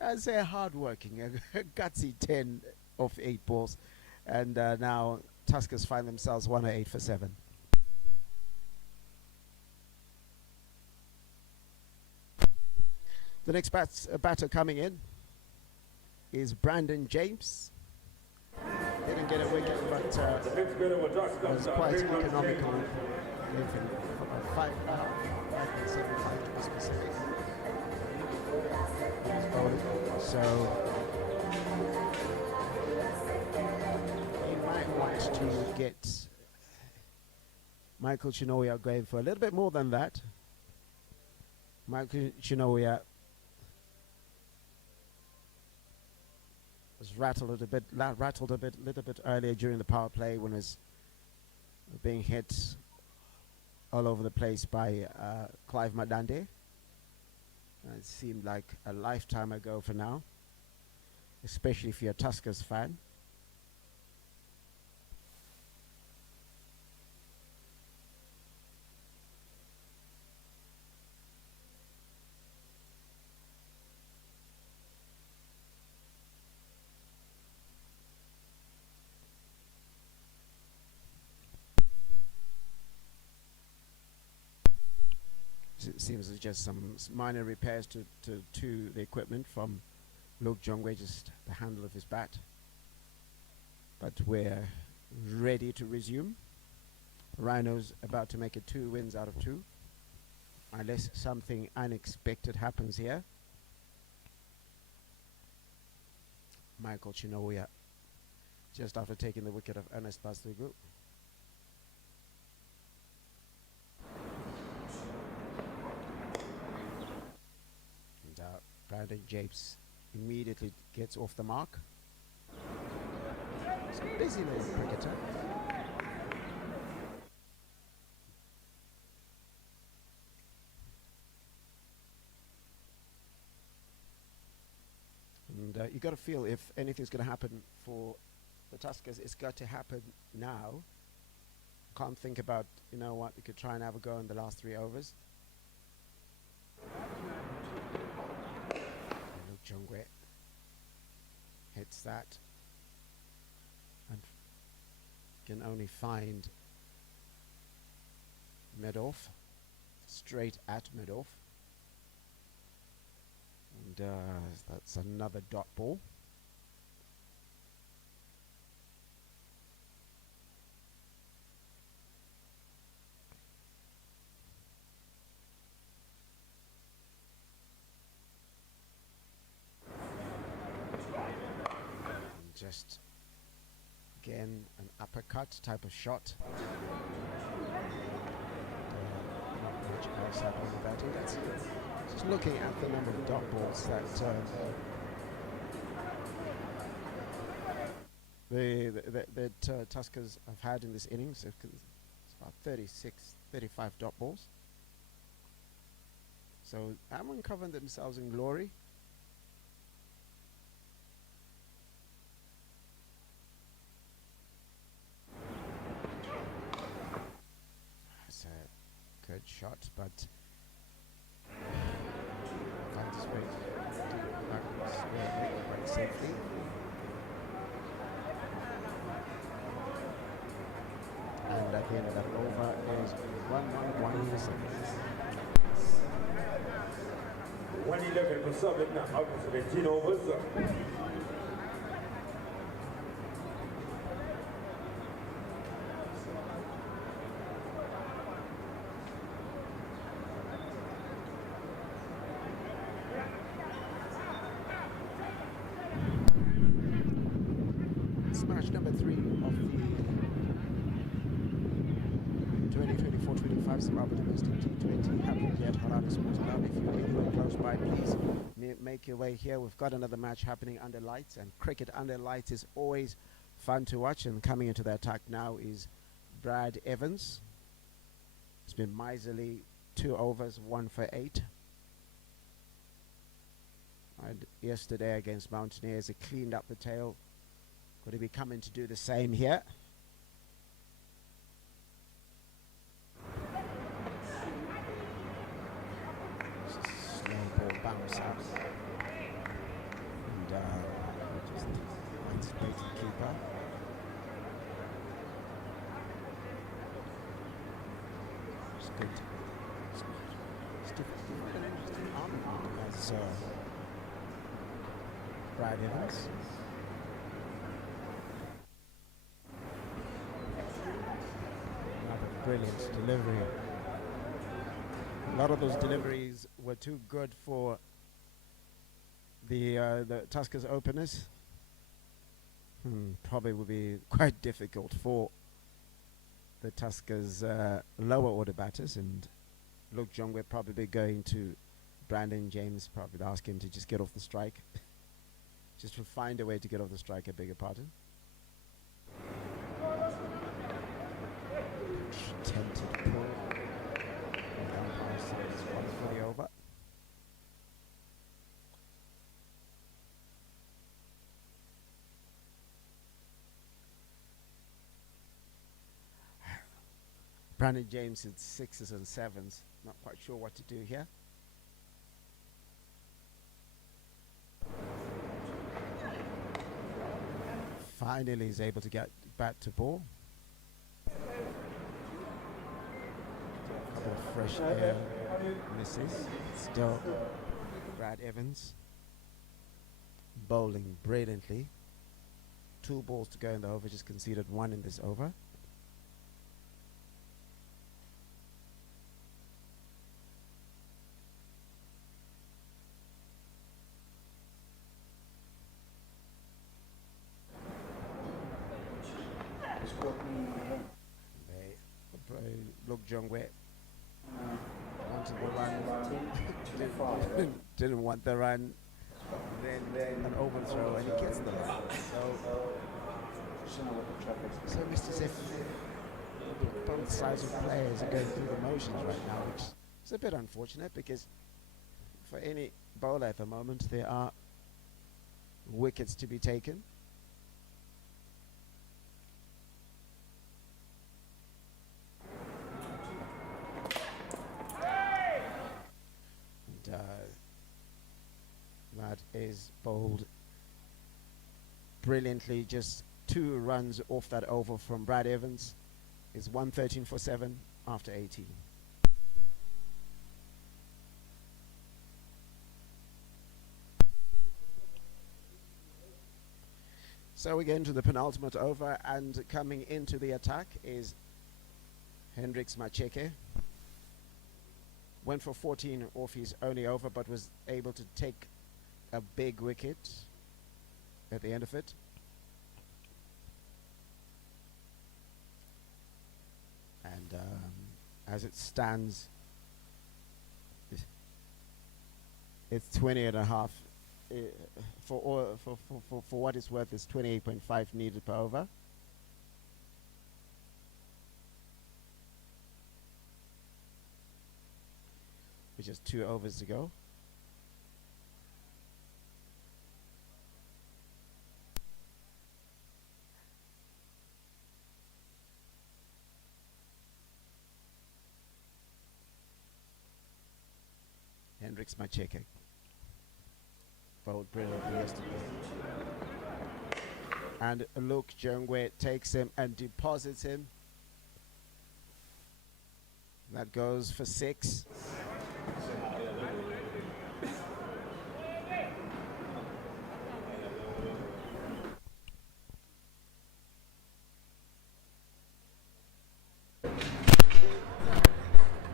I'd say hard-working, a gutsy 10 off 8 balls, and now Tuskers find themselves 108 for 7. The next batter coming in is Brandon James. Didn't get a wicket, but was quite economical, living for 5.5, 5.75 to be specific. So you might want to get Michael Chinoya going for a little bit more than that. Michael Chinoya was rattled a little bit earlier during the power play when it was being hit all over the place by Clive Madande. It seemed like a lifetime ago for now, especially if you're a Tuskers fan. It seems there's just some minor repairs to the equipment from Luke Jongwe, just the handle of his bat. But we're ready to resume. Rhinos about to make it 2 wins out of 2, unless something unexpected happens here. Michael Chinoya, just after taking the wicket of Ernest Bastugu. Brandon James immediately gets off the mark. It's a busy little cricketer. And you got to feel if anything's going to happen for the Tuskers, it's got to happen now. Can't think about, you know what, we could try and have a go in the last 3 overs. Jongwe hits that and can only find mid-off, straight at mid-off, and that's another dot ball. just again an uppercut type of shot. Not much else happening with that. And that's just looking at the number of dot balls that that Tuskers have had in this innings. It's about 35 dot balls. So haven't covered themselves in glory. It's a good shot, but finds his way quite safely. And at the end of that over is 1-1-1 for seconds. 111 for seven now, out of 17 overs. It's match number 3 of the 2024-25 Zimbabwe domestic T20 happening here at Harare Sports Club. If you're anywhere close by, please make your way here. We've got another match happening under lights, and cricket under lights is always fun to watch. And coming into the attack now is Brad Evans. It's been miserly 2 overs, 1 for 8. And yesterday against Mountaineers, he cleaned up the tail. Could he be coming to do the same here? Slow ball bounce up. And just finds its way to the keeper. It's good. It's different. An interesting arm movement as Brad Evans. Another brilliant delivery. A lot of those deliveries were too good for the Tuskers openers. Probably would be quite difficult for the Tuskers lower order batters, and Luke Jongwe probably going to Brandon James, probably ask him to just get off the strike. Just to find a way to get off the strike, I beg your pardon. Tempted pull. The umpire says 1 for the over. Brandon James hit 6s and 7s. Not quite sure what to do here. Finally is able to get bat to ball. A couple of fresh air misses. Still Brad Evans bowling brilliantly. 2 balls to go in the over, just conceded 1 in this over. Luke Jongwe wanted the run, didn't want the run, then an overthrow, and he gets the run. So it's as if both sides of players are going through the motions right now, which is a bit unfortunate, because for any bowler at the moment there are wickets to be taken. That is bowled brilliantly. Just 2 runs off that over from Brad Evans. Is 113 for 7 after 18. So we get into the penultimate over, and coming into the attack is Hendricks Macheke. Went for 14 off his only over, but was able to take a big wicket at the end of it. as it stands, it's 20 and a half. For what it's worth, it's 28.5 needed per over. Which is 2 overs to go. Hendricks Macheke bowled brilliantly yesterday. And Luke Jongwe takes him and deposits him. That goes for 6.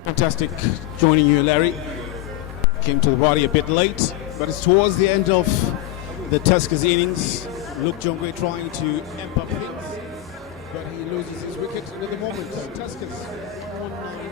Fantastic joining you, Larry. Came to the party a bit late, but it's towards the end of the Tuskers innings. Luke Jongwe trying to amp up things, but he loses his wicket, and at the moment, Tuskers 198.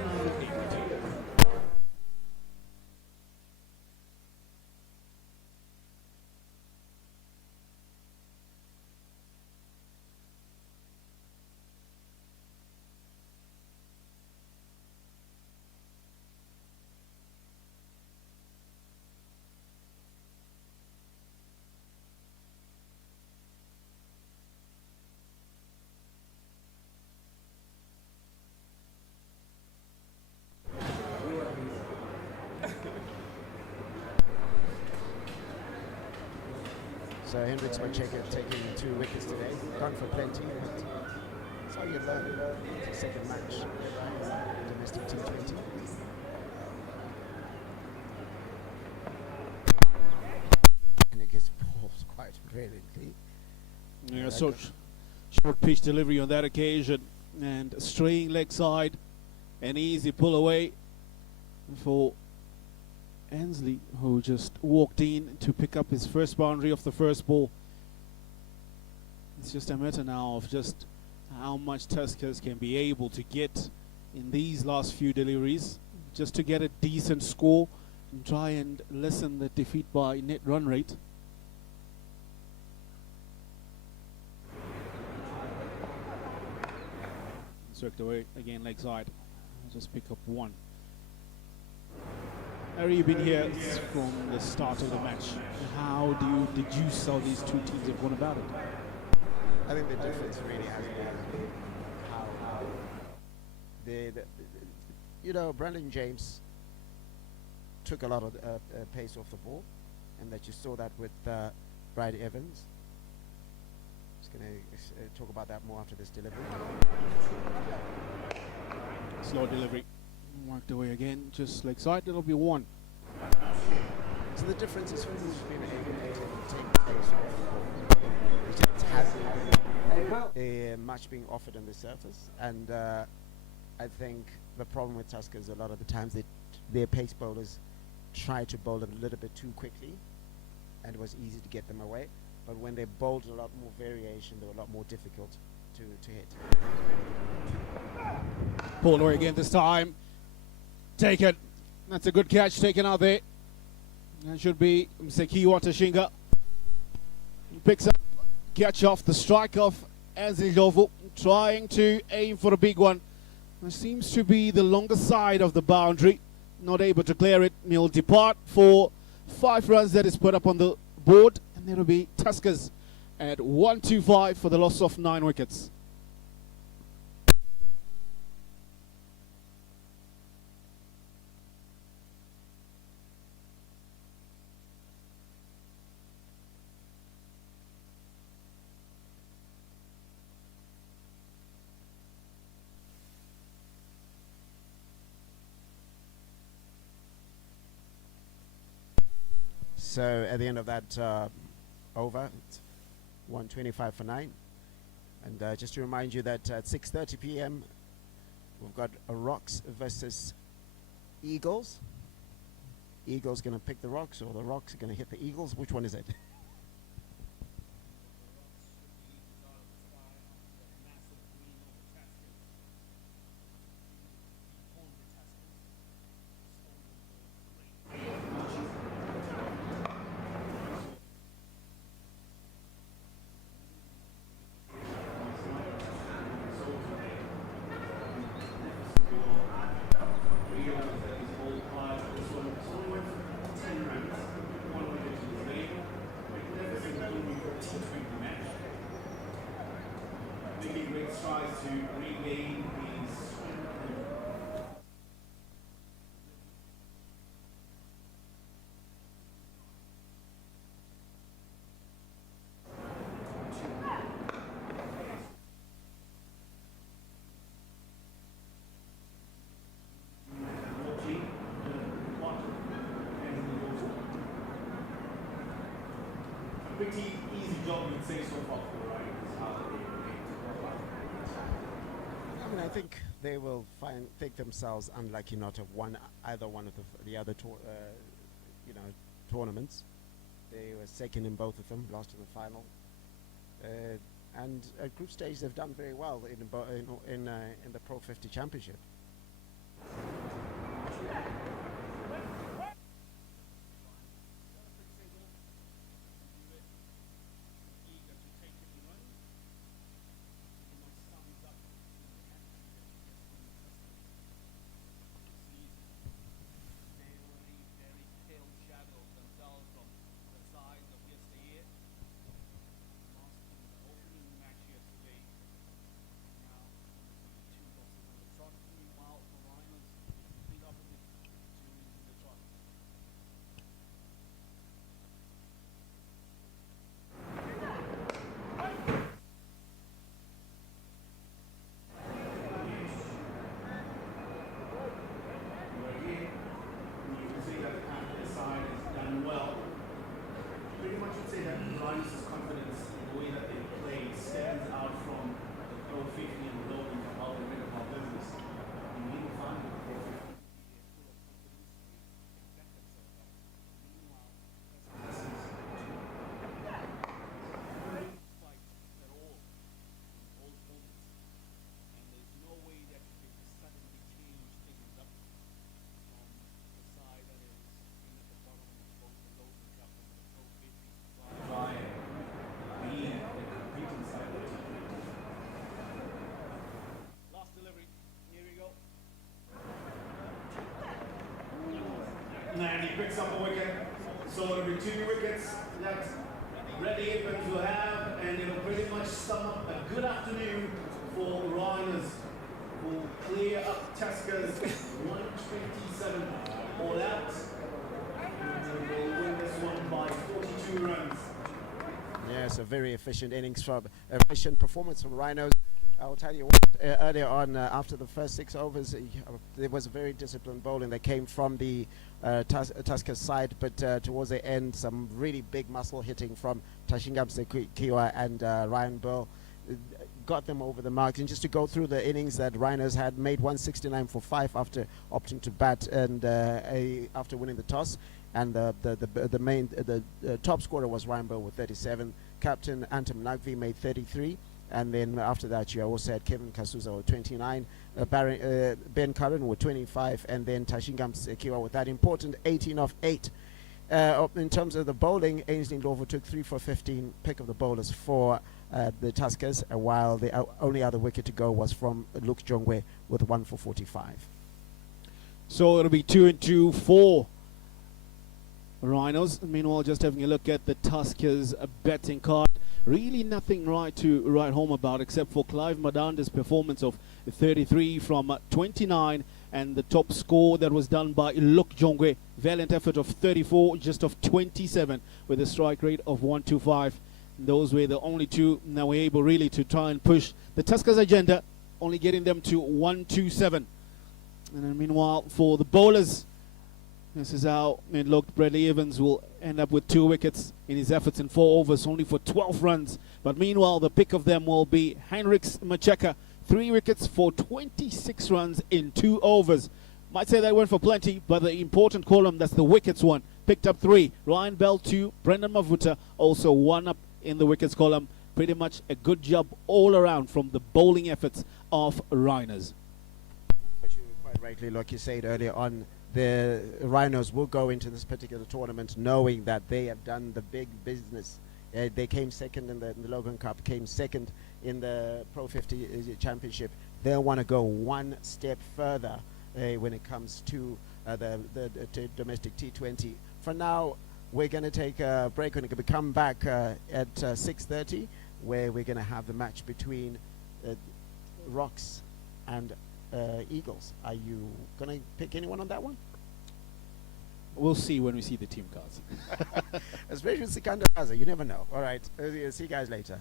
So Hendricks Macheke taking 2 wickets today. Gone for plenty. But that's how you learn. It's a second match. Domestic T20. And it gets balls quite brilliantly. Yeah, so short pitch delivery on that occasion, and straying leg side, an easy pull away for Ansley, who just walked in to pick up his first boundary of the first ball. It's just a matter now of just how much Tuskers can be able to get in these last few deliveries, just to get a decent score and try and lessen the defeat by net run rate. Circled away again, leg side. I'll just pick up 1. Harry, you've been here from the start of the match. How do you deduce how these two teams have gone about it? I think the difference really has been how you know, Brandon James took a lot of pace off the ball, and that you saw that with Brad Evans. Just going to talk about that more after this delivery. Slow delivery. Marked away again, just leg side. It'll be 1. So the difference is who's been able to take the pace off the ball, which hasn't been much being offered on the surface. And I think the problem with Tuskers, a lot of the times their pace bowlers try to bowl a little bit too quickly, and it was easy to get them away. But when they bowled a lot more variation, they were a lot more difficult to hit. Pulled away again this time. Taken. That's a good catch taken out there. That should be Msekiwa Tashinga. Picks up, catch off the strike of Anzilovu, trying to aim for a big one. It seems to be the longer side of the boundary. Not able to clear it. He'll depart for 5 runs that is put up on the board. And there will be Tuskers at 125 for the loss of 9 wickets. So at the end of that over, it's 125 for 9. And just to remind you that at 6:30 p.m. we've got Rocks versus Eagles. Eagles going to pick the Rocks, or the Rocks are going to hit the Eagles. Which one is it? say so far for the Rhinos, how they relate to I mean, I think they will think themselves unlucky not to have won either one of the other tournaments. They were second in both of them, lost in the final. And at group stage, they've done very well in the Pro 50 Championship. And he picks up a wicket. So it'll be 2 wickets that Reddy Evans will have, and it'll pretty much sum up a good afternoon for Rhinos, who will clear up Tuskers 127 all out. And will win this one by 42 runs. Yes, a very efficient efficient performance from Rhinos. I'll tell you what, earlier on, after the first 6 overs, there was a very disciplined bowling that came from the Tuskers side, but towards the end, some really big muscle hitting from Tashingam Sekiwa and Ryan Burl got them over the mark. And just to go through the innings that Rhinos had made 169 for 5 after opting to bat and after winning the toss. And the top scorer was Ryan Burl with 37. Captain Antam Nagvi made 33. And then after that, you also had Kevin Kasuza with 29, Ben Curran with 25, and then Tashingam Sekiwa with that important 18 of 8. In terms of the bowling, Ainsley Ndlovu took 3 for 15, pick of the bowlers for the Tuskers, while the only other wicket to go was from Luke Jongwe with 1 for 45. So it'll be 2-2 for Rhinos. Meanwhile, just having a look at the Tuskers betting card. Really nothing to write home about except for Clive Madanda's performance of 33 from 29 and the top score that was done by Luke Jongwe. Valiant effort of 34, just of 27 with a strike rate of 125. Those were the only two that were able really to try and push the Tuskers agenda, only getting them to 127. And then meanwhile, for the bowlers, this is how it looked. Bradley Evans will end up with 2 wickets in his efforts in 4 overs, only for 12 runs. But meanwhile, the pick of them will be Heinrichs Macheka, 3 wickets for 26 runs in 2 overs. Might say that went for plenty, but the important column, that's the wickets one, picked up 3. Ryan Bell 2, Brendan Mavuta also 1 up in the wickets column. Pretty much a good job all around from the bowling efforts of Rhinos. But you quite rightly, like you said earlier on, the Rhinos will go into this particular tournament knowing that they have done the big business. They came second in the Logan Cup, came second in the Pro 50 Championship. They'll want to go one step further when it comes to the domestic T20. For now, we're going to take a break. We're going to come back at 6:30, where we're going to have the match between Rocks and Eagles. Are you going to pick anyone on that one? We'll see when we see the team cards. Especially with Sikandar Raza, you never know. All right, see you guys later.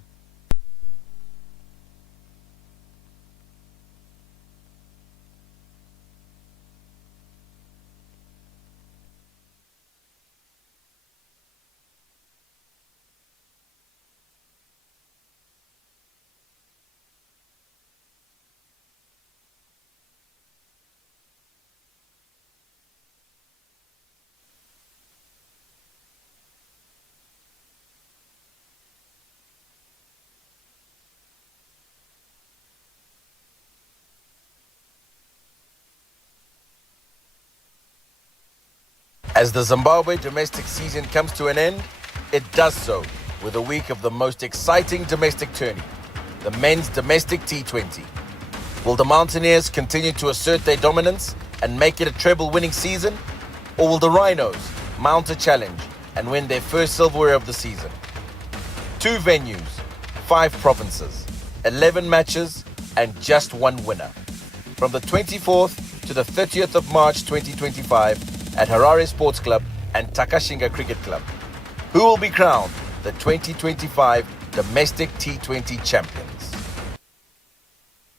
As the Zimbabwe domestic season comes to an end, it does so with a week of the most exciting domestic tourney, the men's domestic T20. Will the Mountaineers continue to assert their dominance and make it a treble-winning season? Or will the Rhinos mount a challenge and win their first silverware of the season? 2 venues, 5 provinces, 11 matches, and just 1 winner. From the 24th to the 30th of March 2025 at Harare Sports Club and Takashinga Cricket Club. Who will be crowned the 2025 domestic T20 champion?